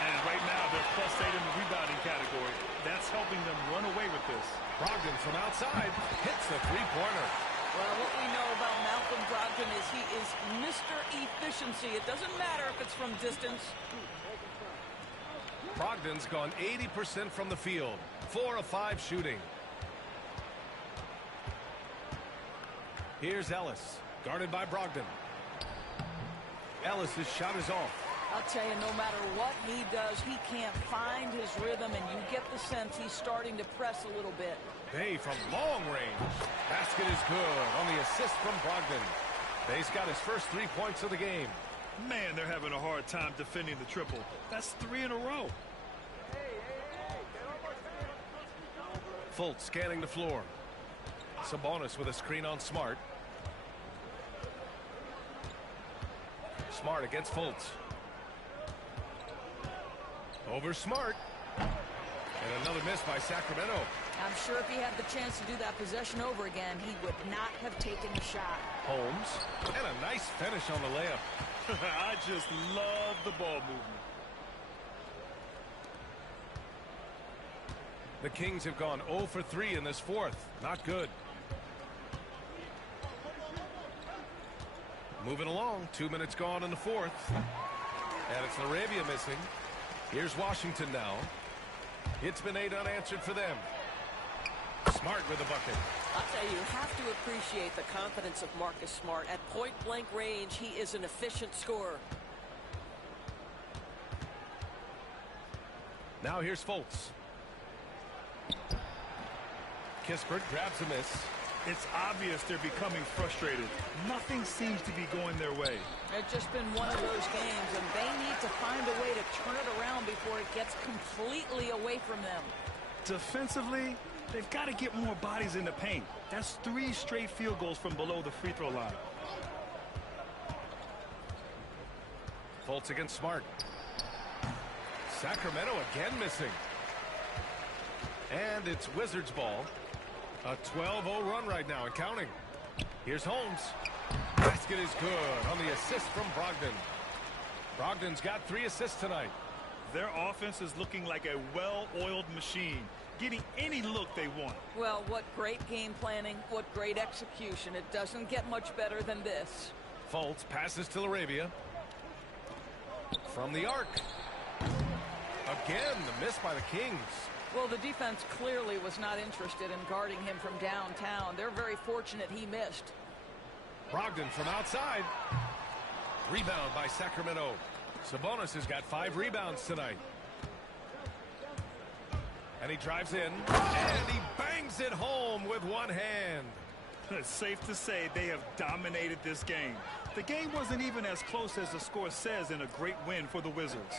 And right now they're +8 in the rebounding category. That's helping them run away with this. Brogdon from outside hits the three-pointer. Well, what we know about Malcolm Brogdon is he is Mr. Efficiency. It doesn't matter if it's from distance. Brogdon's gone 80% from the field. 4 of 5 shooting. Here's Ellis, guarded by Brogdon. Ellis' shot is off. I'll tell you, no matter what he does, he can't find his rhythm, and you get the sense he's starting to press a little bit. Bey from long range. Basket is good on the assist from Brogdon. Bey's got his first 3 points of the game. Man, they're having a hard time defending the triple. That's 3 in a row. Fultz scanning the floor. Sabonis with a screen on Smart. Smart against Fultz. Over Smart. And another miss by Sacramento. I'm sure if he had the chance to do that possession over again, he would not have taken the shot. Holmes. And a nice finish on the layup. I just love the ball movement. The Kings have gone 0 for 3 in this fourth. Not good. Moving along. 2 minutes gone in the fourth. And it's Larabia missing. Here's Washington now. It's been 8 unanswered for them. Smart with a bucket. I'll tell you, you have to appreciate the confidence of Marcus Smart. At point-blank range, he is an efficient scorer. Now here's Fultz. Kispert grabs a miss. It's obvious they're becoming frustrated. Nothing seems to be going their way. It's just been one of those games, and they need to find a way to turn it around before it gets completely away from them. Defensively, they've got to get more bodies in the paint. That's 3 straight field goals from below the free throw line. Fultz against Smart. Sacramento again missing. And it's Wizards ball. A 12-0 run right now and counting. Here's Holmes. Basket is good on the assist from Brogdon. Brogdon's got 3 assists tonight. Their offense is looking like a well-oiled machine, getting any look they want. Well, what great game planning, what great execution. It doesn't get much better than this. Fultz passes to Arabia. From the arc. Again, the miss by the Kings. Well, the defense clearly was not interested in guarding him from downtown. They're very fortunate he missed. Brogdon from outside. Rebound by Sacramento. Sabonis has got 5 rebounds tonight. And he drives in. And he bangs it home with one hand. It's safe to say they have dominated this game. The game wasn't even as close as the score says in a great win for the Wizards.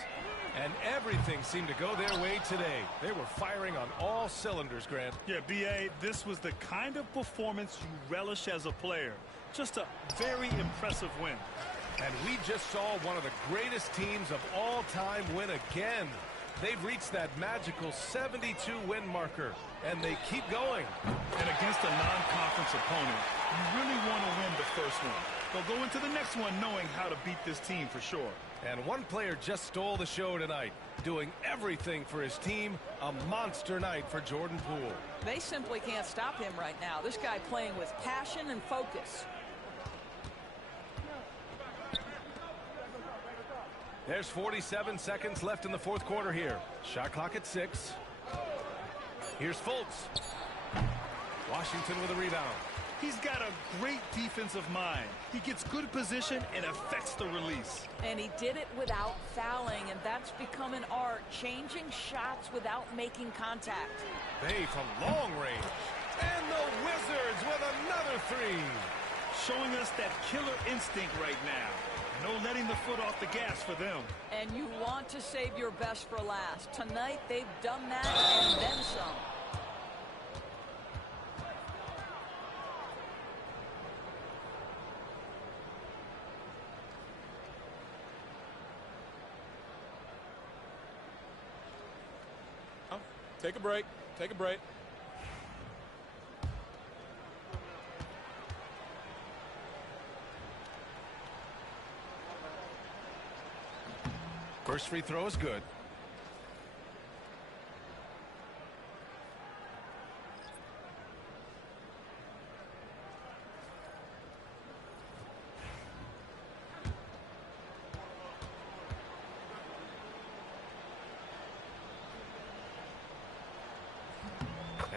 And everything seemed to go their way today. They were firing on all cylinders, Grant. Yeah, B.A., this was the kind of performance you relish as a player. Just a very impressive win. And we just saw one of the greatest teams of all time win again. They've reached that magical 72-win marker, and they keep going. And against a non-conference opponent, you really want to win the first one. They'll go into the next one knowing how to beat this team for sure. And one player just stole the show tonight, doing everything for his team. A monster night for Jordan Poole. They simply can't stop him right now. This guy playing with passion and focus. There's 47 seconds left in the fourth quarter here. Shot clock at 6. Here's Fultz. Washington with a rebound. He's got a great defensive mind. He gets good position and affects the release. And he did it without fouling, and that's become an art, changing shots without making contact. Bay from long range. And the Wizards with another 3. Showing us that killer instinct right now. No letting the foot off the gas for them. And you want to save your best for last. Tonight, they've done that and then some. Take a break. Take a break. First free throw is good.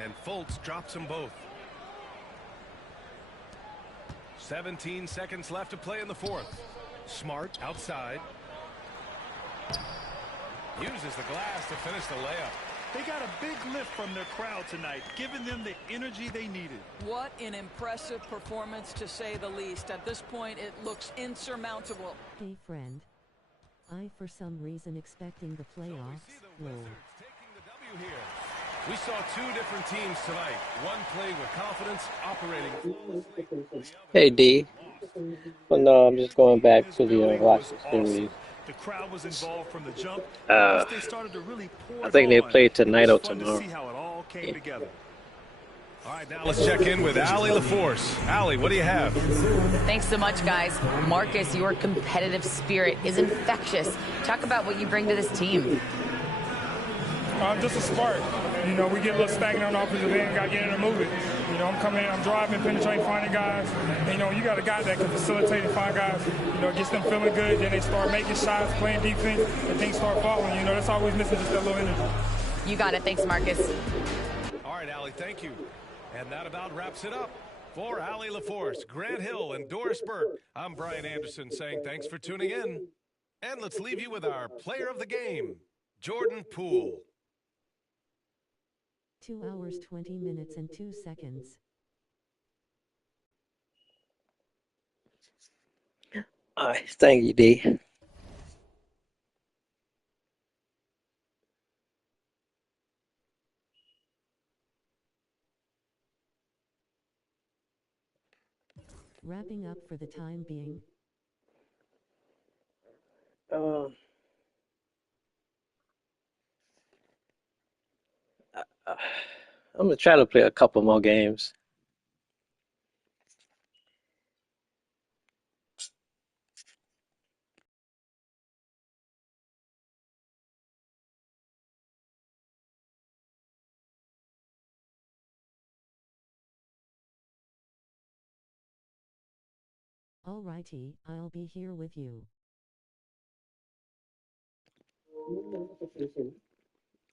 And Fultz drops them both. 17 seconds left to play in the fourth. Smart outside. Uses the glass to finish the layup. They got a big lift from their crowd tonight, giving them the energy they needed. What an impressive performance, to say the least. At this point, it looks insurmountable. Hey, friend. I, for some reason, expecting the playoffs. We saw 2 different teams tonight. One played with confidence, operating. Hey, D. Well, no, I'm just going back to the Washington series. The crowd was involved from the jump. They started to really pour I think they play tonight or fun tomorrow. to see how it all came together. All right, now let's check in with Allie LaForce. Allie, what do you have? Thanks so much, guys. Marcus, your competitive spirit is infectious. Talk about what you bring to this team. Just a spark. You know, we get a little stagnant on the offensive end, got to get in and move it. You know, I'm coming in, I'm driving, penetrating, finding guys. And, you know, you got a guy that can facilitate and find guys. You know, gets them feeling good, then they start making shots, playing defense, and things start falling. You know, that's always missing, just that little energy. You got it. Thanks, Marcus. All right, Allie, thank you. And that about wraps it up. For Allie LaForce, Grant Hill, and Doris Burke, I'm Brian Anderson saying thanks for tuning in. And let's leave you with our player of the game, Jordan Poole. 2 hours 20 minutes and 2 seconds. All right, thank you, D. Wrapping up for the time being. I'm gonna try to play a couple more games. Alrighty, I'll be here with you.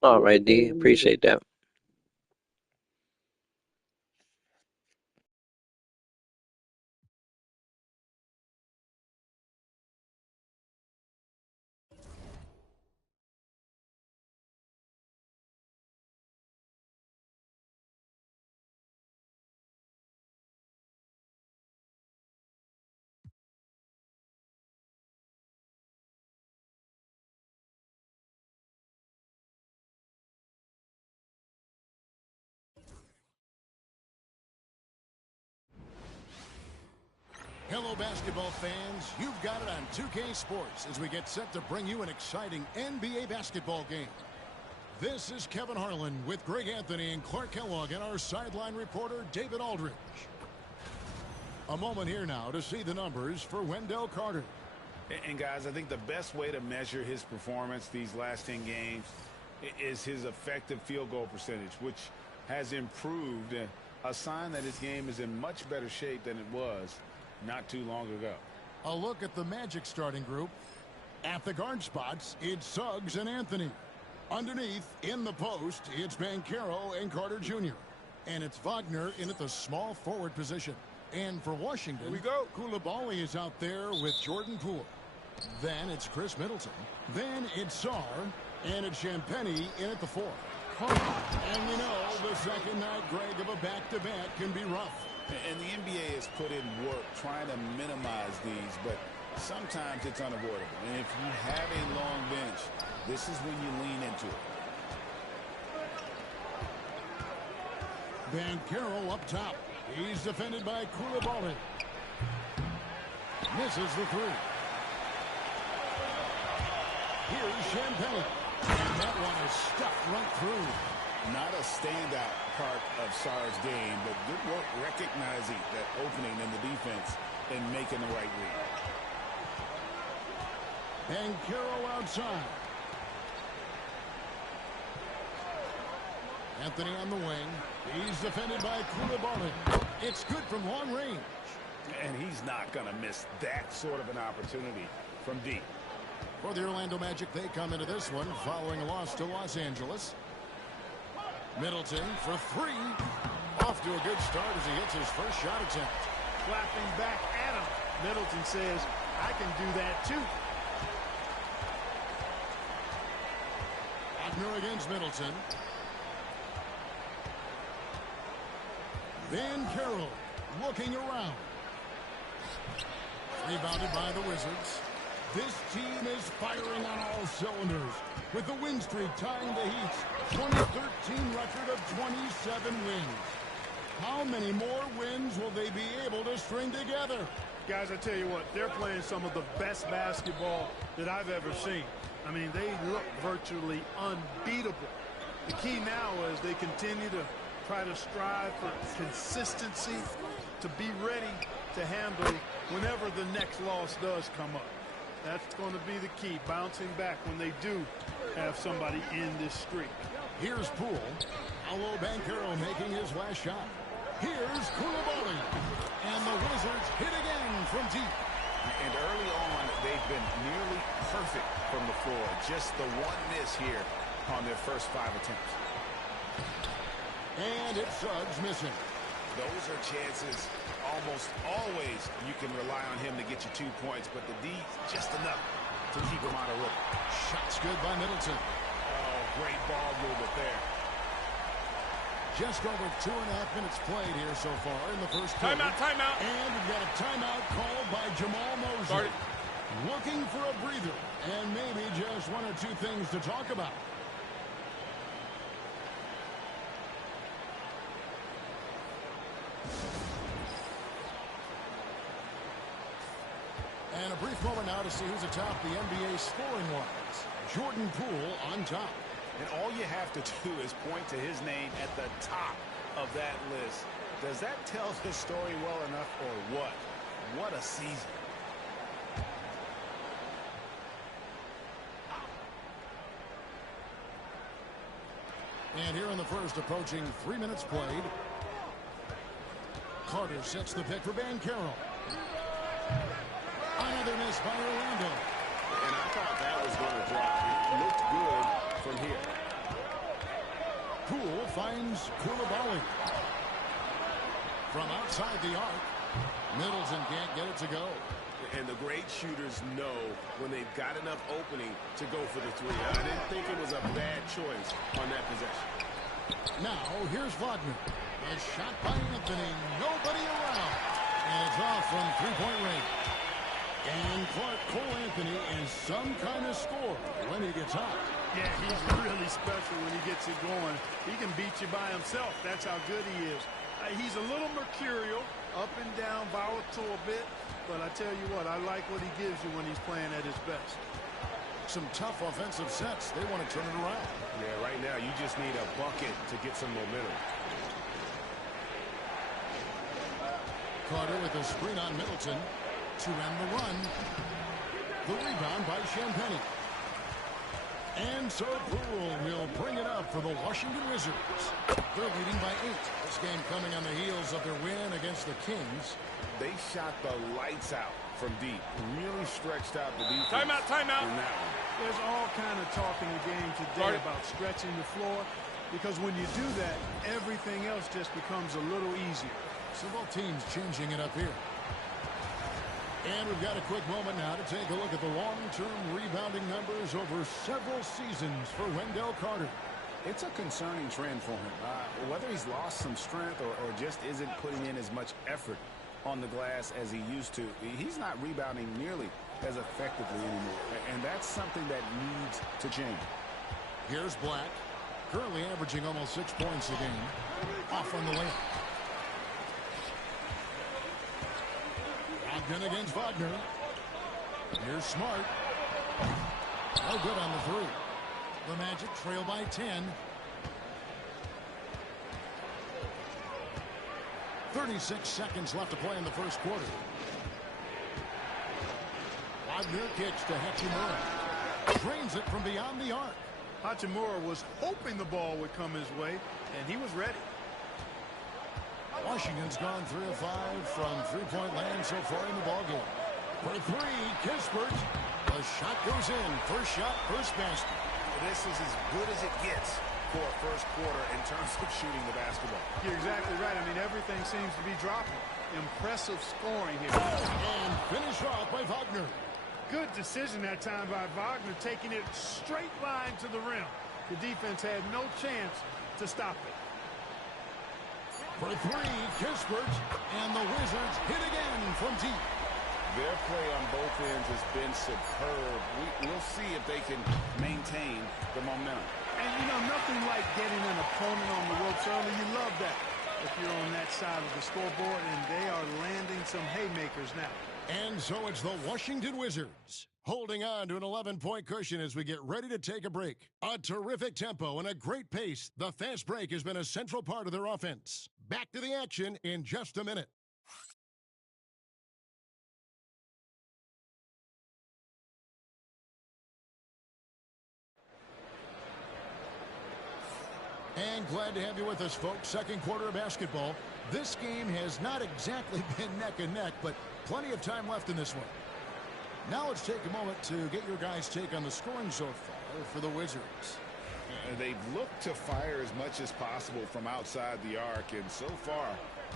All right, D. Appreciate that. Hello, basketball fans. You've got it on 2K Sports as we get set to bring you an exciting NBA basketball game. This is Kevin Harlan with Greg Anthony and Clark Kellogg and our sideline reporter, David Aldridge. A moment here now to see the numbers for Wendell Carter. And guys, I think the best way to measure his performance these last 10 games is his effective field goal percentage, which has improved, a sign that his game is in much better shape than it was not too long ago. A look at the Magic starting group. At the guard spots, it's Suggs and Anthony. Underneath, in the post, it's Banchero and Carter Jr. And it's Wagner in at the small forward position. And for Washington, here we go. Koulibaly is out there with Jordan Poole. Then it's Chris Middleton. Then it's Sarr. And it's Champagnie in at the 4. And you know, the second night, Greg, of a back-to-back can be rough. And the NBA has put in work trying to minimize these, but sometimes it's unavoidable. And if you have a long bench, this is when you lean into it. Banchero up top. He's defended by Koulibaly. Misses the 3. Here's Champagnie. And that one is stuffed right through. Not a standout part of Sarr's game, but good work recognizing that opening in the defense and making the right read. Banchero outside. Anthony on the wing. He's defended by Koulibaly. It's good from long range. And he's not going to miss that sort of an opportunity from deep. For the Orlando Magic, they come into this one following a loss to Los Angeles. Middleton for 3. Off to a good start as he hits his first shot attempt. Clapping back at him. Middleton says, I can do that too. Wagner against Middleton. Banchero looking around. Rebounded by the Wizards. This team is firing on all cylinders, with the win streak tying the Heat's 2013 record of 27 wins. How many more wins will they be able to string together? Guys, I tell you what, they're playing some of the best basketball that I've ever seen. I mean, they look virtually unbeatable. The key now is they continue to try to strive for consistency, to be ready to handle whenever the next loss does come up. That's going to be the key, bouncing back when they do have somebody in this streak. Here's Poole. Paolo Banchero making his last shot. Here's Koulibaly. And the Wizards hit again from deep. And early on, they've been nearly perfect from the floor. Just the one miss here on their first 5 attempts. And it's Suggs missing. Those are chances almost always you can rely on him to get you 2 points, but the D just enough to keep him out of rhythm. Shot's good by Middleton. Oh, great ball movement there. Just over 2.5 minutes played here so far in the first quarter. Timeout. And we've got a timeout called by Jamal Mosley. Looking for a breather and maybe just 1 or 2 things to talk about. And a brief moment now to see who's atop the NBA scoring-wise. Jordan Poole on top. And all you have to do is point to his name at the top of that list. Does that tell the story well enough or what? What a season. And here in the first, approaching 3 minutes played. Carter sets the pick for Banchero. miss by Orlando. And I thought that was going to drop. It looked good from here. Poole finds Koulibaly. From outside the arc, Middleton can't get it to go. And the great shooters know when they've got enough opening to go for the three. I didn't think it was a bad choice on that possession. Now, here's Wagner. A shot by Anthony. Nobody around. And it's off from three-point range. And Clark, Cole Anthony is some kind of scorer when he gets hot. Yeah, he's really special when he gets it going. He can beat you by himself. That's how good he is. He's a little mercurial, up and down, volatile a bit. But I tell you what, I like what he gives you when he's playing at his best. Some tough offensive sets. They want to turn it around. Yeah, right now you just need a bucket to get some momentum. Carter with a screen on Middleton to end the run. The rebound by Champagnie. And so Poole will bring it up for the Washington Wizards. They're leading by 8. This game coming on the heels of their win against the Kings. They shot the lights out from deep. Really stretched out the defense. Timeout, timeout. In that one. There's all kind of talk in the game today about stretching the floor, because when you do that, everything else just becomes a little easier. So both teams changing it up here. And we've got a quick moment now to take a look at the long-term rebounding numbers over several seasons for Wendell Carter. It's a concerning trend for him. Whether he's lost some strength or just isn't putting in as much effort on the glass as he used to, he's not rebounding nearly as effectively anymore. And that's something that needs to change. Here's Black, currently averaging almost 6 points a game. Off on the layup. Ogden against Wagner. Here's Smart. No good on the three. The Magic trail by 10. 36 seconds left to play in the first quarter. Wagner kicks to Hachimura. Drains it from beyond the arc. Hachimura was hoping the ball would come his way, and he was ready. Washington's gone 3 of 5 from three-point land so far in the ballgame. For three, Kispert. The shot goes in. First shot, first basket. This is as good as it gets for a first quarter in terms of shooting the basketball. You're exactly right. I mean, everything seems to be dropping. Impressive scoring here. And finished off by Wagner. Good decision that time by Wagner, taking it straight line to the rim. The defense had no chance to stop it. For three, Kispert, and the Wizards hit again from deep. Their play on both ends has been superb. We'll see if they can maintain the momentum. And, you know, nothing like getting an opponent on the ropes early. You love that if you're on that side of the scoreboard, and they are landing some haymakers now. And so it's the Washington Wizards holding on to an 11-point cushion as we get ready to take a break. A terrific tempo and a great pace. The fast break has been a central part of their offense. Back to the action in just a minute. And glad to have you with us, folks. Second quarter of basketball. This game has not exactly been neck and neck, but plenty of time left in this one. Now let's take a moment to get your guys' take on the scoring so far for the Wizards. They've looked to fire as much as possible from outside the arc, and so far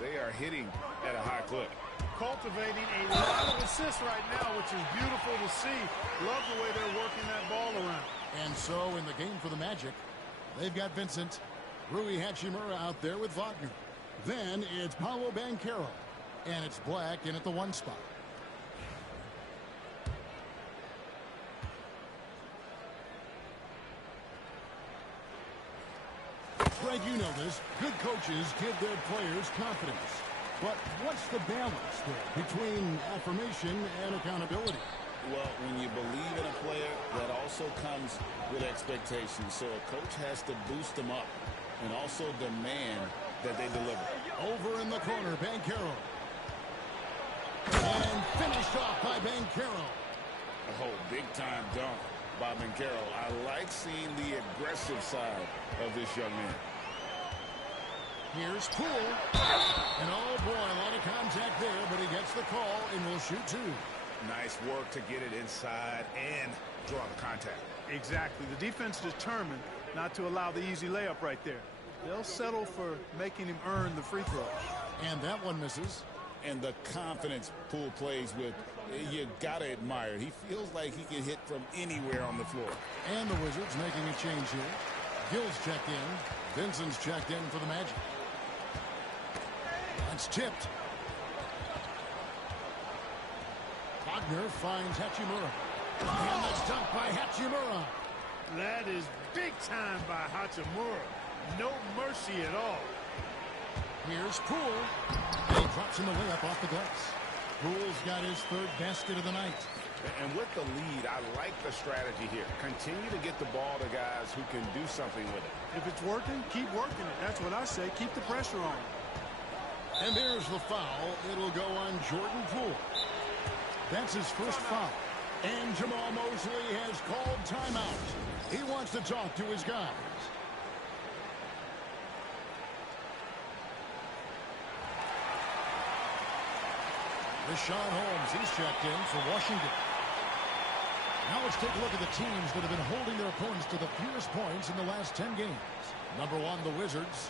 they are hitting at a high clip. Cultivating a lot of assists right now, which is beautiful to see. Love the way they're working that ball around. And so in the game for the Magic, they've got Vincent, Rui Hachimura out there with Wagner. Then it's Paolo Banchero, and it's Black in at the 1 spot. Greg, you know this. Good coaches give their players confidence. But what's the balance there between affirmation and accountability? Well, when you believe in a player, that also comes with expectations. So a coach has to boost them up and also demand that they deliver. Over in the corner, Banchero. And finished off by Banchero. Oh, big-time dunk by Banchero. I like seeing the aggressive side of this young man. Here's Poole. And oh boy, a lot of contact there, but he gets the call and will shoot 2. Nice work to get it inside and draw the contact. Exactly. The defense determined not to allow the easy layup right there. They'll settle for making him earn the free throw. And that one misses. And the confidence Poole plays with, you gotta admire it. He feels like he can hit from anywhere on the floor. And the Wizards making a change here. Gill's checked in. Vincent's checked in for the Magic. That's tipped. Wagner finds Hachimura. And that's dunked by Hachimura. That is big time by Hachimura. No mercy at all. Here's Poole. And he drops him the layup off the glass. Poole's got his third basket of the night. And with the lead, I like the strategy here. Continue to get the ball to guys who can do something with it. If it's working, keep working it. That's what I say. Keep the pressure on. And there's the foul. It'll go on Jordan Poole. That's his first foul. And Jamal Mosley has called timeout. He wants to talk to his guys. Richaun Holmes, he's checked in for Washington. Now let's take a look at the teams that have been holding their opponents to the fewest points in the last 10 games. Number one, the Wizards.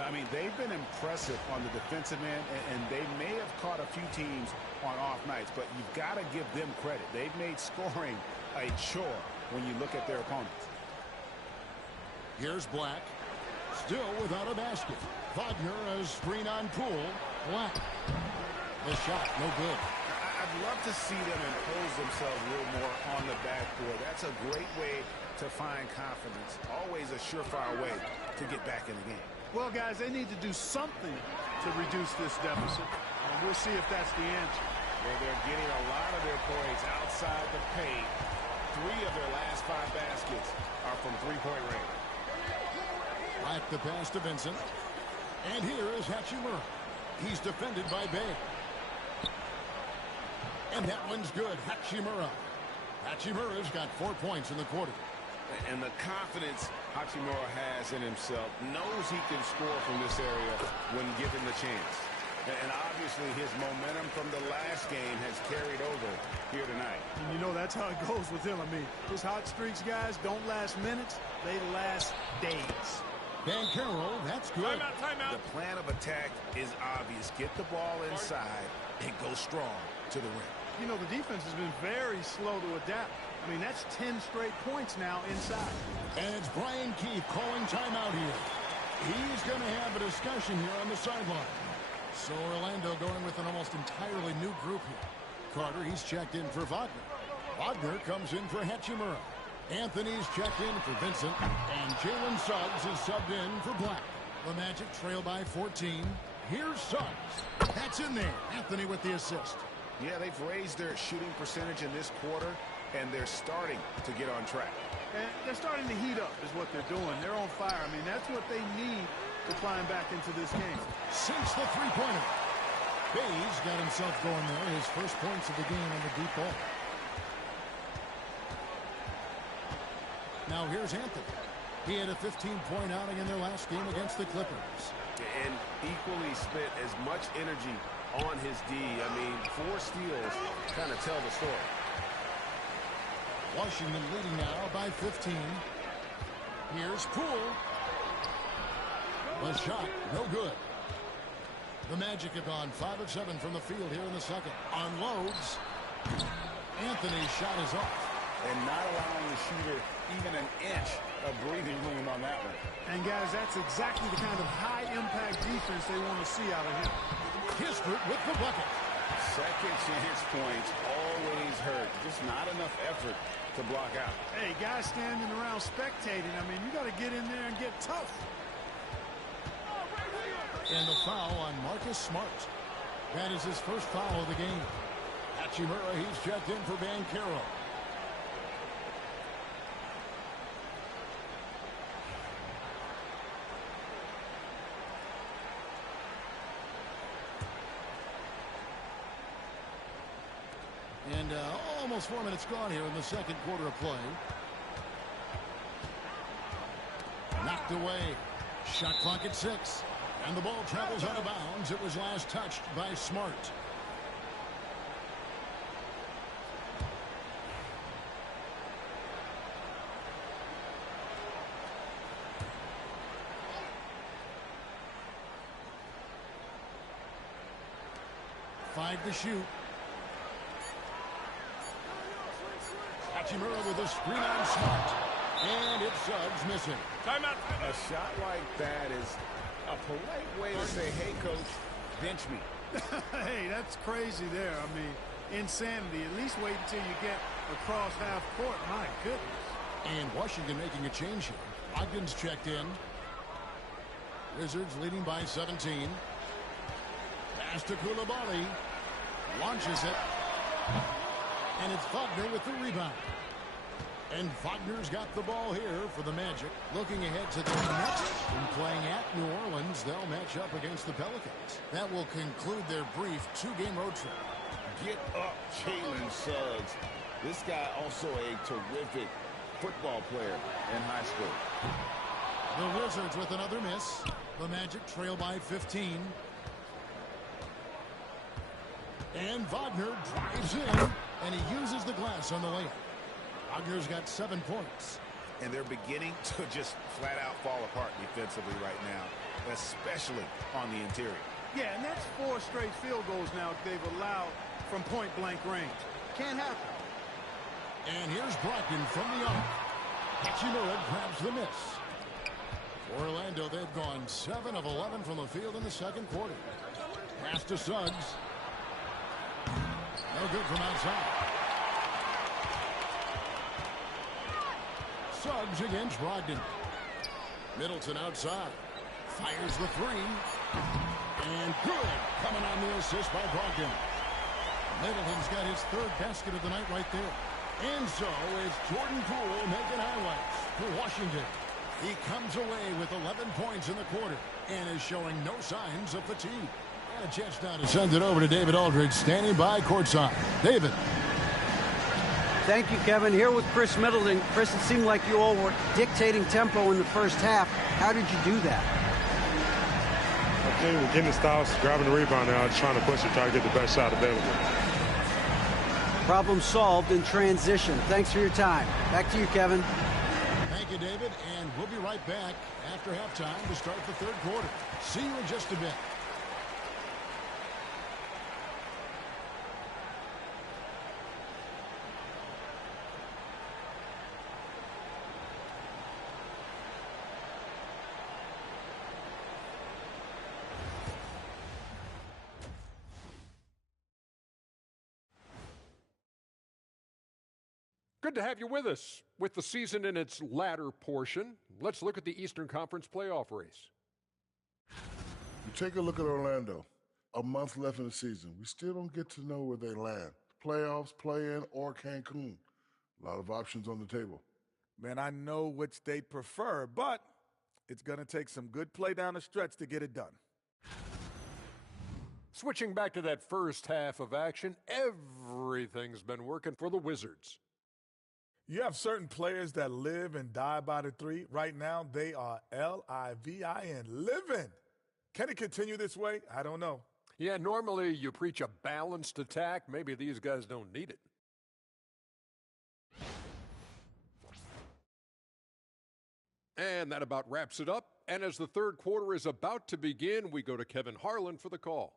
I mean, they've been impressive on the defensive end, and they may have caught a few teams on off nights, but you've got to give them credit. They've made scoring a chore when you look at their opponents. Here's Black. Still without a basket. Wagner, a screen on Poole. Black. The shot, no good. I'd love to see them impose themselves a little more on the backboard. That's a great way to find confidence. Always a surefire way to get back in the game. Well, guys, they need to do something to reduce this deficit. And we'll see if that's the answer. Well, they're getting a lot of their points outside the paint. 3 of their last 5 baskets are from three-point range. Back the pass to Vincent. And here is Hachimura. He's defended by Bay. And that one's good. Hachimura. Hachimura's got 4 points in the quarter. And the confidence Hachimura has in himself, knows he can score from this area when given the chance. And obviously his momentum from the last game has carried over here tonight. And you know that's how it goes with him. I mean, his hot streaks, guys, don't last minutes. They last days. Banchero, that's good. Timeout. The plan of attack is obvious. Get the ball inside and go strong to the rim. You know, the defense has been very slow to adapt. I mean, that's 10 straight points now inside. And it's Brian Keefe calling timeout here. He's going to have a discussion here on the sideline. So Orlando going with an almost entirely new group here. Carter, he's checked in for Wagner. Wagner comes in for Hachimura. Anthony's checked in for Vincent. And Jalen Suggs is subbed in for Black. The Magic trail by 14. Here's Suggs. That's in there. Anthony with the assist. Yeah, they've raised their shooting percentage in this quarter, and they're starting to get on track. And they're starting to heat up is what they're doing. They're on fire. I mean, that's what they need to climb back into this game. Since the three-pointer. Bay's got himself going there. His first points of the game on the deep ball. Now here's Anthony. He had a 15-point outing in their last game against the Clippers. And equally spent as much energy on his D. I mean, 4 steals kind of tell the story. Washington leading now by 15. Here's Poole. The shot, no good. The Magic have gone 5 of 7 from the field here in the second. Unloads. Anthony's shot is off. And not allowing the shooter even an inch of breathing room on that one. And guys, that's exactly the kind of high-impact defense they want to see out of him. Kispert with the bucket. Second chance points always hurt. Just not enough effort to block out. Hey, guys standing around spectating, I mean, you got to get in there and get tough. And the foul on Marcus Smart. That is his first foul of the game. Hachimura, he's checked in for Banchero. And almost 4 minutes gone here in the second quarter of play. Knocked away. Shot clock at 6. And the ball travels out of bounds. It was last touched by Smart. 5 to shoot. Hachimura with a screen on Smart. And it's Suggs missing. Timeout. A shot like that is a polite way to say, hey, coach, bench me. Hey, that's crazy there. I mean, insanity. At least wait until you get across half court. My goodness. And Washington making a change here. Ogden's checked in. Wizards leading by 17. Pass to Coulibaly. Launches it. And it's Wagner with the rebound. And Wagner's got the ball here for the Magic. Looking ahead to their next and playing at New Orleans, they'll match up against the Pelicans. That will conclude their brief 2-game road trip. Get up, Jalen Suggs. This guy also a terrific football player in high school. The Wizards with another miss. The Magic trail by 15. And Wagner drives in, and he uses the glass on the layup. Wagner's got 7 points. And they're beginning to just flat out fall apart defensively right now, especially on the interior. Yeah, and that's 4 straight field goals now they've allowed from point-blank range. Can't happen. And here's Brogdon from the arc. Hachimura grabs the miss. For Orlando, they've gone 7 of 11 from the field in the second quarter. Pass to Suggs. No good from outside. Suggs against Brogdon. Middleton outside. Fires the 3. And good. Coming on the assist by Brogdon. Middleton's got his 3rd basket of the night right there. And so is Jordan Poole making highlights for Washington. He comes away with 11 points in the quarter and is showing no signs of fatigue. And a chance now to send it over to David Aldridge, standing by courtside. David. Thank you, Kevin. Here with Chris Middleton. Chris, it seemed like you all were dictating tempo in the first half. How did you do that? Okay, we're getting the stops, grabbing the rebound now, trying to push it, try to get the best shot available. Problem solved in transition. Thanks for your time. Back to you, Kevin. Thank you, David. And we'll be right back after halftime to start the 3rd quarter. See you in just a bit. Good to have you with us. With the season in its latter portion, let's look at the Eastern Conference playoff race. You take a look at Orlando. A month left in the season. We still don't get to know where they land. Playoffs, play-in, or Cancun. A lot of options on the table. Man, I know which they prefer, but it's going to take some good play down the stretch to get it done. Switching back to that first half of action, everything's been working for the Wizards. You have certain players that live and die by the 3. Right now, they are L-I-V-I-N, living. Can it continue this way? I don't know. Yeah, normally you preach a balanced attack. Maybe these guys don't need it. And that about wraps it up. And as the 3rd quarter is about to begin, we go to Kevin Harlan for the call.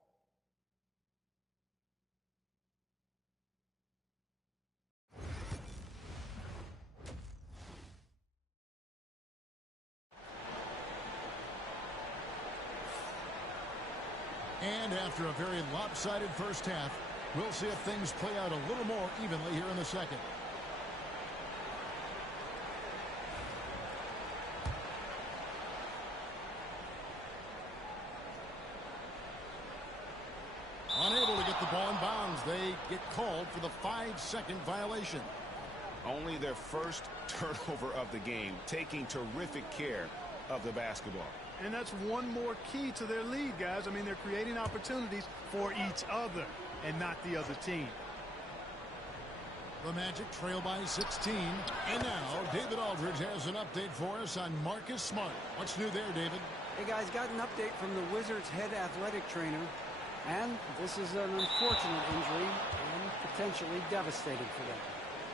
And after a very lopsided first half, we'll see if things play out a little more evenly here in the second. Unable to get the ball in bounds. They get called for the 5-second violation. Only their first turnover of the game, taking terrific care of the basketball. And that's one more key to their lead, guys. I mean, they're creating opportunities for each other and not the other team. The Magic trail by 16. And now, David Aldridge has an update for us on Marcus Smart. What's new there, David? Hey, guys, got an update from the Wizards' head athletic trainer. And this is an unfortunate injury and potentially devastating for them.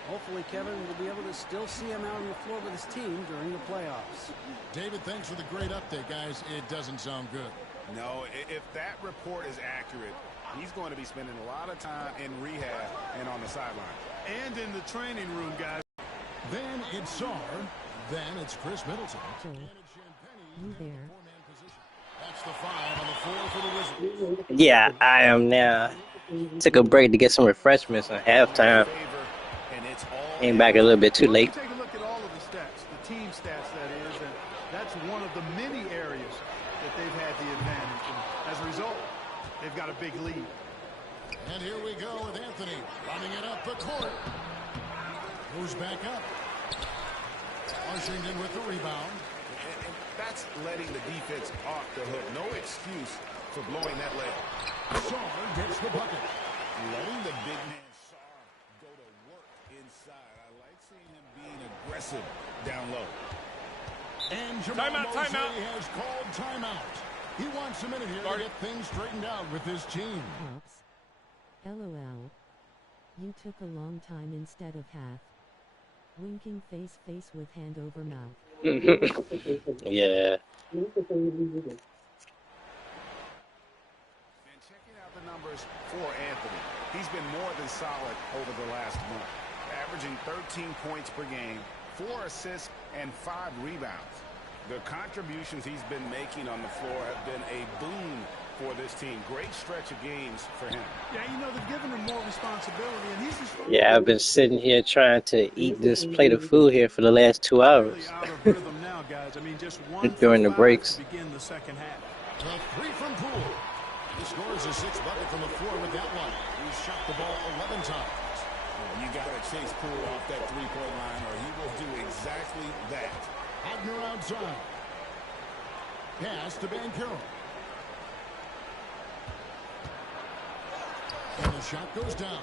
Hopefully, Kevin will be able to still see him out on the floor with his team during the playoffs. David, thanks for the great update, guys. It doesn't sound good. No, if that report is accurate, he's going to be spending a lot of time in rehab and on the sideline. And in the training room, guys. Then it's Sarr. Then it's Chris Middleton. You there? That's the 5 on the 4 for the Wizards. Yeah, I am now. Took a break to get some refreshments at halftime. Came back a little bit too late. Take a look at all of the stats, the team stats, that is, and that's one of the many areas that they've had the advantage. And as a result, they've got a big lead. And here we go with Anthony running it up the court. Moves back up. Washington with the rebound. And that's letting the defense off the hook. No excuse for blowing that layup. Sarr gets the bucket. Letting the big man Sarr go to work inside. I like seeing him being aggressive down low. And Jamal Mosey has called timeout. He wants a minute here to get things straightened out with his team. Pops. LOL. You took a long time instead of half. Winking face with hand over mouth. Yeah. And checking out the numbers for Anthony. He's been more than solid over the last month. Averaging 13 points per game, 4 assists, and 5 rebounds. The contributions he's been making on the floor have been a boon for this team. Great stretch of games for him. Yeah, you know, they've given him more responsibility, and he's responsible. Yeah, I've been sitting here trying to eat this plate of food here for the last 2 hours. Out of rhythm now, guys. I mean, just one during the breaks. To begin the second half. The 3 from Poole. He scores a 6 bucket from the floor with that one. He's shot the ball 11 times. You got to chase Poole off that 3-point line, or he will do exactly that. Wagner outside. Pass to Banchero. And the shot goes down.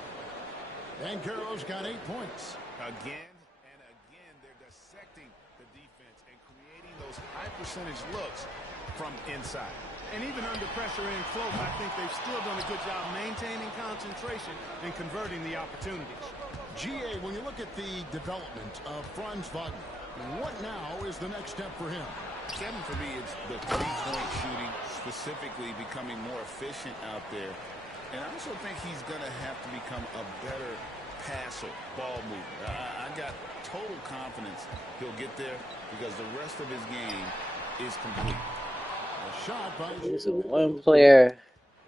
Banchero's got 8 points. Again and again, they're dissecting the defense and creating those high percentage looks from inside. And even under pressure in close, I think they've still done a good job maintaining concentration and converting the opportunities. GA, when you look at the development of Franz Wagner, what now is the next step for him? Kevin, for me, it's the 3-point shooting, specifically becoming more efficient out there. And I also think he's going to have to become a better passer, ball mover. I got total confidence he'll get there because the rest of his game is complete. A shot by one player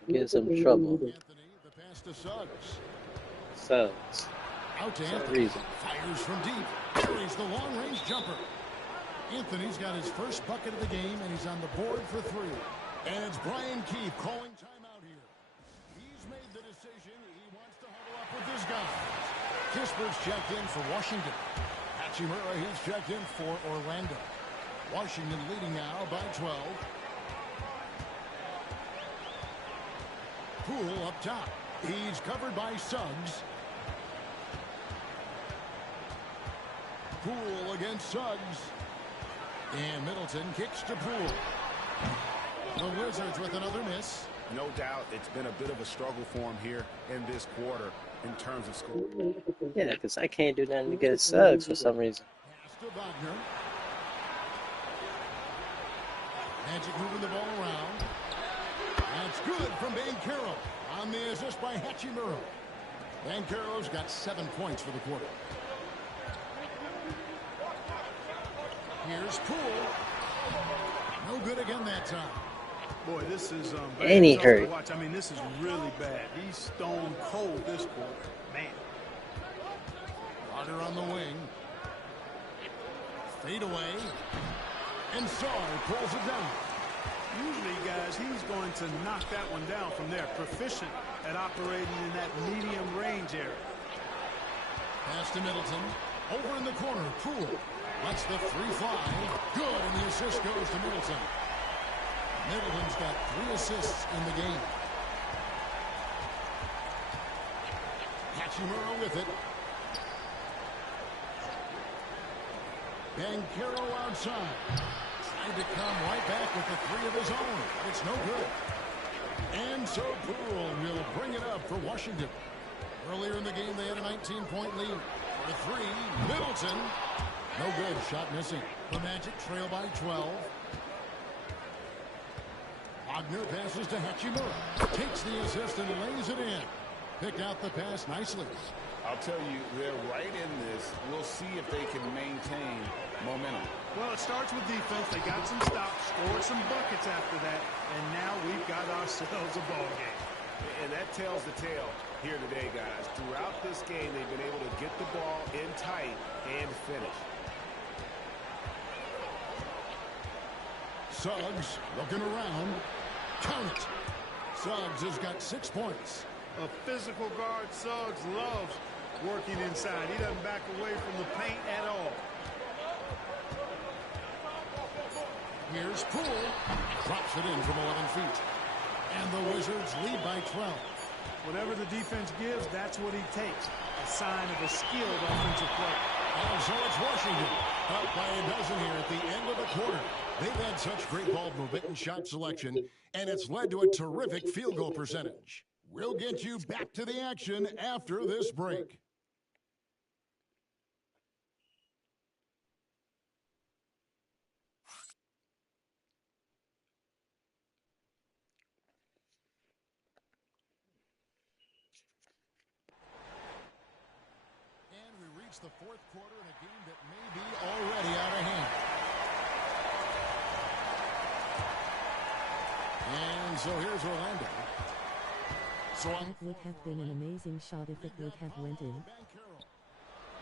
gives him trouble. Anthony, the pass to Suggs. Suggs. Out to For some Anthony. reason. Fires from deep. Buries the long-range jumper. Anthony's got his first bucket of the game, and he's on the board for 3. And it's Brian Keefe calling timeout here. He's made the decision. He wants to huddle up with his guys. Kisper's checked in for Washington. Hachimura, he's checked in for Orlando. Washington leading now by 12. Poole up top. He's covered by Suggs. Poole against Suggs. And Middleton kicks to Poole. The Wizards with another miss. No doubt it's been a bit of a struggle for him here in this quarter in terms of scoring. Yeah, because I can't do nothing against Suggs for some reason. Pass to Wagner. Magic moving the ball around. That's good from Banchero on the assist by Hachimura. Banchero's got 7 points for the quarter. Here's Poole. No good again that time. Boy, this is And he hurt. watch. I mean, this is really bad. He's stone cold this quarter. Man. Carter on the wing. Fade away. And Sarr pulls it down. Usually, guys, he's going to knock that one down from there. Proficient at operating in that medium range area. Pass to Middleton. Over in the corner, Poole. That's the 3 fly. Good, and the assist goes to Middleton. Middleton's got 3 assists in the game. Hachimura with it. Banchero outside. Tried to come right back with the 3 of his own. But it's no good. And so Poole will bring it up for Washington. Earlier in the game, they had a 19-point lead. For 3, Middleton. No good. Shot missing. The Magic trail by 12. Wagner passes to Hachimura. Takes the assist and lays it in. Picked out the pass nicely. I'll tell you, they're right in this. We'll see if they can maintain momentum. Well, it starts with defense. They got some stops, scored some buckets after that, and now we've got ourselves a ball game. And that tells the tale here today, guys. Throughout this game, they've been able to get the ball in tight and finish. Suggs looking around. Count it. Suggs has got 6 points. A physical guard, Suggs loves working inside. He doesn't back away from the paint at all. Here's Poole. Drops it in from 11 feet. And the Wizards lead by 12. Whatever the defense gives, that's what he takes. A sign of a skilled offensive player. And so it's Washington. Up by a dozen here at the end of the quarter. They've had such great ball movement and shot selection, and it's led to a terrific field goal percentage. We'll get you back to the action after this break. And we reach the fourth quarter in a game that may be already out of hand. And so here's Orlando. That would have been an amazing shot if it would have went in.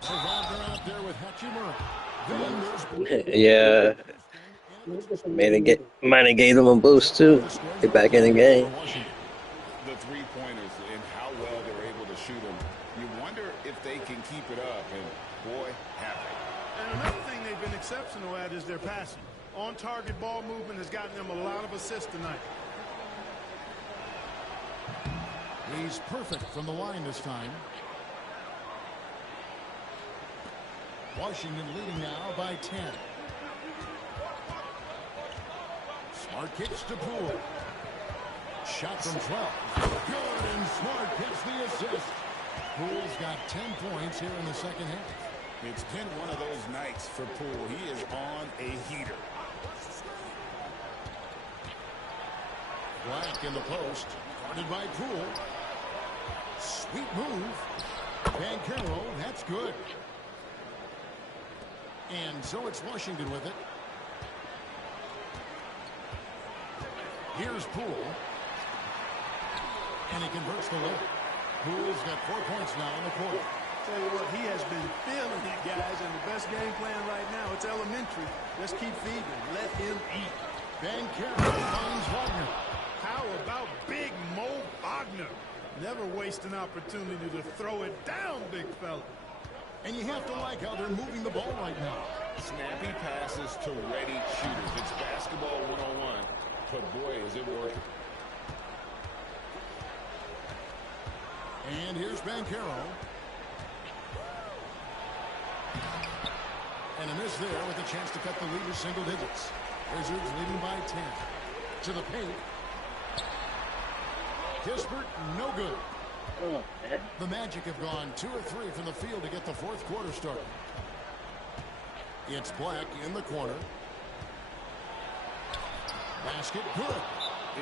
So Wagner out there with Hachimura. Yeah. Might have gave them a boost too. Get back in the game. The three-pointers and how well they're able to shoot them. You wonder if they can keep it up, and boy, have they. And another thing they've been exceptional at is their passing. On-target ball movement has gotten them a lot of assists tonight. He's perfect from the line this time. Washington leading now by 10. Smart kicks to Poole. Shot from 12. Good, and Smart gets the assist. Poole's got 10 points here in the second half. It's been one of those nights for Poole. He is on a heater. Black in the post. Guarded by Poole. Sweet move. Banchero, that's good. And so it's Washington with it. Here's Poole. And he converts the layup. Poole's got 4 points now in the quarter. Tell you what, he has been feeling it, guys, and the best game plan right now, it's elementary. Just keep feeding. Let him eat. Banchero finds Wagner. How about Big Mo Wagner? Never waste an opportunity to throw it down, big fella. And you have to like how they're moving the ball right now. Snappy passes to ready shooters. It's basketball 101, but boy, is it working. And here's Banchero. And a miss there with a chance to cut the lead to single digits. Wizards leading by 10. To the paint. Kispert, no good. The Magic have gone 2 of 3 from the field to get the fourth quarter started. It's Black in the corner. Basket good.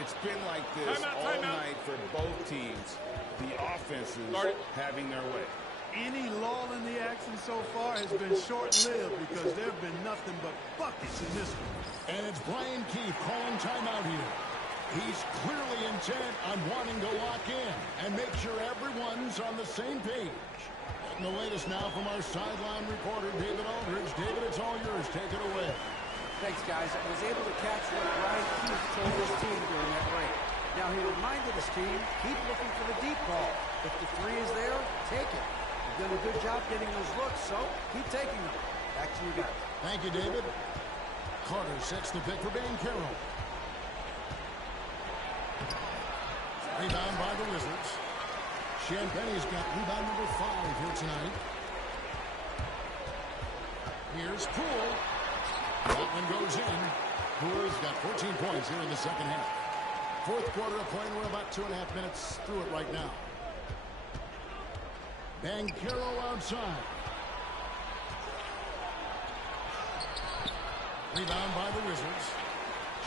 It's been like this all night for both teams. The offenses having their way. Any lull in the action so far has been short-lived because there have been nothing but buckets in this one. And it's Brian Keefe calling timeout here. He's clearly intent on wanting to lock in and make sure everyone's on the same page. Getting the latest now from our sideline reporter, David Aldridge. David, it's all yours. Take it away. Thanks, guys. I was able to catch what Brian Keefe told his team during that break. Now, he reminded his team, keep looking for the deep ball. If the three is there, take it. You've done a good job getting those looks, so keep taking them. Back to you guys. Thank you, David. Carter sets the pick for Banchero. Rebound by the Wizards. Champagne's got rebound number 5 here tonight. Here's Poole. That one goes in. Poole's got 14 points here in the second half. Fourth quarter of play, we're about 2.5 minutes through it right now. Banchero outside. Rebound by the Wizards.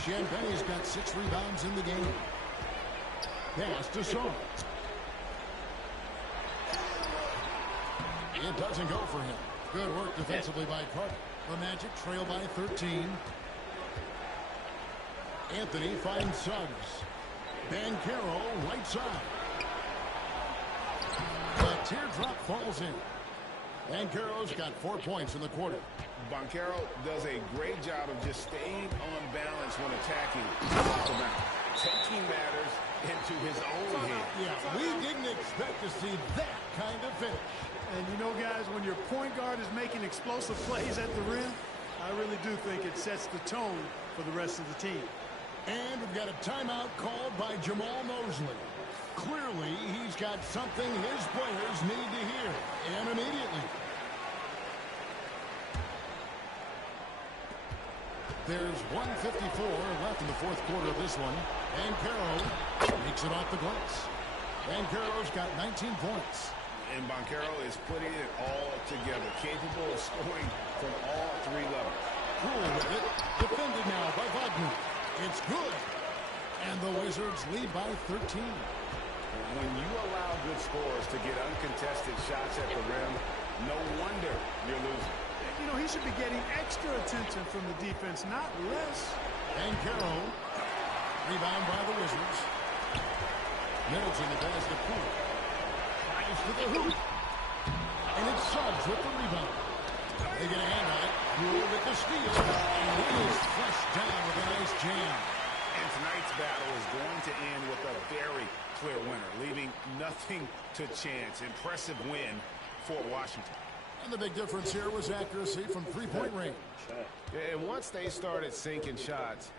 Champagne's got 6 rebounds in the game. Pass to Shaw. It doesn't go for him. Good work defensively by Carter. The Magic trail by 13. Anthony finds Suggs. Banchero right side. The teardrop falls in. Banchero's got 4 points in the quarter. Banchero does a great job of just staying on balance when attacking off the mound, taking matters into his own hands. Yeah, we didn't expect to see that kind of finish. And you know, guys, when your point guard is making explosive plays at the rim, I really do think it sets the tone for the rest of the team. And we've got a timeout called by Jamal Mosley. Clearly, he's got something his players need to hear, and immediately. There's 1:54 left in the fourth quarter of this one. Banchero makes it off the glass. Banchero's got 19 points. And Banchero is putting it all together, capable of scoring from all 3 levels. Cool with it. Defended now by Wagner. It's good. And the Wizards lead by 13. When you allow good scorers to get uncontested shots at the rim, no wonder you're losing. You know, he should be getting extra attention from the defense, not less. Banchero. Rebound by the Wizards. Middleton the pass to Poole. Fires to the hoop. And it's Suggs with the rebound. They get a hand on it. Poole with the steal. And he is flushed down with a nice jam. And tonight's battle is going to end with a very clear winner, leaving nothing to chance. Impressive win for Washington. And the big difference here was accuracy from three-point range. And once they started sinking shots,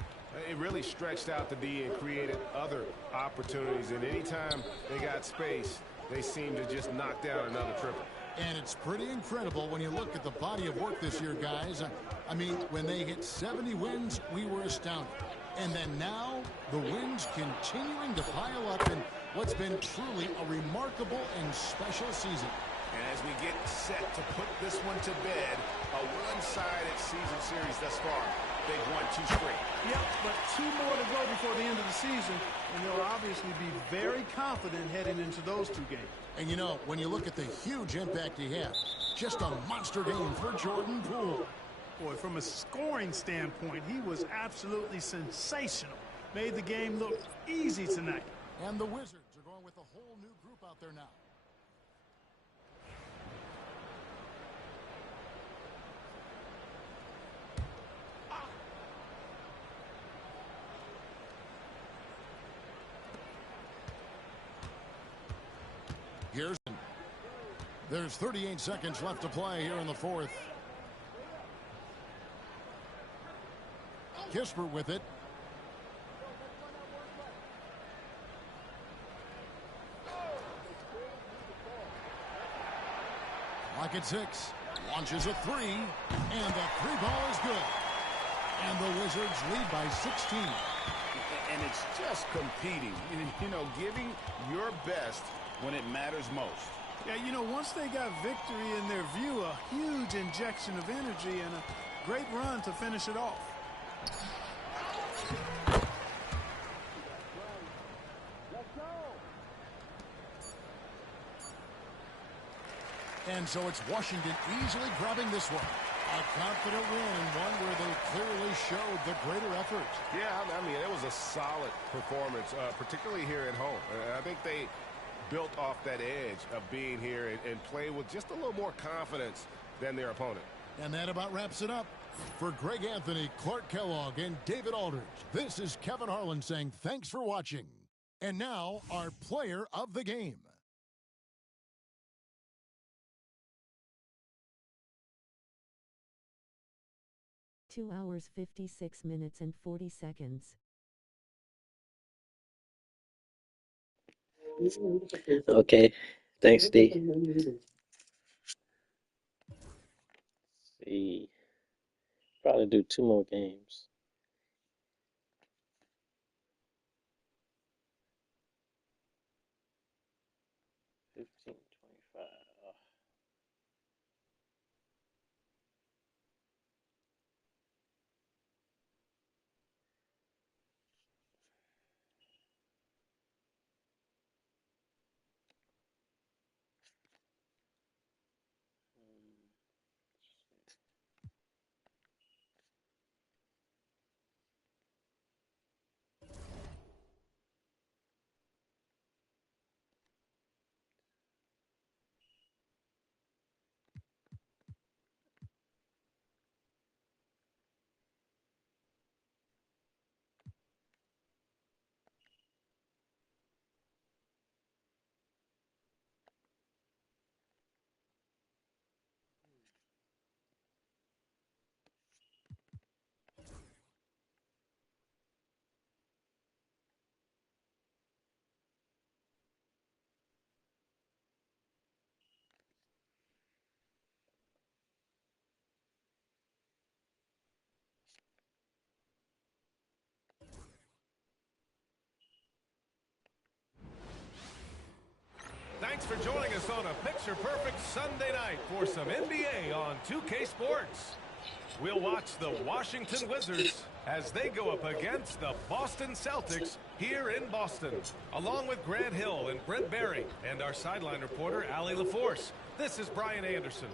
it really stretched out the D and created other opportunities. And anytime they got space, they seemed to just knock down another triple. And it's pretty incredible when you look at the body of work this year, guys. I mean, when they hit 70 wins, we were astounded. And then now, the wins continuing to pile up in what's been truly a remarkable and special season. And as we get set to put this one to bed, a one-sided season series thus far. They've won 2 straight. Yep, but 2 more to go before the end of the season, and they'll obviously be very confident heading into those 2 games. And you know, when you look at the huge impact he had, just a monster game for Jordan Poole. Boy, from a scoring standpoint, he was absolutely sensational. Made the game look easy tonight. And the Wizards are going with a whole new group out there now. There's 38 seconds left to play here in the fourth. Kispert with it. Clock at 6. Launches a 3. And the 3-ball is good. And the Wizards lead by 16. And it's just competing. You know, giving your best when it matters most. Yeah, you know, once they got victory in their view, a huge injection of energy and a great run to finish it off. And so it's Washington easily grabbing this one. A confident win and one where they clearly showed the greater effort. Yeah, I mean, it was a solid performance, particularly here at home. I think they built off that edge of being here and play with just a little more confidence than their opponent. And that about wraps it up. For Greg Anthony, Clark Kellogg, and David Aldridge, this is Kevin Harlan saying thanks for watching. And now, our player of the game. Two hours 56 minutes and 40 seconds. Okay, thanks, D. See, probably do 2 more games. Thanks for joining us on a picture-perfect Sunday night for some NBA on 2K Sports. We'll watch the Washington Wizards as they go up against the Boston Celtics here in Boston, along with Grant Hill and Brent Barry and our sideline reporter, Allie LaForce. This is Brian Anderson.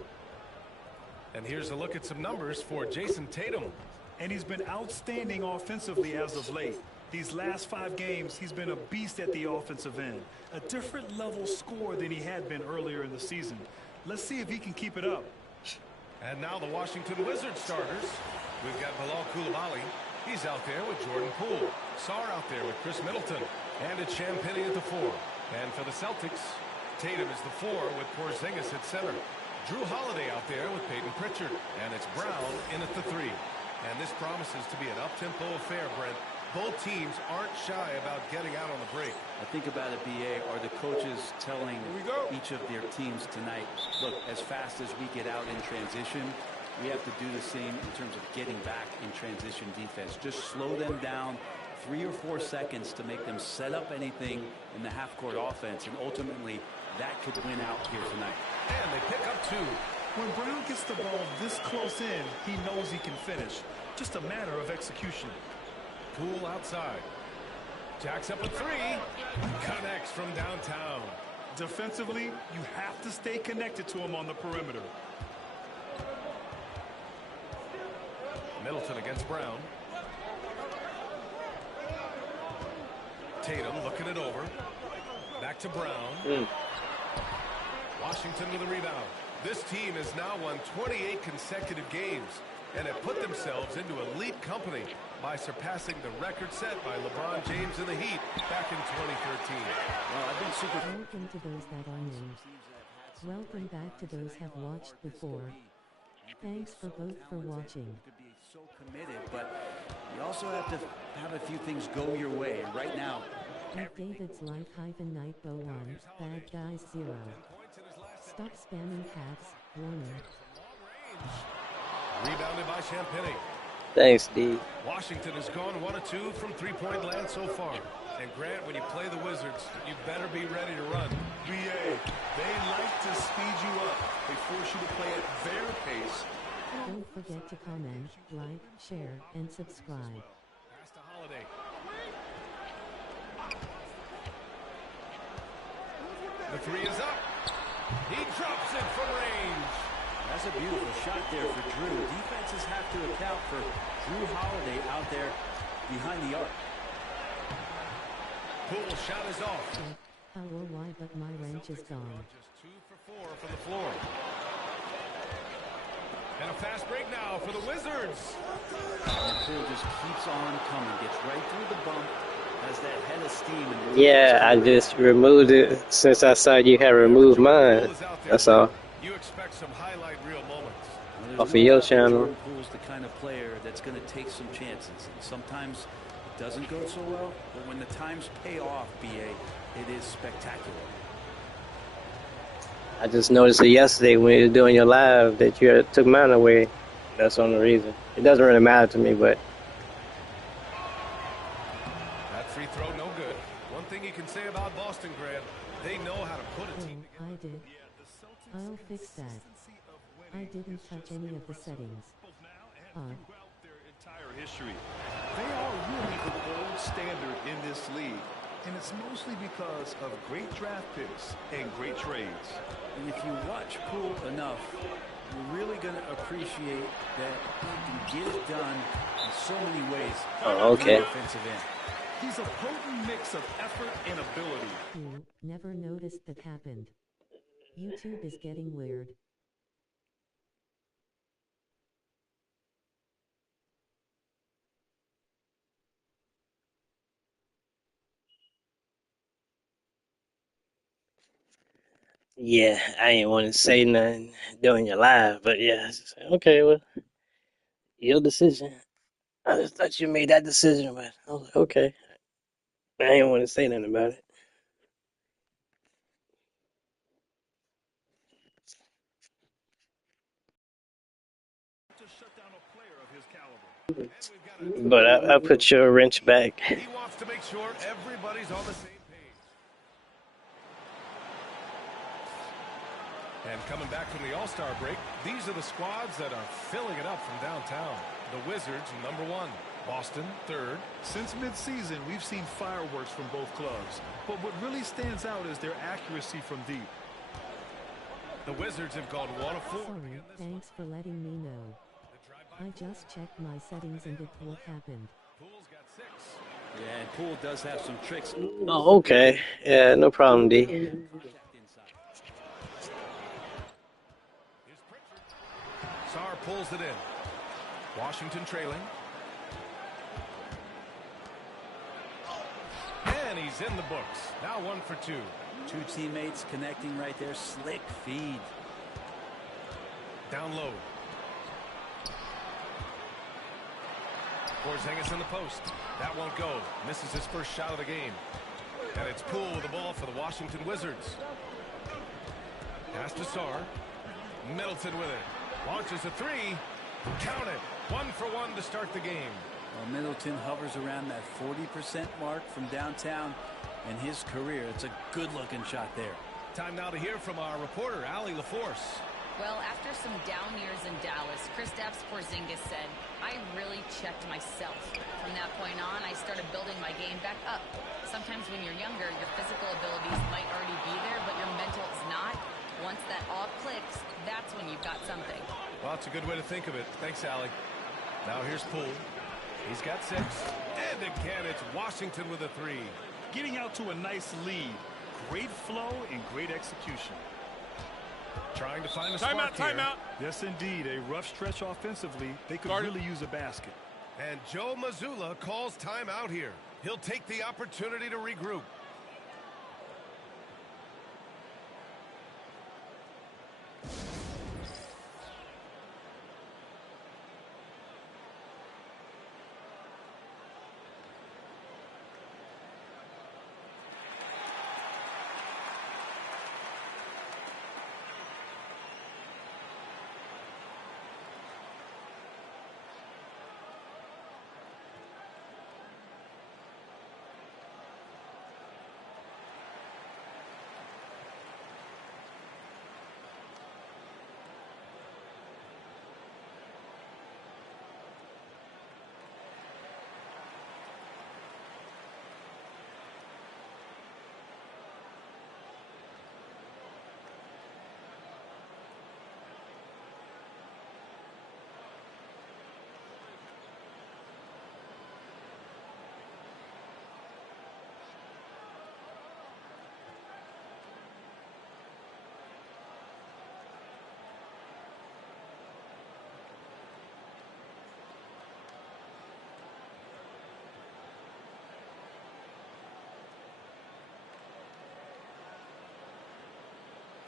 And here's a look at some numbers for Jason Tatum. And he's been outstanding offensively as of late. These last 5 games, he's been a beast at the offensive end. A different level score than he had been earlier in the season. Let's see if he can keep it up. And now the Washington Wizards starters. We've got Bilal Coulibaly. He's out there with Jordan Poole. Sarr out there with Chris Middleton. And it's Champagnie at the 4. And for the Celtics, Tatum is the 4 with Porzingis at center. Drew Holiday out there with Peyton Pritchard. And it's Brown in at the 3. And this promises to be an up-tempo affair, Brent. Both teams aren't shy about getting out on the break. I think about it, BA, are the coaches telling each of their teams tonight, look, as fast as we get out in transition, we have to do the same in terms of getting back in transition defense. Just slow them down 3 or 4 seconds to make them set up anything in the half-court offense, and ultimately that could win out here tonight. And they pick up 2. When Brown gets the ball this close in, he knows he can finish. Just a matter of execution. Poole outside. Jacks up a 3. Connects from downtown. Defensively, you have to stay connected to him on the perimeter. Middleton against Brown. Tatum looking it over. Back to Brown. Washington with a rebound. This team has now won 28 consecutive games and have put themselves into elite company by surpassing the record set by LeBron James and the Heat back in 2013. Well, I've been super. Welcome to those that are new. Welcome back to those have watched before. Thanks for both for watching. So committed, but you also have to have a few things go your way. And right now, At David's Life-Nightbo 1, Bad Guys 0. Stop spamming hats, warning. Rebounded by Champagnie. Thanks, D. Washington has gone 1 of 2 from three-point land so far. And Grant, when you play the Wizards, you better be ready to run. BA, they like to speed you up. They force you to play at their pace. Don't forget to comment, like, share, and subscribe. Pass to Holiday. The 3 is up. He drops it from range. That's a beautiful shot there for Drew. Defenses have to account for Drew Holiday out there behind the arc. Poole shot is off. How or why, but my wrench is gone. Just 2 for 4 from the floor. And a fast break now for the Wizards. Poole just keeps on coming, gets right through the bump, has that head of steam. And Yeah, I just removed it since I saw you had removed mine. That's all. You expect some highlight reel moments. Off of your channel. Jordan Poole's the kind of player that's going to take some chances. Sometimes it doesn't go so well, but when the times pay off, BA, it is spectacular. I just noticed it yesterday when you were doing your live that you had took mine away. That's the only reason. It doesn't really matter to me, but That free throw no good. One thing you can say about Boston, Grant, they know how to put a team together. I did. I'll fix that. I didn't touch any of the settings. Their entire history. They are really the gold standard in this league. And it's mostly because of great draft picks and great trades. And if you watch Poole enough, you're really going to appreciate that he can get it done in so many ways. Oh, okay. On the offensive end. He's a potent mix of effort and ability. Never noticed that happened. YouTube is getting weird. yeah, I ain't want to say nothing during your live, but yeah, okay, well, your decision. I just thought you made that decision, but I was like, okay. I ain't want to say nothing about it. But I put your wrench back. He wants to make sure everybody's on the same page. And coming back from the All-Star break, these are the squads that are filling it up from downtown. The Wizards, number 1. Boston, 3rd. Since midseason, we've seen fireworks from both clubs. But what really stands out is their accuracy from deep. The Wizards have gone 1 of 4. Sorry, thanks for letting me know. I just checked my settings and look what happened. Poole's got 6. Yeah, and Poole does have some tricks. Oh, okay. Yeah, no problem, D. Sarr pulls it in. Washington trailing. And he's in the books. Now 1 for 2. 2 teammates connecting right there. Slick feed. Down low. Porzingis in the post. That won't go. Misses his first shot of the game. And it's Poole with the ball for the Washington Wizards. Pass to Sarr. Middleton with it. Launches a 3. Count it. 1 for 1 to start the game. Well, Middleton hovers around that 40% mark from downtown in his career. It's a good-looking shot there. Time now to hear from our reporter, Allie LaForce. Well, after some down years in Dallas, Kristaps Porzingis said, I really checked myself. From that point on, I started building my game back up. Sometimes when you're younger, your physical abilities might already be there, but your mental is not. Once that all clicks, that's when you've got something. Well, that's a good way to think of it. Thanks, Allie. Now here's Poole. He's got 6. And again, it's Washington with a 3. Getting out to a nice lead. Great flow and great execution. Trying to find a spark here. Timeout. Yes, indeed. A rough stretch offensively. They could really use a basket. And Joe Mazzulla calls timeout here. He'll take the opportunity to regroup.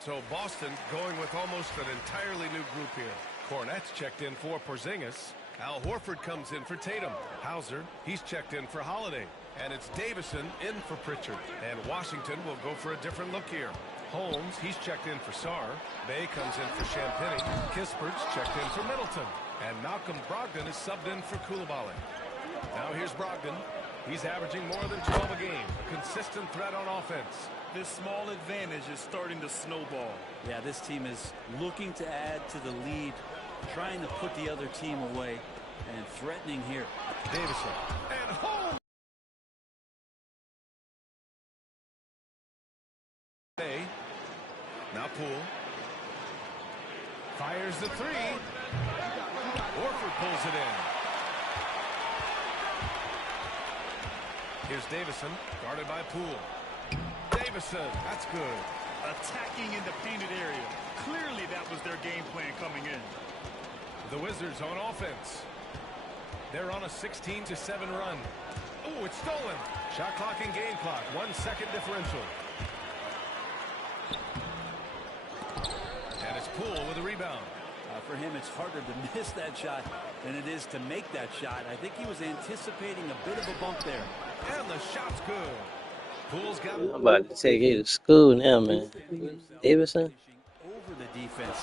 So Boston going with almost an entirely new group here. Kornet's checked in for Porzingis. Al Horford comes in for Tatum. Hauser, he's checked in for Holiday. And it's Davison in for Pritchard. And Washington will go for a different look here. Holmes, he's checked in for Sarr. Bay comes in for Champagny. Kispert's checked in for Middleton. And Malcolm Brogdon is subbed in for Coulibaly. Now here's Brogdon. He's averaging more than 12 a game. A consistent threat on offense. This small advantage is starting to snowball. Yeah, this team is looking to add to the lead, trying to put the other team away, and threatening here. Davison. And Holmes. Bay. Now Poole. Fires the 3. Horford pulls it in. Here's Davison, guarded by Poole. Davison, that's good. Attacking in the painted area. Clearly that was their game plan coming in. The Wizards on offense. They're on a 16-7 run. Oh, it's stolen. Shot clock and game clock. 1 second differential. And it's Poole with a rebound. For him, it's harder to miss that shot than it is to make that shot. I think he was anticipating a bit of a bump there. And the shot's good. Poole's got. I'm about to take you to school now, man. Davison? Over the defense.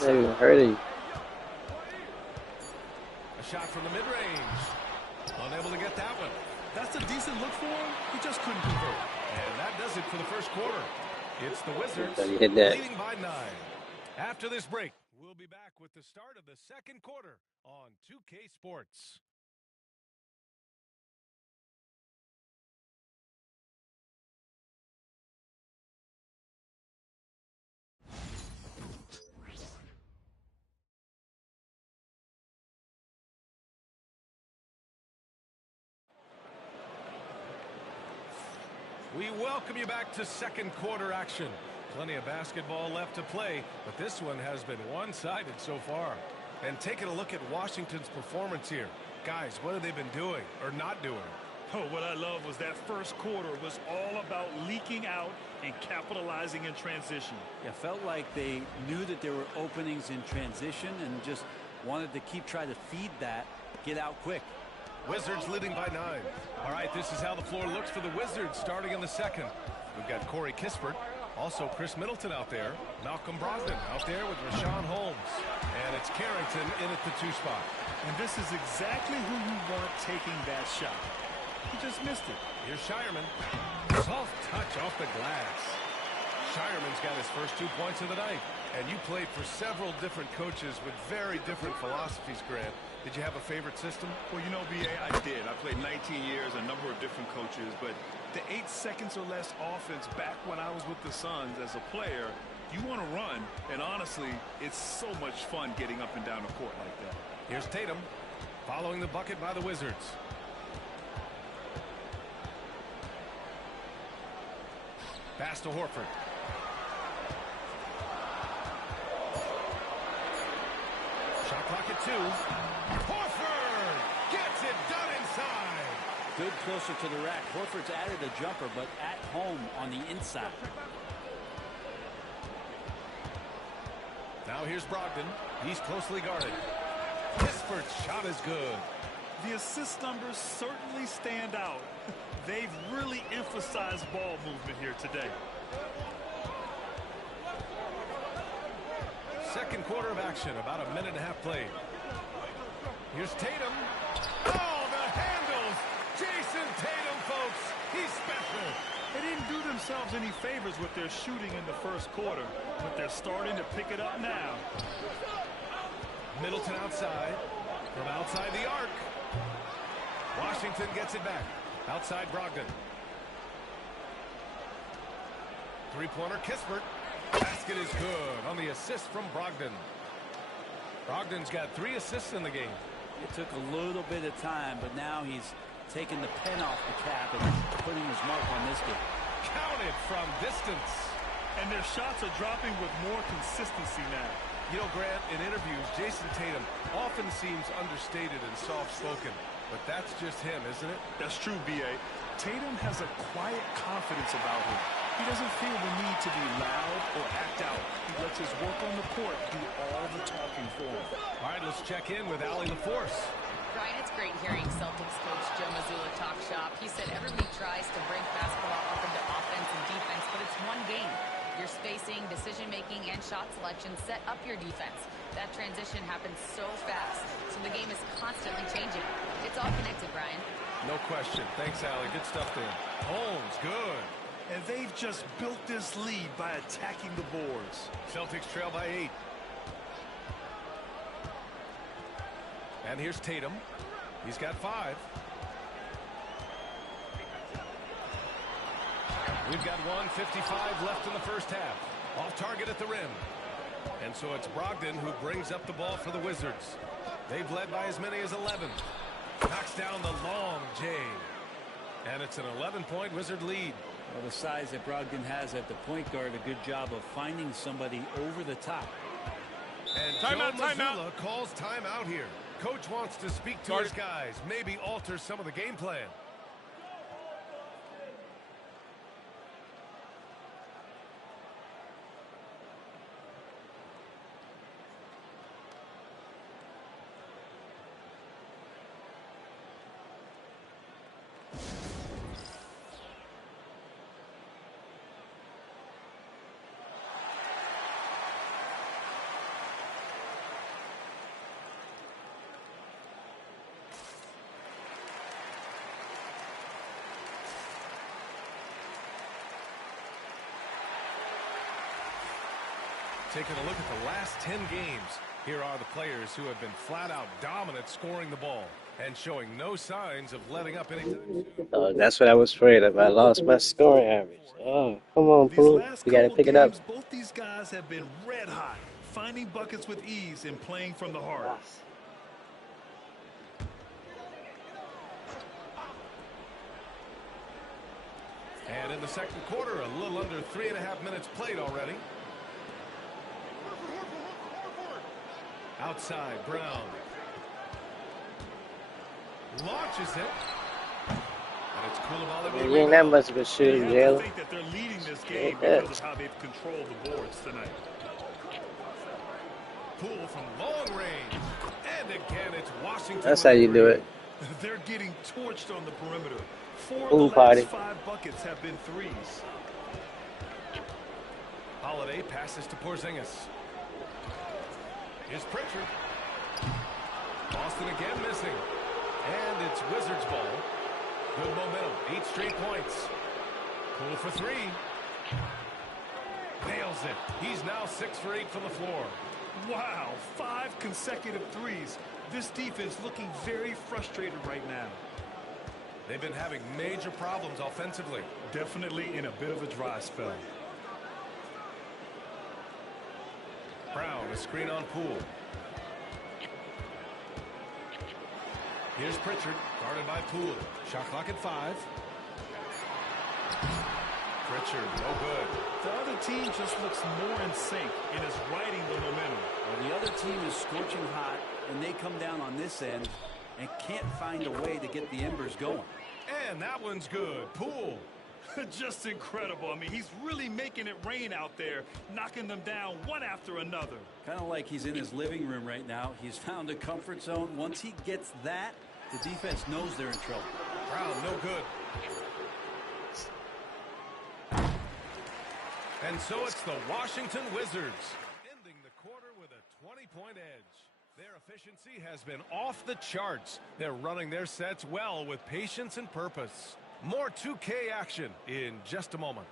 They even heard of you. A shot from the mid-range. Unable to get that one. That's a decent look for him. He just couldn't convert. And that does it for the first quarter. It's the Wizards He hit that. leading by 9. After this break, we'll be back with the start of the second quarter on 2K Sports. We welcome you back to second quarter action. Plenty of basketball left to play, but this one has been one-sided so far. And taking a look at Washington's performance here. Guys, what have they been doing or not doing? Oh, what I love was that first quarter was all about leaking out and capitalizing in transition. It felt like they knew that there were openings in transition and just wanted to keep trying to feed that, get out quick. Wizards leading by 9. All right, this is how the floor looks for the Wizards starting in the second. We've got Corey Kispert, also Chris Middleton out there, Malcolm Brogdon out there with Rashawn Holmes, and it's Carrington in at the 2 spot. And this is exactly who you want taking that shot. He just missed it. Here's Shireman. Soft touch off the glass. Shireman's got his first 2 points of the night. And you played for several different coaches with very different philosophies, Grant. Did you have a favorite system? Well, you know, B.A., I did. I played 19 years, a number of different coaches, but the 8 seconds or less offense back when I was with the Suns as a player, you want to run, and honestly, it's so much fun getting up and down the court like that. Here's Tatum following the bucket by the Wizards. Pass to Horford. Shot clock at 2. Horford gets it done inside. Good closer to the rack. Horford's added a jumper, but at home on the inside. Now here's Brogdon. He's closely guarded. Kispert's shot is good. The assist numbers certainly stand out. They've really emphasized ball movement here today. Second quarter of action, about a minute and a half played. Here's Tatum. Oh, the handles! Jason Tatum, folks. He's special. They didn't do themselves any favors with their shooting in the first quarter, but they're starting to pick it up now. Middleton outside. From outside the arc. Washington gets it back. Outside Brogdon. Three-pointer Kispert. Basket is good on the assist from Brogdon. Brogdon's got 3 assists in the game. It took a little bit of time, but now he's taking the pen off the cap and putting his mark on this game. Counted from distance. And their shots are dropping with more consistency now. You know, Grant, in interviews, Jason Tatum often seems understated and soft-spoken. But that's just him, isn't it? That's true, B.A. Tatum has a quiet confidence about him. He doesn't feel the need to be loud or act out. He lets his work on the court do all the talking for him. All right, let's check in with Allie LaForce. Brian, it's great hearing Celtics coach Joe Mazzulla talk shop. He said every league tries to break basketball up into offense and defense, but it's one game. Your spacing, decision-making, and shot selection set up your defense. That transition happens so fast, so the game is constantly changing. It's all connected, Brian. No question. Thanks, Allie. Good stuff there. Holmes, good. And they've just built this lead by attacking the boards. Celtics trail by 8. And here's Tatum. He's got 5. We've got 1:55 left in the first half. Off target at the rim. And so it's Brogdon who brings up the ball for the Wizards. They've led by as many as 11. Knocks down the long J. And it's an 11-point Wizard lead. Well, the size that Brogdon has at the point guard, a good job of finding somebody over the top. And Joe Mazzulla calls timeout here. Coach wants to speak to his guys, maybe alter some of the game plan. Taking a look at the last 10 games, here are the players who have been flat-out dominant scoring the ball and showing no signs of letting up anytime soon. Oh, that's what I was afraid of. I lost my scoring average. Oh, come on, Poole. You got to pick it up. Both these guys have been red hot, finding buckets with ease and playing from the heart. And in the second quarter, a little under 3.5 minutes played already. Outside, Brown. Launches it. And it's Coulibaly. You ain't that much of a shooting, Jalen. I think that they're leading this game because of how they've controlled the boards tonight. Poole from long range. And again, it's Washington. That's how you do it. They're getting torched on the perimeter. 4 Pool of the party. last 5 buckets have been threes. Holiday passes to Porzingis. Here's Pritchard. Boston again missing. And it's Wizards ball. Good momentum. 8 straight points. Poole for 3. Nails it. He's now 6 for 8 from the floor. Wow, 5 consecutive threes. This defense looking very frustrated right now. They've been having major problems offensively. Definitely in a bit of a dry spell. Brown, a screen on Poole. Here's Pritchard, guarded by Poole. Shot clock at 5. Pritchard, no good. The other team just looks more in sync and is riding the momentum. Well, the other team is scorching hot, and they come down on this end and can't find a way to get the embers going. And that one's good. Poole. Just incredible. I mean, he's really making it rain out there, knocking them down one after another. Kind of like he's in his living room right now. He's found a comfort zone. Once he gets that, the defense knows they're in trouble. Brown, no good. And so it's the Washington Wizards ending the quarter with a 20-point edge. Their efficiency has been off the charts. They're running their sets well with patience and purpose. More 2K action in just a moment.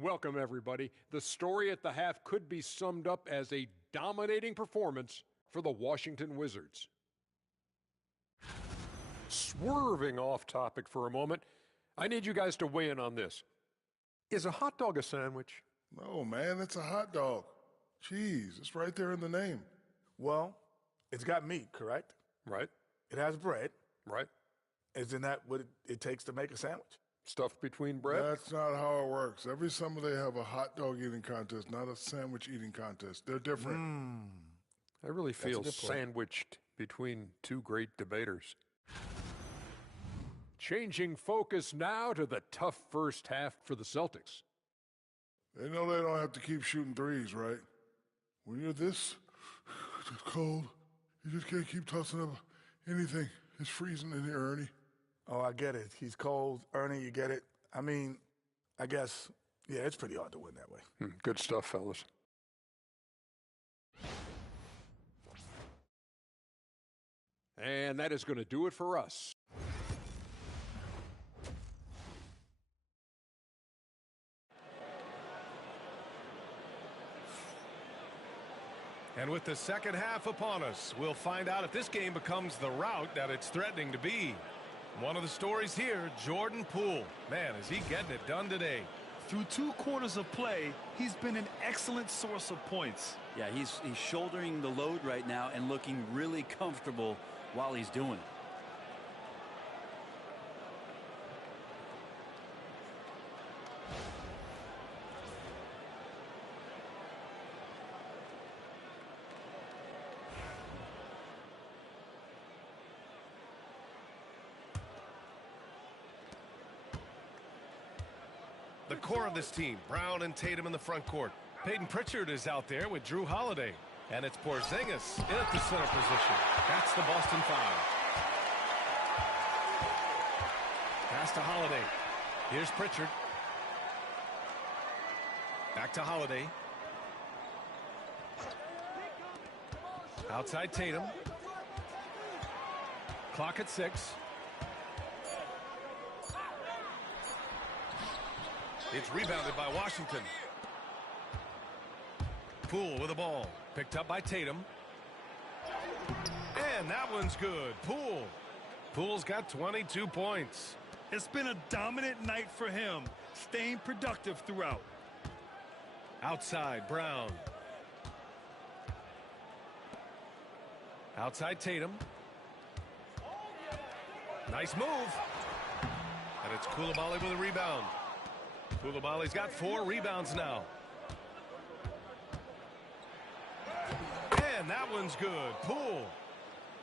Welcome, everybody. The story at the half could be summed up as a dominating performance for the Washington Wizards. Swerving off topic for a moment, I need you guys to weigh in on this. Is a hot dog a sandwich? No, man, it's a hot dog. Cheese, it's right there in the name. Well, it's got meat, correct? Right. It has bread. Right. Isn't that what it takes to make a sandwich? Stuffed between bread? That's not how it works. Every summer they have a hot dog eating contest, not a sandwich eating contest. They're different. I really feel sandwiched between two great debaters. Changing focus now to the tough first half for the Celtics. They know they don't have to keep shooting threes, right? When you're this cold, you just can't keep tossing up anything. It's freezing in here, Ernie. Oh, I get it. He's cold. Ernie, you get it. I mean, I guess, yeah, it's pretty hard to win that way. Good stuff, fellas. And that is going to do it for us. And with the second half upon us, we'll find out if this game becomes the route that it's threatening to be. One of the stories here, Jordan Poole. Man, is he getting it done today. Through 2 quarters of play, he's been an excellent source of points. Yeah, he's shouldering the load right now and looking really comfortable while he's doing it. The core of this team, Brown and Tatum in the front court. Peyton Pritchard is out there with Drew Holiday. And it's Porzingis in at the center position. That's the Boston Five. Pass to Holiday. Here's Pritchard. Back to Holiday. Outside Tatum. Clock at 6. It's rebounded by Washington. Poole with the ball. Picked up by Tatum. And that one's good. Poole. Poole's got 22 points. It's been a dominant night for him, staying productive throughout. Outside, Brown. Outside Tatum. Nice move. And it's Coulibaly with a rebound. Coulibaly's got 4 rebounds now. And that one's good. Poole.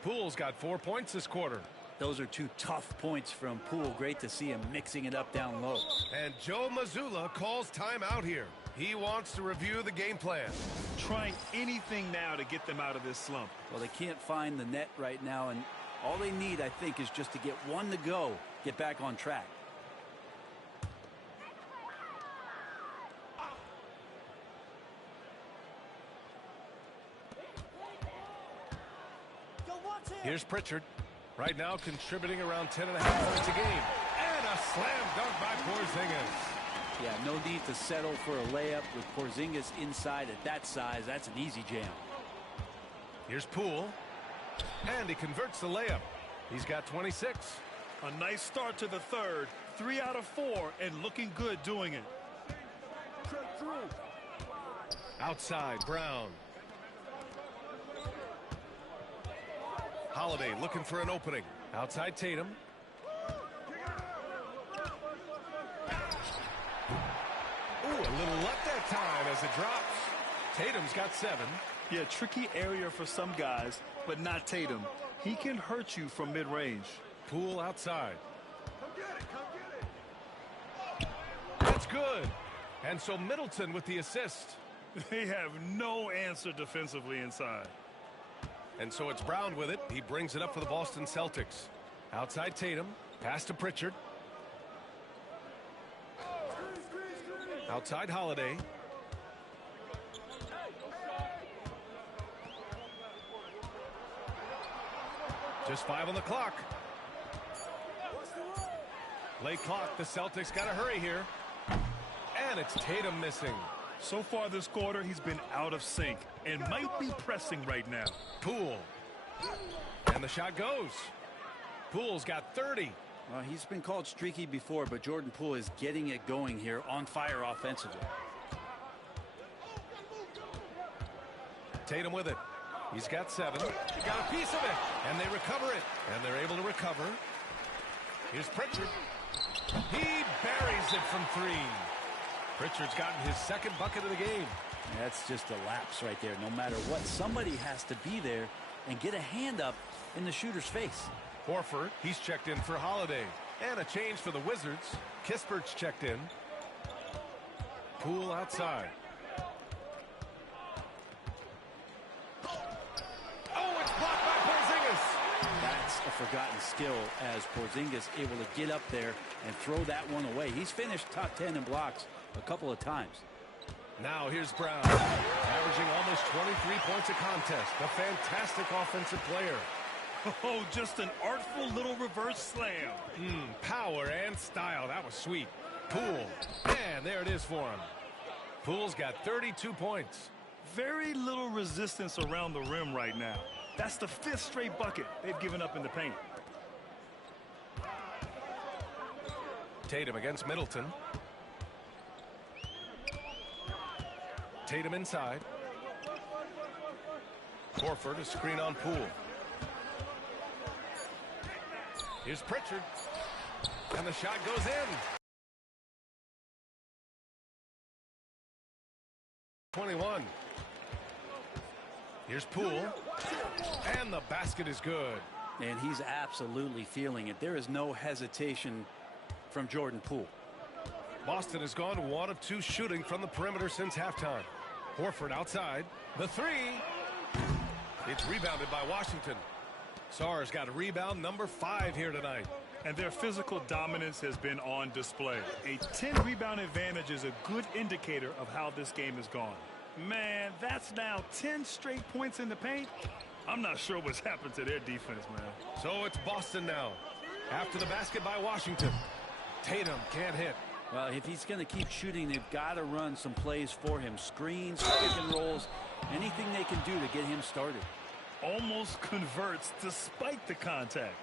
Poole's got 4 points this quarter. Those are 2 tough points from Poole. Great to see him mixing it up down low. And Joe Mazzulla calls timeout here. He wants to review the game plan. Trying anything now to get them out of this slump. Well, they can't find the net right now, and all they need, I think, is just to get one to go, get back on track. Here's Pritchard. Right now contributing around 10.5 points a game. And a slam dunk by Porzingis. Yeah, no need to settle for a layup with Porzingis inside at that size. That's an easy jam. Here's Poole. And he converts the layup. He's got 26. A nice start to the third. 3 out of 4 and looking good doing it. Outside, Brown. Holiday looking for an opening. Outside Tatum. Ooh, a little luck that time as it drops. Tatum's got 7. Yeah, tricky area for some guys, but not Tatum. He can hurt you from mid-range. Poole outside. That's good. And so Middleton with the assist. They have no answer defensively inside. And so it's Brown with it. He brings it up for the Boston Celtics. Outside Tatum. Pass to Pritchard. Outside Holiday. Just 5 on the clock. Late clock. The Celtics got to hurry here. And it's Tatum missing. So far this quarter, he's been out of sync and might be pressing right now. Poole. And the shot goes. Poole's got 30. Well, he's been called streaky before, but Jordan Poole is getting it going here, on fire offensively. Tatum with it. He's got 7. He got a piece of it. And they recover it. And they're able to recover. Here's Pritchard. He buries it from 3. Pritchard's gotten his 2nd bucket of the game. That's just a lapse right there. No matter what, somebody has to be there and get a hand up in the shooter's face. Horford, he's checked in for Holiday. And a change for the Wizards. Kispert's checked in. Poole outside. Oh, it's blocked by Porzingis. That's a forgotten skill as Porzingis able to get up there and throw that one away. He's finished top 10 in blocks a couple of times. Now here's Brown, averaging almost 23 points a contest. A fantastic offensive player. Oh, just an artful little reverse slam. Power and style. That was sweet. Poole. And there it is for him. Poole's got 32 points. Very little resistance around the rim right now. That's the 5th straight bucket they've given up in the paint. Tatum against Middleton. Tatum inside. Horford, a screen on Poole. Here's Pritchard. And the shot goes in. 21. Here's Poole. And the basket is good. And he's absolutely feeling it. There is no hesitation from Jordan Poole. Boston has gone 1 of 2 shooting from the perimeter since halftime. Horford outside. The three. It's rebounded by Washington. Sarr's got a rebound number 5 here tonight. And their physical dominance has been on display. A 10-rebound advantage is a good indicator of how this game has gone. Man, that's now 10 straight points in the paint. I'm not sure what's happened to their defense, man. So it's Boston now. After the basket by Washington. Tatum can't hit. Well, if he's going to keep shooting, they've got to run some plays for him. Screens, pick and rolls, anything they can do to get him started. Almost converts despite the contact.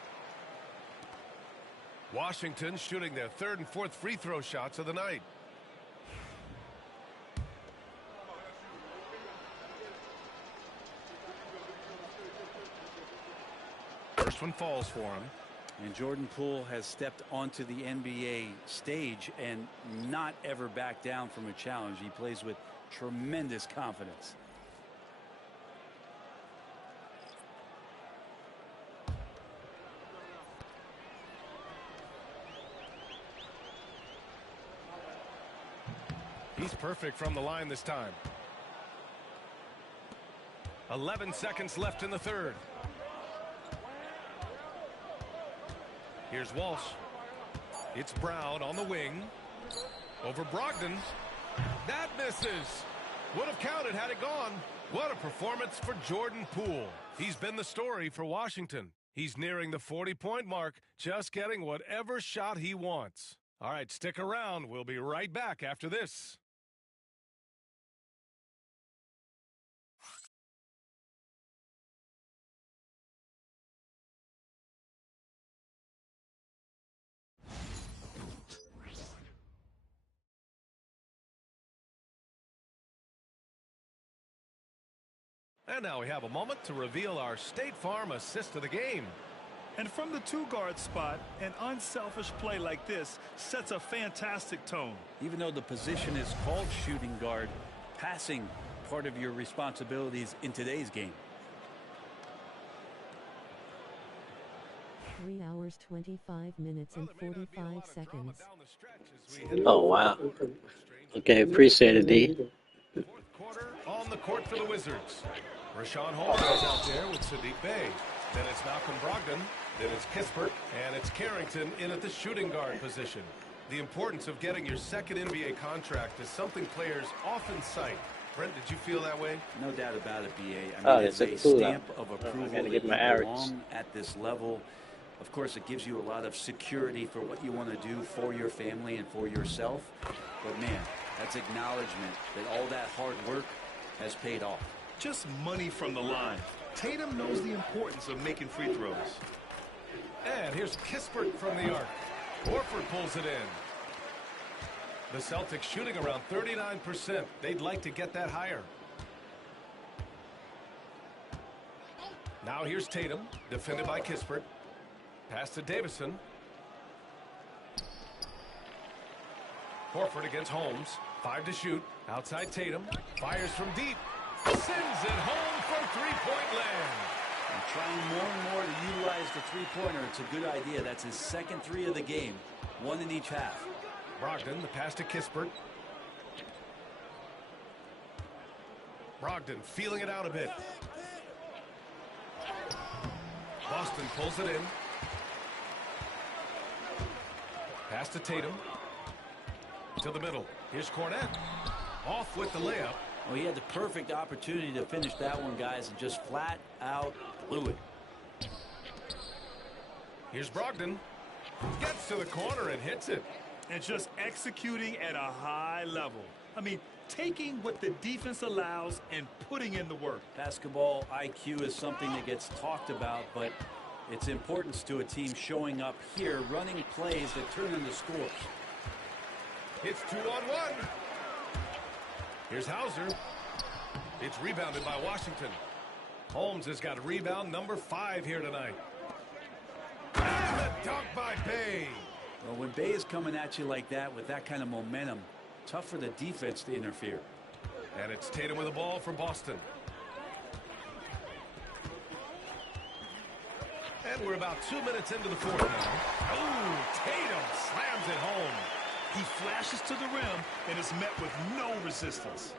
Washington shooting their 3rd and 4th free throw shots of the night. First one falls for him. And Jordan Poole has stepped onto the NBA stage and not ever backed down from a challenge. He plays with tremendous confidence. He's perfect from the line this time. 11 seconds left in the 3rd. Here's Walsh. It's Brown on the wing. Over Brogdon. That misses. Would have counted had it gone. What a performance for Jordan Poole. He's been the story for Washington. He's nearing the 40-point mark, just getting whatever shot he wants. All right, stick around. We'll be right back after this. And now we have a moment to reveal our State Farm assist of the game. And from the 2-guard spot, an unselfish play like this sets a fantastic tone. Even though the position is called shooting guard, passing part of your responsibilities in today's game. 3 hours, 25 minutes, and 45 seconds. Oh, wow. Okay, appreciate it, D. Fourth quarter on the court for the Wizards. Rashawn Holmes is out there with Sadiq Bey. Then it's Malcolm Brogdon. Then it's Kispert. And it's Carrington in at the shooting guard position. The importance of getting your second NBA contract is something players often cite. Brent, did you feel that way? No doubt about it, BA. I mean, it's a stamp of approval that you belong at this level. Of course, it gives you a lot of security for what you want to do for your family and for yourself. But, man, that's acknowledgement that all that hard work has paid off. Just money from the line. Tatum knows the importance of making free throws. And here's Kispert from the arc. Horford pulls it in. The Celtics shooting around 39%. They'd like to get that higher. Now here's Tatum, defended by Kispert. Pass to Davison. Horford against Holmes. 5 to shoot. Outside Tatum. Fires from deep. Sends it home from three-point land. And trying more and more to utilize the three-pointer. It's a good idea. That's his second 3 of the game. 1 in each half. Brogdon, the pass to Kispert. Brogdon feeling it out a bit. Boston pulls it in. Pass to Tatum. To the middle. Here's Cornette. Off with the layup. Well, he had the perfect opportunity to finish that one, guys, and just flat out blew it. Here's Brogdon. Gets to the corner and hits it. And just executing at a high level. I mean, taking what the defense allows and putting in the work. Basketball IQ is something that gets talked about, but its importance to a team showing up here, running plays that turn into scores. It's 2-on-1. Here's Hauser. It's rebounded by Washington. Holmes has got a rebound number 5 here tonight. And a dunk by Bey. Well, when Bey is coming at you like that with that kind of momentum, tough for the defense to interfere. And it's Tatum with the ball for Boston. And we're about 2 minutes into the fourth now. Oh, Tatum slams it home. He flashes to the rim and is met with no resistance.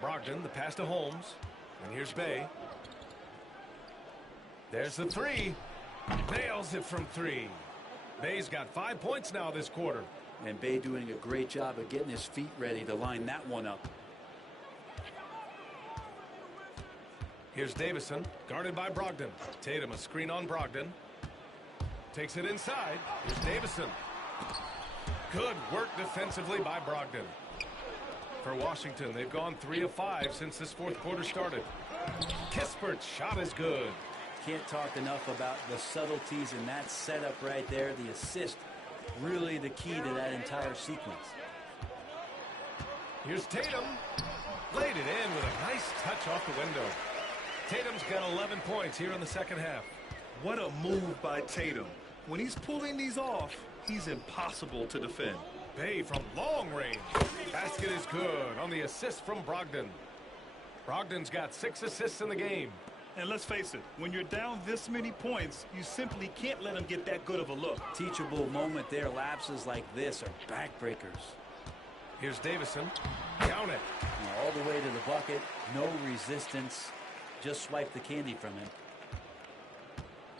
Brogdon, the pass to Holmes. And here's Bey. There's the three. Nails it from three. Bey's got 5 points now this quarter. And Bey doing a great job of getting his feet ready to line that one up. Here's Davison, guarded by Brogdon. Tatum, a screen on Brogdon. Takes it inside. Here's Davison. Good work defensively by Brogdon. For Washington, they've gone 3 of 5 since this fourth quarter started. Kispert's shot is good. Can't talk enough about the subtleties in that setup right there. The assist, really the key to that entire sequence. Here's Tatum. Laid it in with a nice touch off the window. Tatum's got 11 points here in the second half. What a move by Tatum. When he's pulling these off, he's impossible to defend. Bey from long range. Basket is good on the assist from Brogdon. Brogdon's got 6 assists in the game. And let's face it, when you're down this many points, you simply can't let him get that good of a look. Teachable moment there. Lapses like this are backbreakers. Here's Davison. Count it. All the way to the bucket. No resistance. Just swipe the candy from him.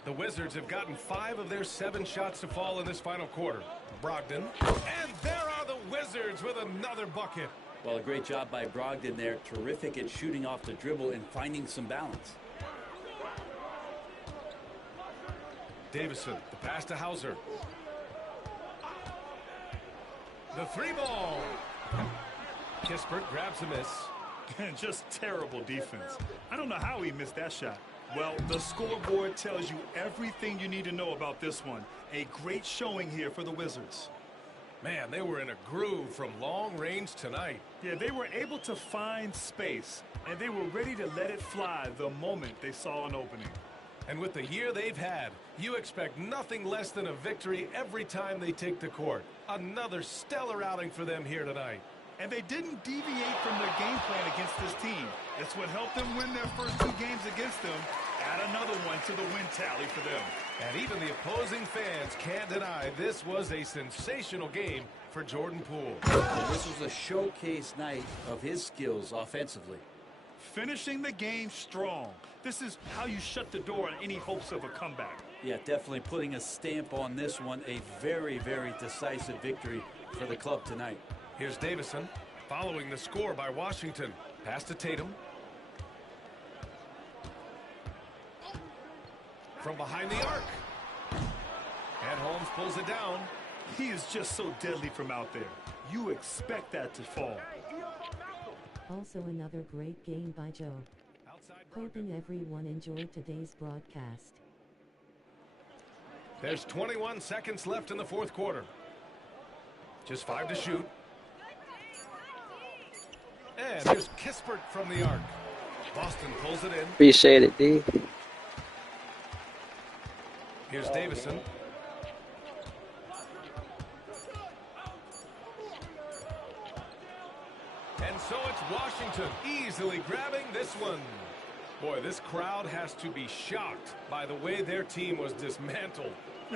The Wizards have gotten 5 of their 7 shots to fall in this final quarter. Brogdon. And there are the Wizards with another bucket. Well, a great job by Brogdon there. Terrific at shooting off the dribble and finding some balance. Davison, the pass to Hauser. The 3-ball. Kispert grabs a miss. Just terrible defense. I don't know how he missed that shot. Well, the scoreboard tells you everything you need to know about this one. A great showing here for the Wizards. Man, they were in a groove from long range tonight. Yeah, they were able to find space, and they were ready to let it fly the moment they saw an opening. And with the year they've had, you expect nothing less than a victory every time they take the court. Another stellar outing for them here tonight. And they didn't deviate from their game plan against this team. It's what helped them win their first 2 games against them. Add another one to the win tally for them. And even the opposing fans can't deny this was a sensational game for Jordan Poole. This was a showcase night of his skills offensively. Finishing the game strong. This is how you shut the door on any hopes of a comeback. Yeah, definitely putting a stamp on this one. A very, very decisive victory for the club tonight. Here's Davison, following the score by Washington. Pass to Tatum. From behind the arc. And Holmes pulls it down. He is just so deadly from out there. You expect that to fall. Also another great game by Joe. Hoping everyone enjoyed today's broadcast. There's 21 seconds left in the fourth quarter. Just 5 to shoot. And here's Kispert from the arc. Boston pulls it in. Appreciate it, D. Here's Davison. And so it's Washington easily grabbing this one. Boy, this crowd has to be shocked by the way their team was dismantled.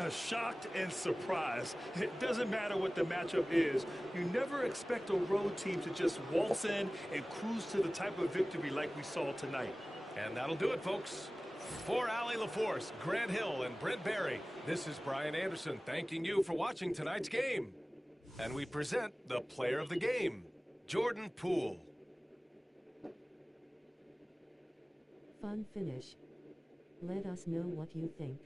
Shocked and surprised. It doesn't matter what the matchup is. You never expect a road team to just waltz in and cruise to the type of victory like we saw tonight. And that'll do it, folks. For Allie LaForce, Grant Hill, and Brent Barry, this is Brian Anderson thanking you for watching tonight's game. And we present the player of the game, Jordan Poole. Fun finish. Let us know what you think.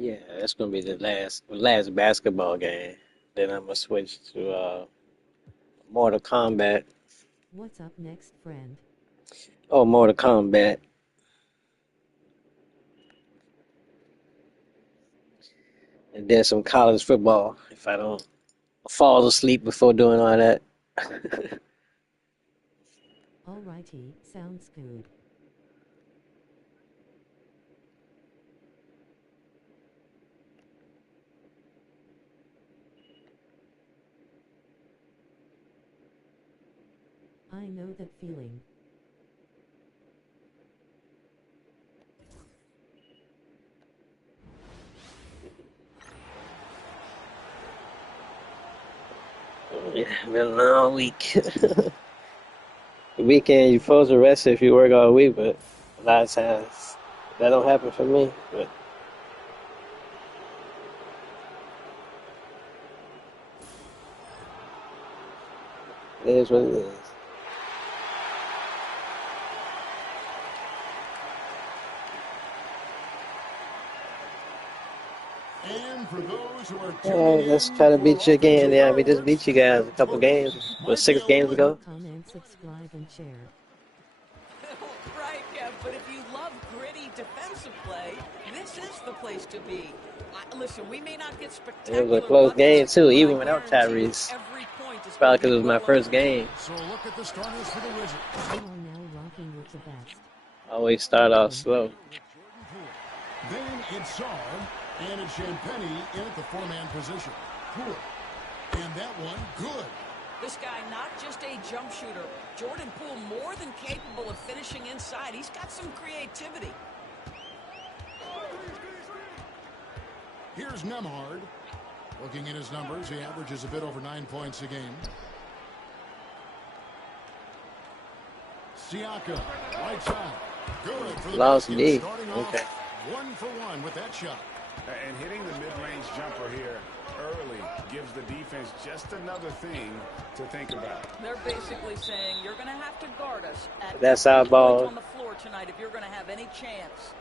Yeah, that's gonna be the last basketball game. Then I'm gonna switch to Mortal Kombat. What's up next, friend? Oh, Mortal Kombat. And then some college football if I don't fall asleep before doing all that. Alrighty, sounds good. I know that feeling. Yeah, been a long week. The weekend, you're supposed to rest if you work all week, but a lot of times that don't happen for me. But it is what it is. And for those who are Let's try to beat you again. Yeah, we just beat you guys a couple games, 6 games ago. Comment, subscribe, and share. Right, yeah, but if you love gritty defensive play, this is the place to be. Listen, we may not get spectacular. It was a close game too, even without Tyrese. Probably because it was my first game. So look at the starters for the Wizards. You are now rocking with the best. Always start off slow. Then it's Saar, and it's Champagnie in at the 4-man position. Poole. And that one, good. This guy, not just a jump shooter. Jordan Poole, more than capable of finishing inside. He's got some creativity. Here's Nembhard. Looking at his numbers, he averages a bit over 9 points a game. Siakam, right side. Good for the Lost basket. D. Starting Okay. off 1 for 1 with that shot. And hitting the mid-range jumper here early gives the defense just another thing to think about. They're basically saying you're going to have to guard us at That's our ball. on the floor tonight if you're going to have any chance.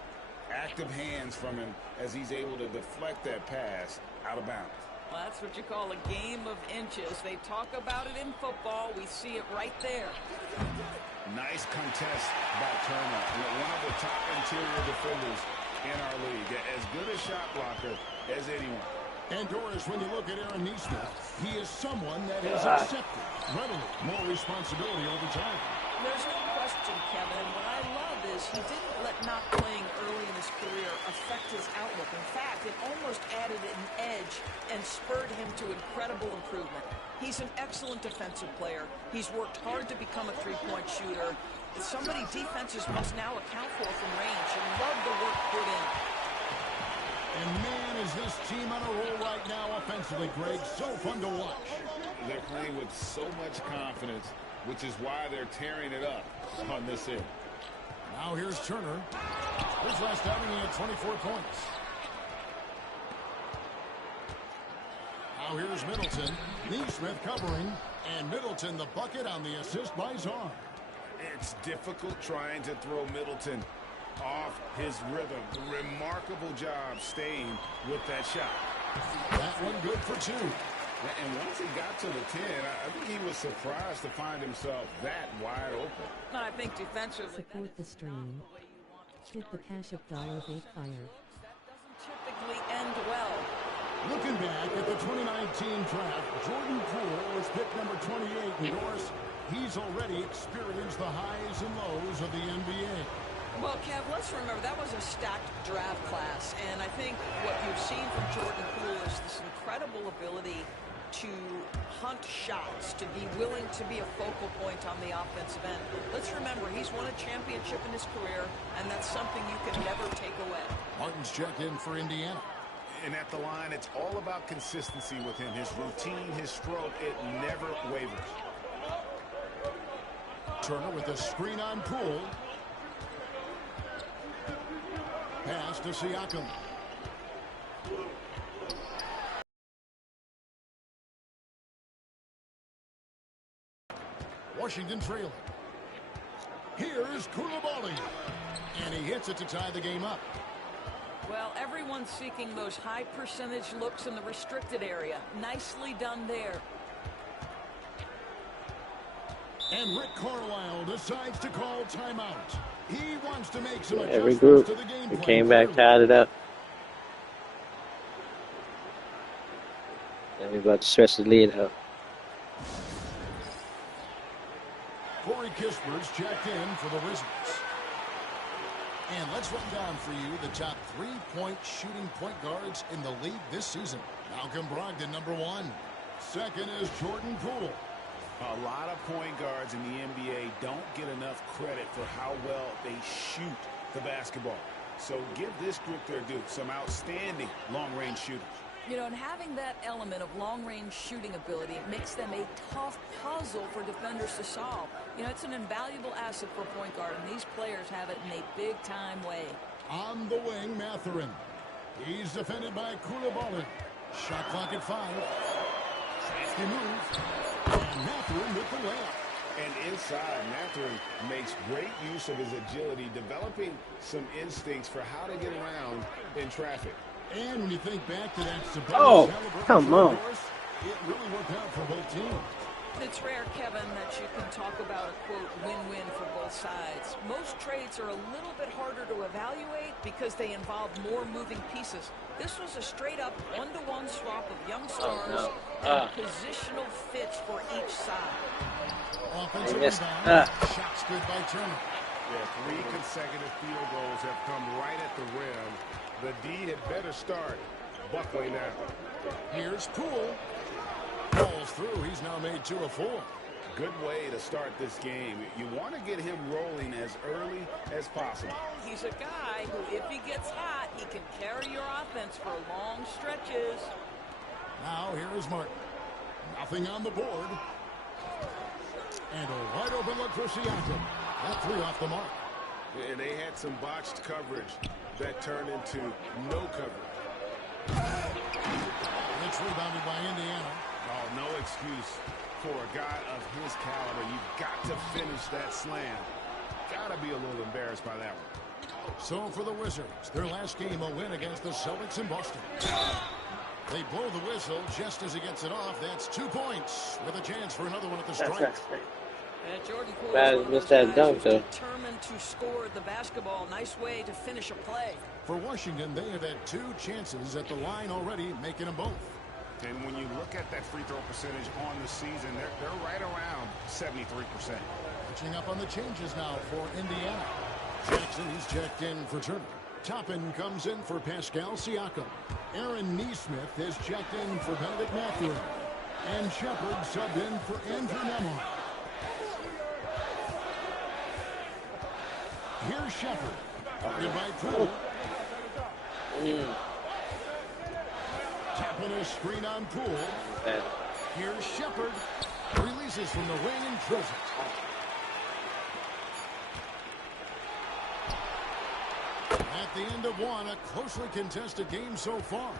Active hands from him as he's able to deflect that pass out of bounds. Well, that's what you call a game of inches. They talk about it in football. We see it right there. Nice contest by Turner. One of the top interior defenders in our league. As good a shot blocker as anyone. And Doris, when you look at Aaron Nesmith, he is someone that has accepted readily more responsibility over time. There's no question, Kevin. And what I love is he didn't let not playing early in his career affect his outlook. In fact, it almost added an edge and spurred him to incredible improvement. He's an excellent defensive player. He's worked hard to become a three-point shooter. It's somebody defenses must now account for from range, and love the work put in. And man, is this team on a roll right now offensively, Greg. So fun to watch. They're playing with so much confidence, which is why they're tearing it up on this end. Now here's Turner. His last outing, he had 24 points. Now here's Middleton. Nesmith covering. And Middleton the bucket on the assist by Saar. It's difficult trying to throw Middleton off his rhythm. Remarkable job staying with that shot. That one good for 2. And once he got to the 10, I think he was surprised to find himself that wide open. I think defensively. Support the stream. Hit the Cash App $8 fire. Typically end well. Looking back at the 2019 draft, Jordan Poole was pick number 28 in Doris. He's already experienced the highs and lows of the NBA. Well, Kev, let's remember that was a stacked draft class, and I think what you've seen from Jordan Poole is this incredible ability to hunt shots, to be willing to be a focal point on the offensive end. Let's remember, he's won a championship in his career, and that's something you can never take away. Martin's checked in for Indiana. And at the line, it's all about consistency with him. His routine, his stroke, it never wavers. Turner with a screen on Poole. Pass to Siakam. Washington trailing. Here's Koulibaly. And he hits it to tie the game up. Well, everyone's seeking those high percentage looks in the restricted area. Nicely done there. And Rick Carlisle decides to call timeout. He wants to make some Every adjustments group to the game we plan. came back, tied it up. And we're about to stretch the lead out. Corey Kisper's checked in for the Wizards. And let's run down for you the top 3-point shooting point guards in the league this season. Malcolm Brogdon, number 1. Second is Jordan Poole. A lot of point guards in the NBA don't get enough credit for how well they shoot the basketball. So give this group their due. Some outstanding long-range shooters. You know, and having that element of long-range shooting ability makes them a tough puzzle for defenders to solve. You know, it's an invaluable asset for a point guard, and these players have it in a big-time way. On the wing, Mathurin. He's defended by Koulibaly. Shot clock at 5. Safety move. And Mathurin with the layup. And inside, Mathurin makes great use of his agility, developing some instincts for how to get around in traffic. And when you think back to that Oh, come on. it really worked out for both teams. It's rare, Kevin, that you can talk about a, quote, win-win for both sides. Most trades are a little bit harder to evaluate because they involve more moving pieces. This was a straight-up one-to-one swap of young stars and positional fits for each side. Offensive rebound. Shots good by Turner. Yeah, 3 consecutive field goals have come right at the rim. The D had better start buckling now. Here's Poole. Falls through. He's now made 2 of 4. Good way to start this game. You want to get him rolling as early as possible. He's a guy who, if he gets hot, he can carry your offense for long stretches. Now here is Martin. Nothing on the board. And a wide open look for Siakam. That 3 off the mark. And they had some botched coverage that turned into no coverage. It's rebounded by Indiana. Oh, no excuse for a guy of his caliber. You've got to finish that slam. Got to be a little embarrassed by that one. So for the Wizards, their last game a win against the Celtics in Boston. They blow the whistle just as he gets it off. That's 2 points with a chance for another one at the stripe. Jordan Poole Bad missed that dunk, though. Determined to score the basketball. Nice way to finish a play. For Washington, they have had 2 chances at the line already, making them both. And when you look at that free throw percentage on the season, they're right around 73%. Catching up on the changes now for Indiana. Jackson, he's checked in for Turner. Toppin comes in for Pascal Siakam. Aaron Nesmith has checked in for Benedict Mathurin. And Shepard subbed in for Andrew Nemhart. Here's Shepard. Guarded by Poole. Tapping a screen on Poole. Here's Shepard. Releases from the wing and drills it. At the end of 1, a closely contested game so far.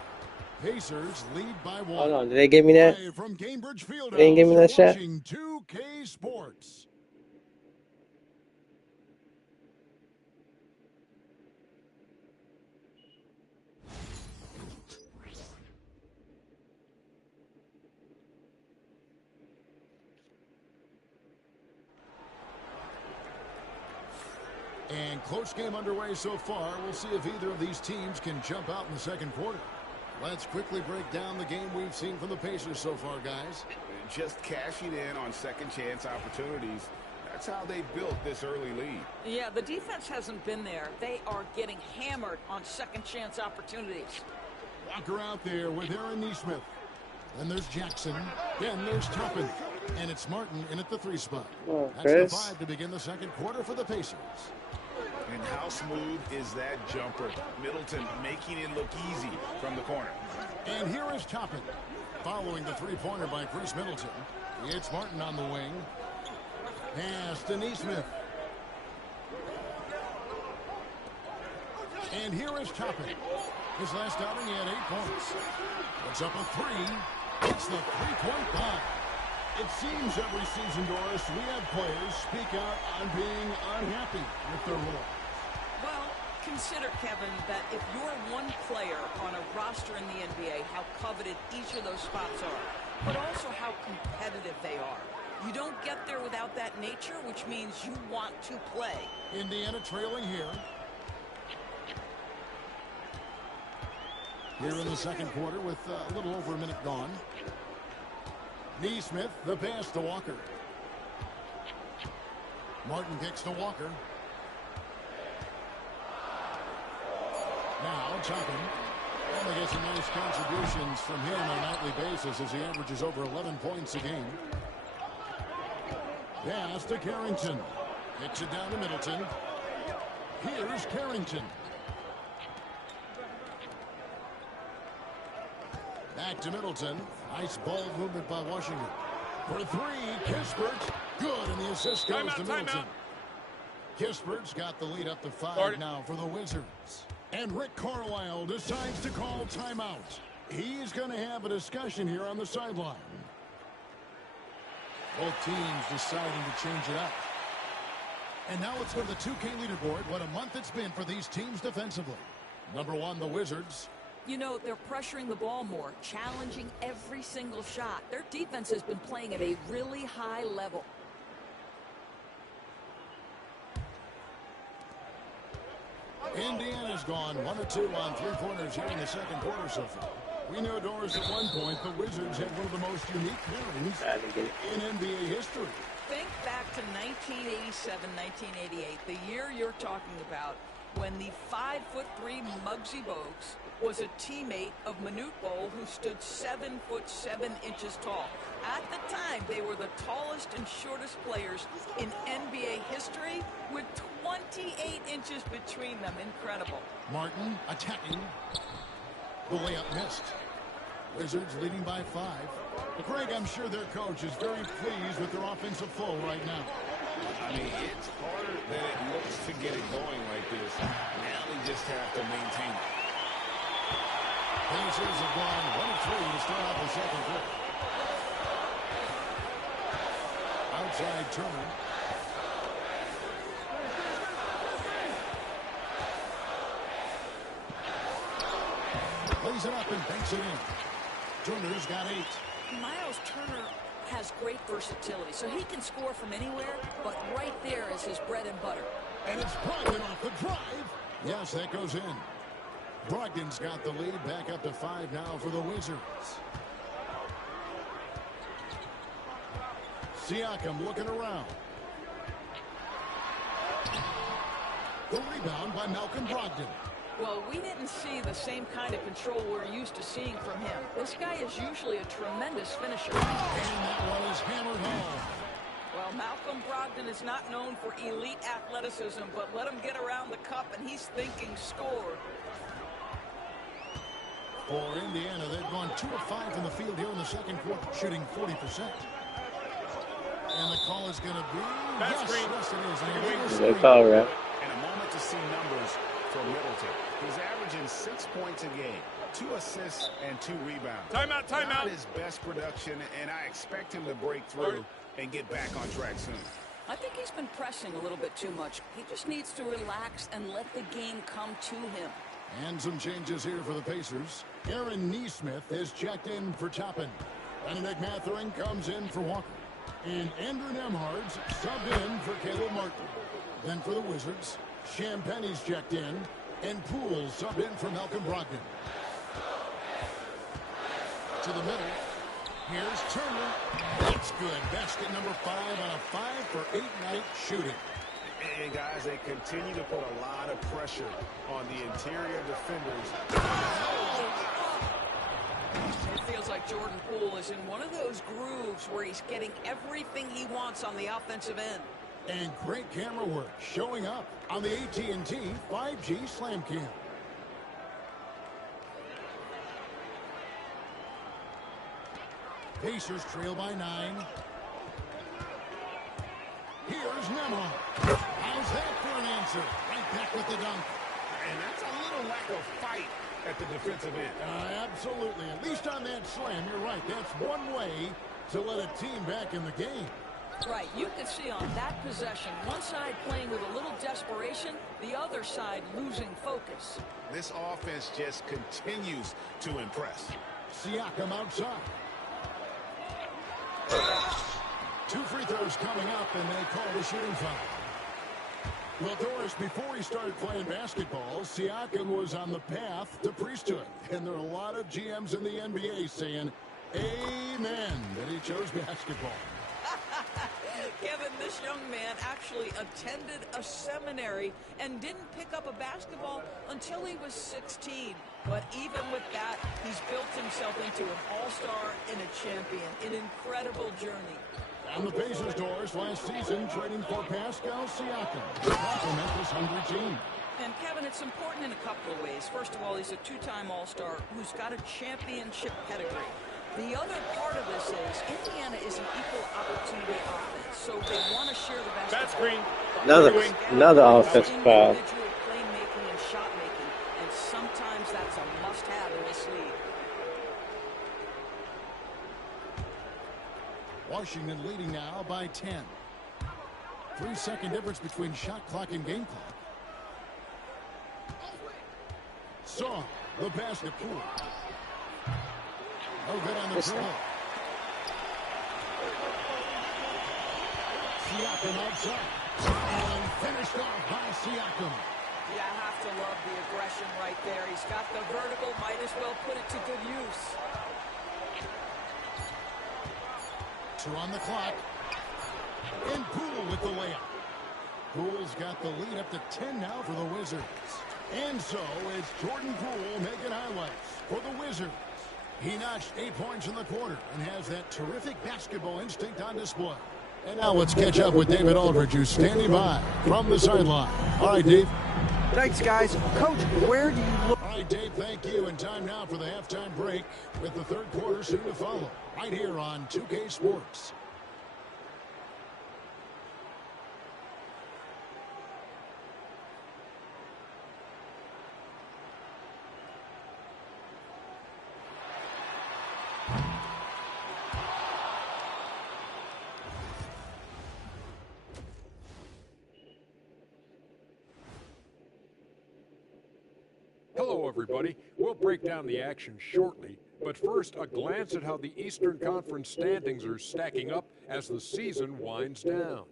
Pacers lead by 1. Hold on, did they give me that? From Cambridge Field, they didn't give me that shot. 2K Sports. And close game underway so far. We'll see if either of these teams can jump out in the second quarter. Let's quickly break down the game we've seen from the Pacers so far, guys. Just cashing in on second chance opportunities. That's how they built this early lead. Yeah, the defense hasn't been there. They are getting hammered on second chance opportunities. Walker out there with Aaron Nesmith. Then there's Jackson. Then there's Toppin. And it's Martin in at the 3 spot. That's the 5 to begin the second quarter for the Pacers. And how smooth is that jumper? Middleton making it look easy from the corner. And here is Toppin. Following the 3-pointer by Chris Middleton. It's Martin on the wing. Pass to Nesmith. And here is Toppin. His last outing, he had 8 points. Puts up a 3. It's the 3-point bomb. It seems every season, Doris, we have players speak out on being unhappy with their role. Well, Consider, Kevin, that if you're one player on a roster in the NBA, how coveted each of those spots are, but also how competitive they are. You don't get there without that nature, which means you want to play. Indiana trailing here. Here in the second quarter with a little over a minute gone. Neesmith, the pass to Walker. Martin kicks to Walker. Now, Toppin. Well, they get some nice contributions from him on a nightly basis as he averages over 11 points a game. Pass to Carrington. Kicks it down to Middleton. Here's Carrington. Back to Middleton. Nice ball movement by Washington. For three, Kispert. Good, and the assist goes to Middleton. Kispert's got the lead up to 5 now for the Wizards. And Rick Carlisle decides to call timeout. He's going to have a discussion here on the sideline. Both teams deciding to change it up. And now let's go to the 2K leaderboard. What a month it's been for these teams defensively. Number 1, the Wizards. You know, they're pressuring the ball more, challenging every single shot. Their defense has been playing at a really high level. Indiana's gone 1 of 2 on three-pointers here in the second quarter so far. We know, Doris, at one point the Wizards had one of the most unique pairings in NBA history. Think back to 1987, 1988, the year you're talking about, when the 5'3" Muggsy Bogues was a teammate of Manute Bol, who stood 7'7" tall. At the time, they were the tallest and shortest players in NBA history, with 28 inches between them. Incredible. Martin attacking. The layup missed. Wizards leading by 5. Greg, I'm sure their coach is very pleased with their offensive flow right now. I mean, it's harder than it looks to get it going like this. Now they just have to maintain it. Pacers have gone 1 of 3 to start out the second quarter. Outside Turner. Plays it up and banks it in. Turner's got 8. Miles Turner has great versatility, so he can score from anywhere, but right there is his bread and butter. And it's Brogdon off the drive. Yes, that goes in. Brogdon's got the lead, back up to 5 now for the Wizards. Siakam looking around. The rebound by Malcolm Brogdon. Well, we didn't see the same kind of control we're used to seeing from him. This guy is usually a tremendous finisher. And that one is hammered home. Well, Malcolm Brogdon is not known for elite athleticism, but let him get around the cup and he's thinking score. For Indiana, they've gone 2 of 5 from the field here in the second quarter, shooting 40%. And the call is going to be... Yes, it is. Good call, right? And a moment to see numbers for Middleton. He's averaging 6 points a game, 2 assists, and 2 rebounds. Timeout. Not his best production, and I expect him to break through and get back on track soon. I think he's been pressing a little bit too much. He just needs to relax and let the game come to him. And some changes here for the Pacers. Aaron Neesmith is checked in for Toppin. Benedict Mathurin comes in for Walker. And Andrew Nembhard's subbed in for Caleb Martin. Then for the Wizards, Champagne's checked in, and Poole's subbed in for Malcolm Brogdon. To the middle. Here's Turner. That's good. Basket number 5 on a 5-for-8 night shooting. And guys, they continue to put a lot of pressure on the interior defenders. It feels like Jordan Poole is in one of those grooves where he's getting everything he wants on the offensive end. And great camera work showing up on the AT&T 5G Slam Cam. Pacers trail by 9. Here's Nembhard. How's that for an answer? Right back with the dunk. And that's a little lack of fight at the defensive end. Absolutely. At least on that slam, you're right. That's one way to let a team back in the game. Right, you can see on that possession, one side playing with a little desperation, the other side losing focus. This offense just continues to impress. Siakam outside. 2 free throws coming up, and they call the shooting foul. Well, Doris, before he started playing basketball, Siakam was on the path to priesthood. And there are a lot of GMs in the NBA saying, amen, that he chose basketball. Kevin, this young man actually attended a seminary and didn't pick up a basketball until he was 16. But even with that, he's built himself into an all-star and a champion. An incredible journey. And the Pacers, Doris, last season trading for Pascal Siakam to complement this hungry team. And Kevin, it's important in a couple of ways. First of all, he's a 2-time All-Star who's got a championship pedigree. The other part of this is Indiana is an equal opportunity offense, so they want to share the basketball. Another offensive foul. Individual playmaking and shot making, and sometimes that's a must-have in this league. Washington leading now by 10. 3-second difference between shot clock and game clock. Saw the pass to Poole. No good on the dribble. Siakam outside. And finished off by Siakam. Yeah, I have to love the aggression right there. He's got the vertical, might as well put it to good use. 2 on the clock. And Poole with the layup. Poole's got the lead up to 10 now for the Wizards. And so it's Jordan Poole making highlights for the Wizards. He notched 8 points in the quarter and has that terrific basketball instinct on display. And now let's catch up with David Aldridge, who's standing by from the sideline. All right, Dave. Thanks, guys. Coach, where do you look? All right, Dave, thank you. And time now for the halftime break with the third quarter soon to follow. Right here on 2K Sports. Hello, everybody. We'll break down the action shortly, but first, a glance at how the Eastern Conference standings are stacking up as the season winds down.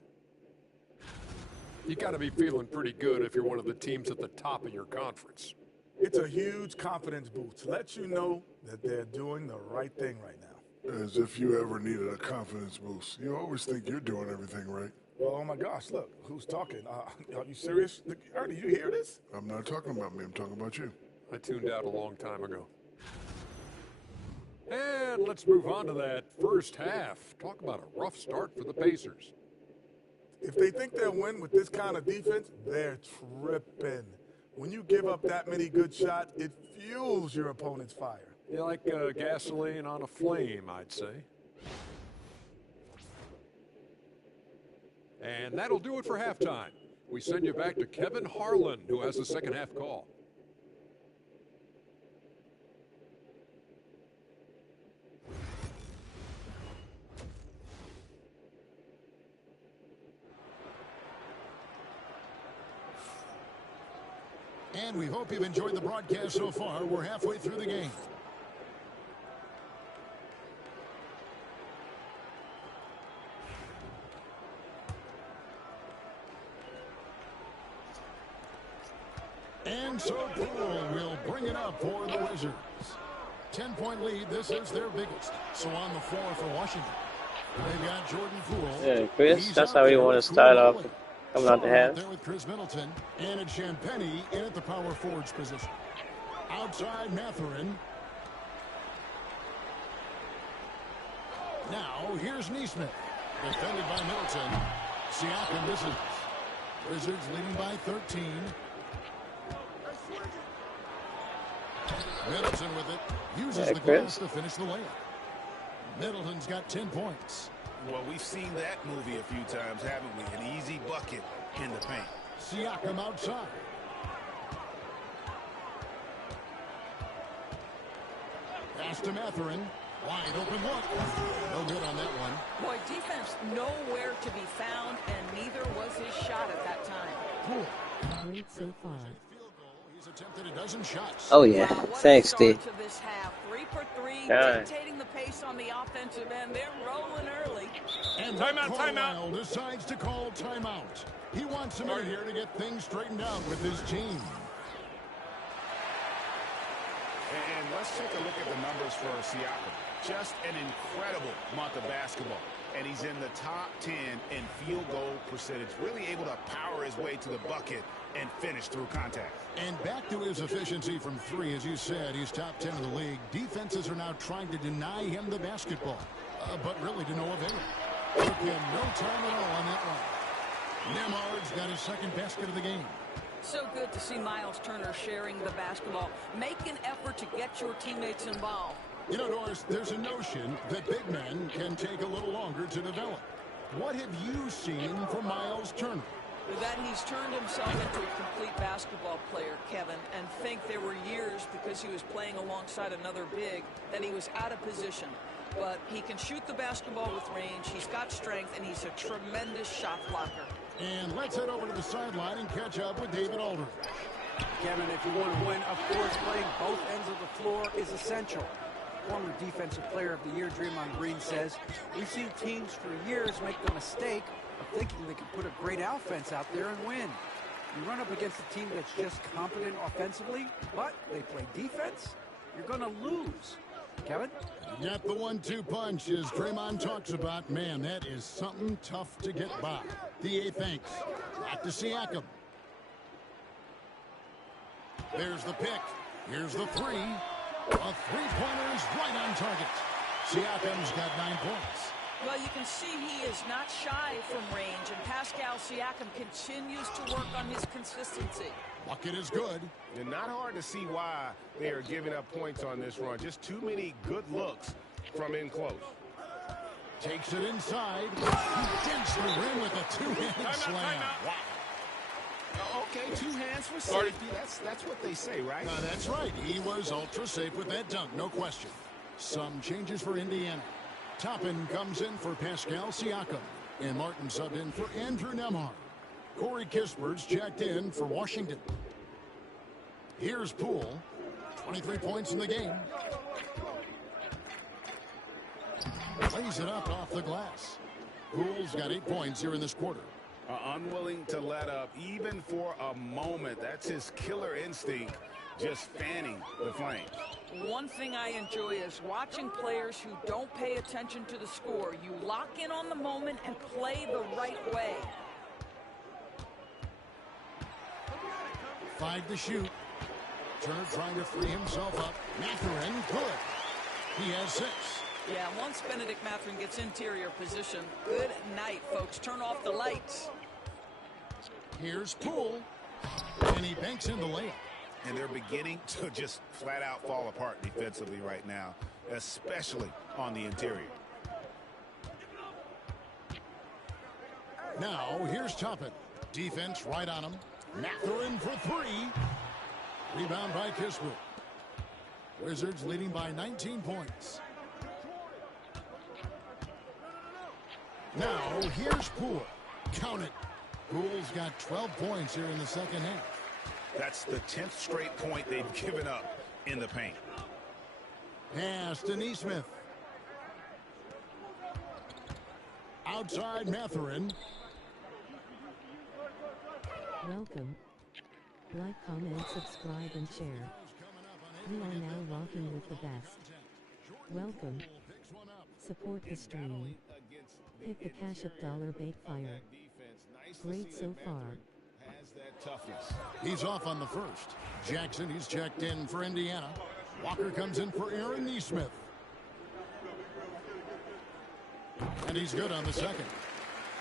You got to be feeling pretty good if you're one of the teams at the top of your conference. It's a huge confidence boost. Let you know that they're doing the right thing right now. As if you ever needed a confidence boost. You always think you're doing everything right. Oh, my gosh, look, who's talking? Are you serious? Look, did you hear this? I'm not talking about me. I'm talking about you. I tuned out a long time ago. And let's move on to that first half. Talk about a rough start for the Pacers. If they think they'll win with this kind of defense, they're tripping. When you give up that many good shots, it fuels your opponent's fire. Yeah, like gasoline on a flame, I'd say. And that'll do it for halftime. We send you back to Kevin Harlan, who has the second half call. And we hope you've enjoyed the broadcast so far. We're halfway through the game. And so Poole will bring it up for the Wizards. 10-point lead. This is their biggest. So on the floor for Washington, they've got Jordan Poole. Yeah, Chris, that's how we want to start off. Coming out the half. There with Chris Middleton and it's Champagnie in at the power forwards position. Outside Mathurin. Now here's Neesmith. Defended by Middleton. Siakam misses. Wizards leading by 13. Middleton with it. Uses the glass to finish the layup. Middleton's got 10 points. Well, we've seen that movie a few times, haven't we? An easy bucket in the paint. Siakam outside. Pass to Mathurin. Wide open look. No good on that one. Boy, defense nowhere to be found, and neither was his shot at that time. Poole. Great so far. He's attempted a dozen shots. Oh, yeah. Wow, what Thanks, a Steve. start to this half. 3 for 3, God. dictating the pace on the offensive end. They're rolling early. And Timeout, Carlisle decides to call timeout. He wants a minute here to get things straightened out with his team. And let's take a look at the numbers for Siakam. Just an incredible month of basketball. And he's in the top 10 in field goal percentage. Really able to power his way to the bucket and finish through contact. And back to his efficiency from 3, as you said, he's top 10 in the league. Defenses are now trying to deny him the basketball, but really to no avail. Took him no time at all on that one. Nembhard's got his second basket of the game. So good to see Miles Turner sharing the basketball. Make an effort to get your teammates involved. You know, Doris, there's a notion that big men can take a little longer to develop. What have you seen from Miles Turner? That he's turned himself into a complete basketball player, Kevin, and think there were years because he was playing alongside another big that he was out of position. But he can shoot the basketball with range, he's got strength, and he's a tremendous shot blocker. And let's head over to the sideline and catch up with David Aldridge. Kevin, if you want to win, of course, playing both ends of the floor is essential. Former Defensive Player of the Year Draymond Green says, we've seen teams for years make the mistake of thinking they can put a great offense out there and win. You run up against a team that's just competent offensively, but they play defense, you're going to lose. Kevin? Got the 1-2 punch, as Draymond talks about. Man, that is something tough to get by. DA thanks. Back to Siakam. There's the pick. Here's the 3. A three-pointer is right on target. Siakam's got 9 points. Well, you can see he is not shy from range, and Pascal Siakam continues to work on his consistency. Bucket is good. And not hard to see why they are giving up points on this run. Just too many good looks from in close. Takes it inside. He dents the rim with a two-handed slam. Wow. Okay, 2 hands for safety. That's what they say, right? That's right. He was ultra safe with that dunk, no question. Some changes for Indiana. Toppin comes in for Pascal Siakam. And Martin subbed in for Andrew Nembhard. Corey Kispert's checked in for Washington. Here's Poole. 23 points in the game. Lays it up off the glass. Poole's got 8 points here in this quarter. Unwilling to let up even for a moment. That's his killer instinct, just fanning the flames. One thing I enjoy is watching players who don't pay attention to the score. You lock in on the moment and play the right way. 5 to shoot. Turner trying to free himself up. Mathurin, good. He has 6. Yeah, once Benedict Mathurin gets interior position, good night, folks. Turn off the lights. Here's Poole. And he banks in the layup. And they're beginning to just flat out fall apart defensively right now, especially on the interior. Now, here's Toppin. Defense right on him. Mathurin for 3. Rebound by Kispert. Wizards leading by 19 points. Now, here's Poole. Count it. Poole's got 12 points here in the second half. That's the 10th straight point they've given up in the paint. Pass to Nesmith. Outside Mathurin. Welcome. Like, comment, subscribe, and share. You are now rocking with the best. Welcome. Support the stream. Hit the cash up $Bakefire. Great so far. He's off on the first. Jackson, he's checked in for Indiana. Walker comes in for Aaron Nesmith. And he's good on the second.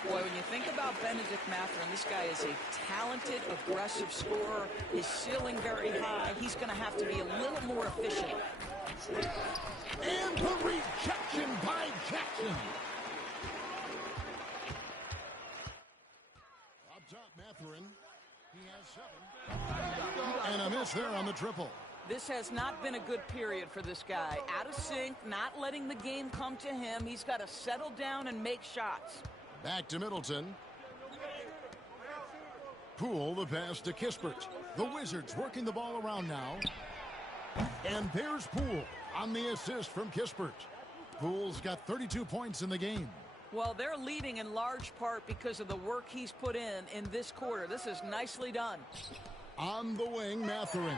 Boy, when you think about Benedict Mathurin, this guy is a talented, aggressive scorer. His ceiling very high. He's going to have to be a little more efficient. And the rejection by Jackson. Up top, Mathurin. He has 7. And a miss there on the triple. This has not been a good period for this guy. Out of sync, not letting the game come to him. He's got to settle down and make shots. Back to Middleton. Poole, the pass to Kispert. The Wizards working the ball around now. And there's Poole on the assist from Kispert. Poole's got 32 points in the game. Well, they're leading in large part because of the work he's put in this quarter. This is nicely done. On the wing, Mathurin.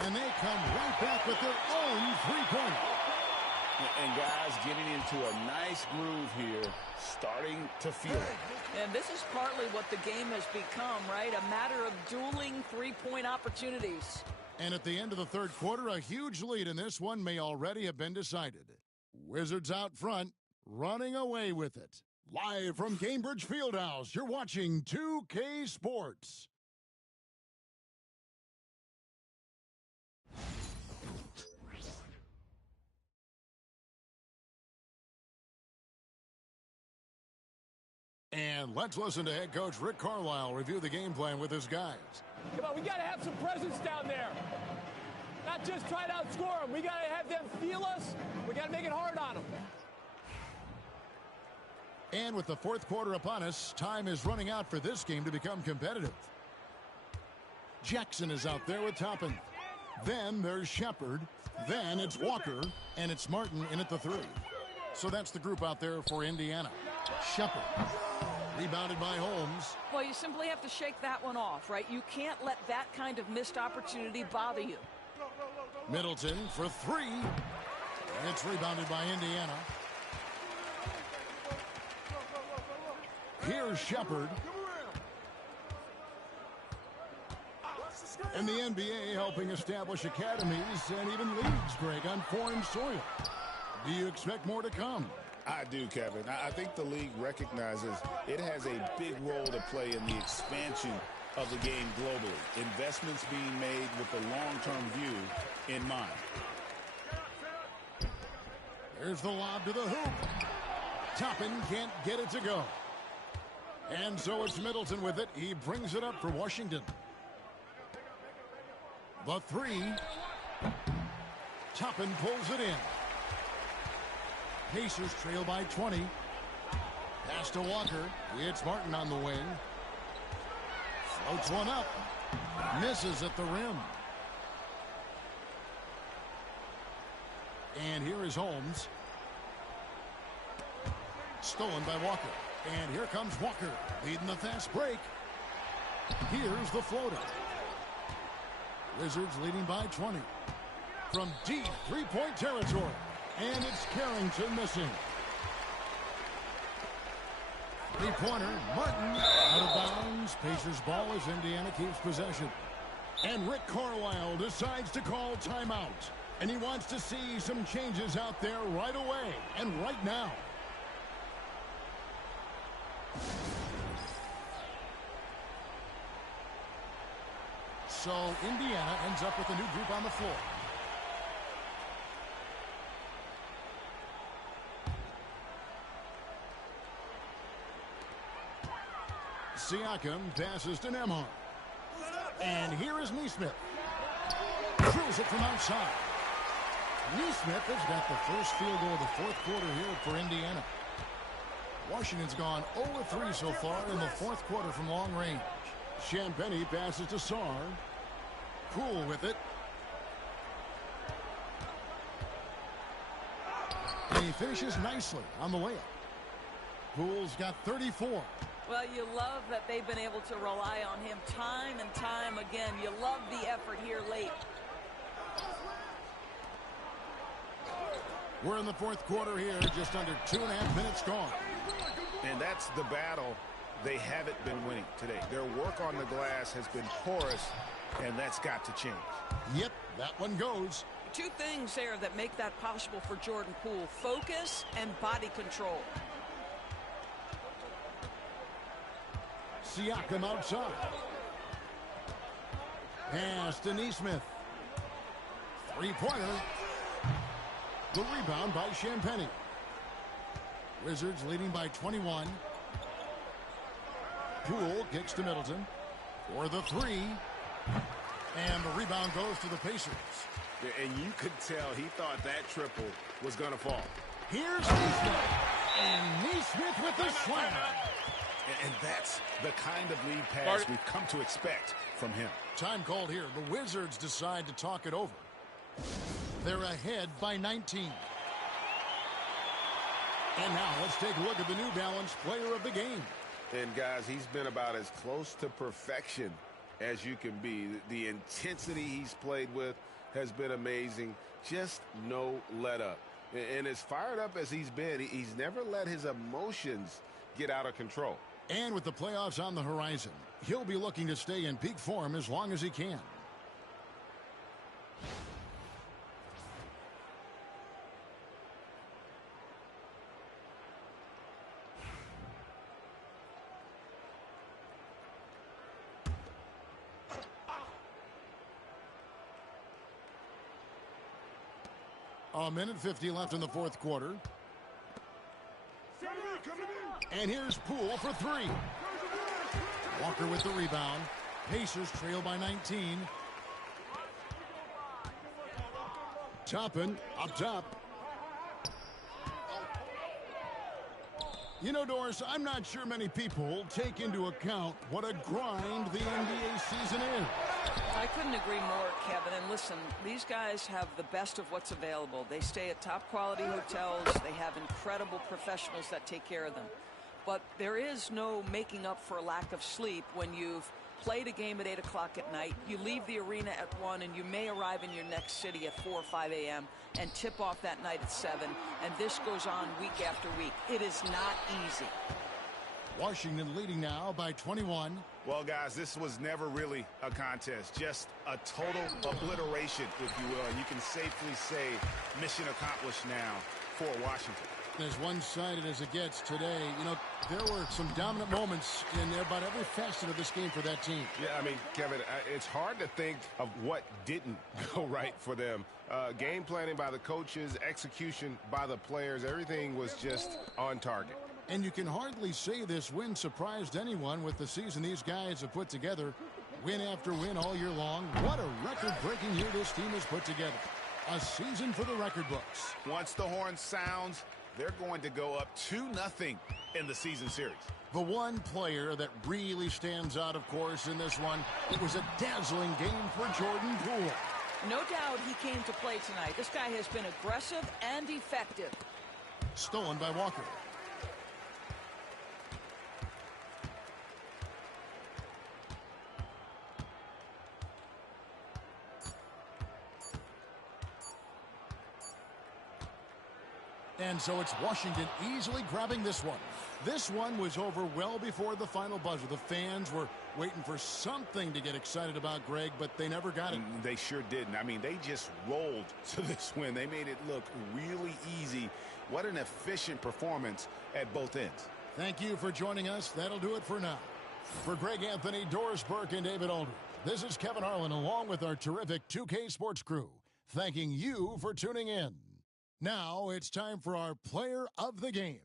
And they come right back with their own three-pointer. And guys getting into a nice groove here, starting to feel it. And this is partly what the game has become, right? A matter of dueling three-point opportunities. And at the end of the third quarter, a huge lead in this one may already have been decided. Wizards out front, running away with it. Live from Cambridge Fieldhouse, you're watching 2K Sports. And let's listen to head coach Rick Carlisle review the game plan with his guys. Come on, we got to have some presence down there. Not just try to outscore them. We got to have them feel us. We got to make it hard on them. And with the fourth quarter upon us, time is running out for this game to become competitive. Jackson is out there with Toppin. Then there's Shepard. Then it's Walker. And it's Martin in at the 3. So that's the group out there for Indiana. Shepard. Rebounded by Holmes. Well, you simply have to shake that one off, right? You can't let that kind of missed opportunity bother you. Middleton for 3. It's rebounded by Indiana. Here's Shepard. And the NBA helping establish academies and even leagues, Greg, on foreign soil. Do you expect more to come? I do, Kevin. I think the league recognizes it has a big role to play in the expansion of the game globally. Investments being made with the long-term view in mind. There's the lob to the hoop. Toppin can't get it to go. And so it's Middleton with it. He brings it up for Washington. The 3. Toppin pulls it in. Pacers trail by 20. Pass to Walker. It's Martin on the wing. Floats one up. Misses at the rim. And here is Holmes. Stolen by Walker. And here comes Walker, leading the fast break. Here's the floater. Wizards leading by 20. From deep three-point territory. And it's Carrington missing. Three-pointer, Martin out of bounds. Pacers ball as Indiana keeps possession. And Rick Carlisle decides to call timeout. And he wants to see some changes out there right away and right now. So Indiana ends up with a new group on the floor. Siakam passes to Nembhard. And here is Nesmith. Drills it from outside. Nesmith has got the first field goal of the fourth quarter here for Indiana. Washington's gone 0-3 so far in the fourth quarter from long range. Champagnie passes to Sarr. Poole with it. And he finishes nicely on the layup. Poole's got 34. Well, you love that they've been able to rely on him time and time again. You love the effort here late. We're in the fourth quarter here, just under 2.5 minutes gone. And that's the battle they haven't been winning today. Their work on the glass has been porous, and that's got to change. Yep, that one goes. Two things there that make that possible for Jordan Poole: focus and body control. Siakam outside. Pass to Nesmith. Three-pointer. The rebound by Champagnie. Wizards leading by 21. Poole kicks to Middleton for the 3. And the rebound goes to the Pacers. And you could tell he thought that triple was going to fall. Here's Neesmith. And Neesmith with the slam. And that's the kind of lead pass we've come to expect from him. Time called here. The Wizards decide to talk it over. They're ahead by 19. And now let's take a look at the New Balance player of the game. And, guys, he's been about as close to perfection as you can be. The intensity he's played with has been amazing. Just no let up. And as fired up as he's been, he's never let his emotions get out of control. And with the playoffs on the horizon, he'll be looking to stay in peak form as long as he can. A minute 50 left in the fourth quarter. And here's Poole for three. Walker with the rebound. Pacers trail by 19. Toppin up top. You know, Doris, I'm not sure many people take into account what a grind the NBA season is. I couldn't agree more, Kevin. And listen, these guys have the best of what's available. They stay at top quality hotels. They have incredible professionals that take care of them. But there is no making up for a lack of sleep when you've played a game at 8 o'clock at night, you leave the arena at 1, and you may arrive in your next city at 4 or 5 a.m. and tip off that night at 7, and this goes on week after week. It is not easy. Washington leading now by 21. Well, guys, this was never really a contest, just a total obliteration, if you will. And you can safely say mission accomplished now for Washington. As one-sided as it gets today, you know, there were some dominant moments in about every facet of this game for that team. Yeah, I mean, Kevin, it's hard to think of what didn't go right for them. Game planning by the coaches, execution by the players, everything was just on target. And you can hardly say this win surprised anyone with the season these guys have put together. Win after win all year long. What a record-breaking year this team has put together. A season for the record books. Once the horn sounds, they're going to go up 2-0 in the season series. The one player that really stands out, of course, in this one, it was a dazzling game for Jordan Poole. No doubt he came to play tonight. This guy has been aggressive and effective. Stolen by Walker. And so it's Washington easily grabbing this one. This one was over well before the final buzzer. The fans were waiting for something to get excited about, Greg, but they never got it. They sure didn't. I mean, they just rolled to this win. They made it look really easy. What an efficient performance at both ends. Thank you for joining us. That'll do it for now. For Greg Anthony, Doris Burke, and David Aldridge, this is Kevin Harlan along with our terrific 2K Sports crew, thanking you for tuning in. Now it's time for our player of the game.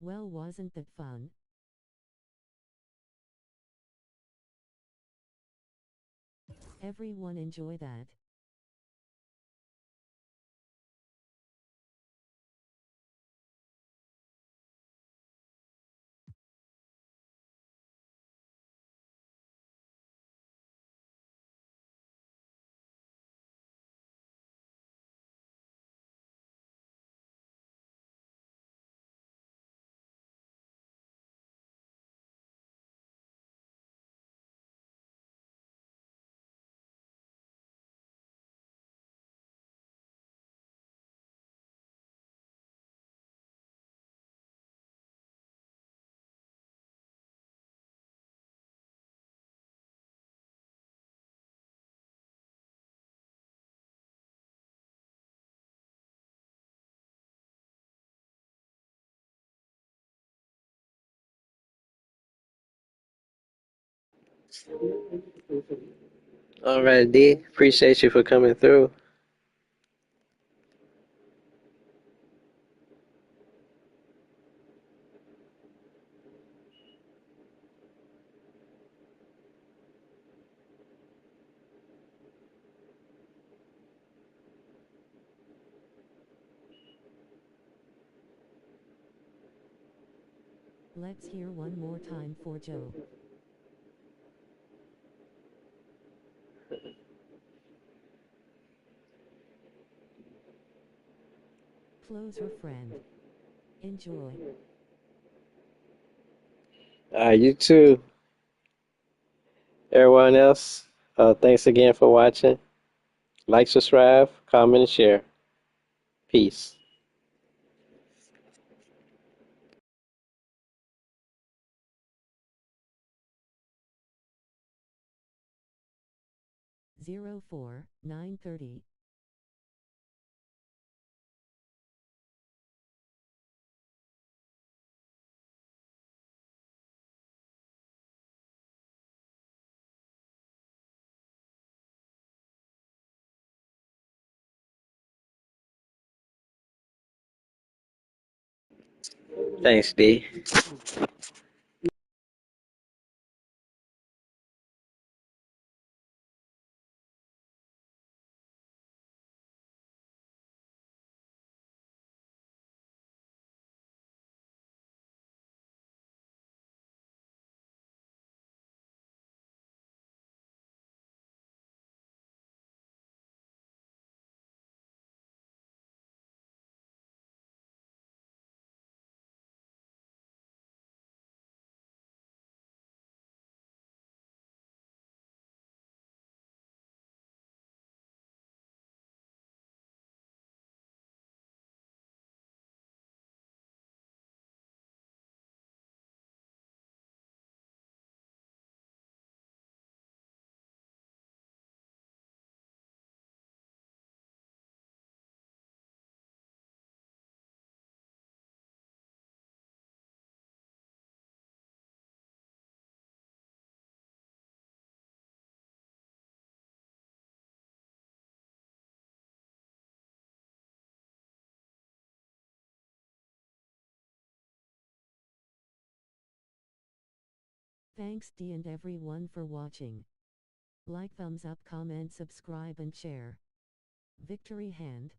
Well, wasn't that fun? Everyone enjoy that. All right, D. Appreciate you for coming through. Let's hear one more time for Joe. Closer friend. Enjoy. You too. Everyone else, thanks again for watching. Like, subscribe, comment, and share. Peace. Zero 4-930. Thanks, D. Thanks D and everyone for watching. Like, thumbs up, comment, subscribe and share. Victory hand.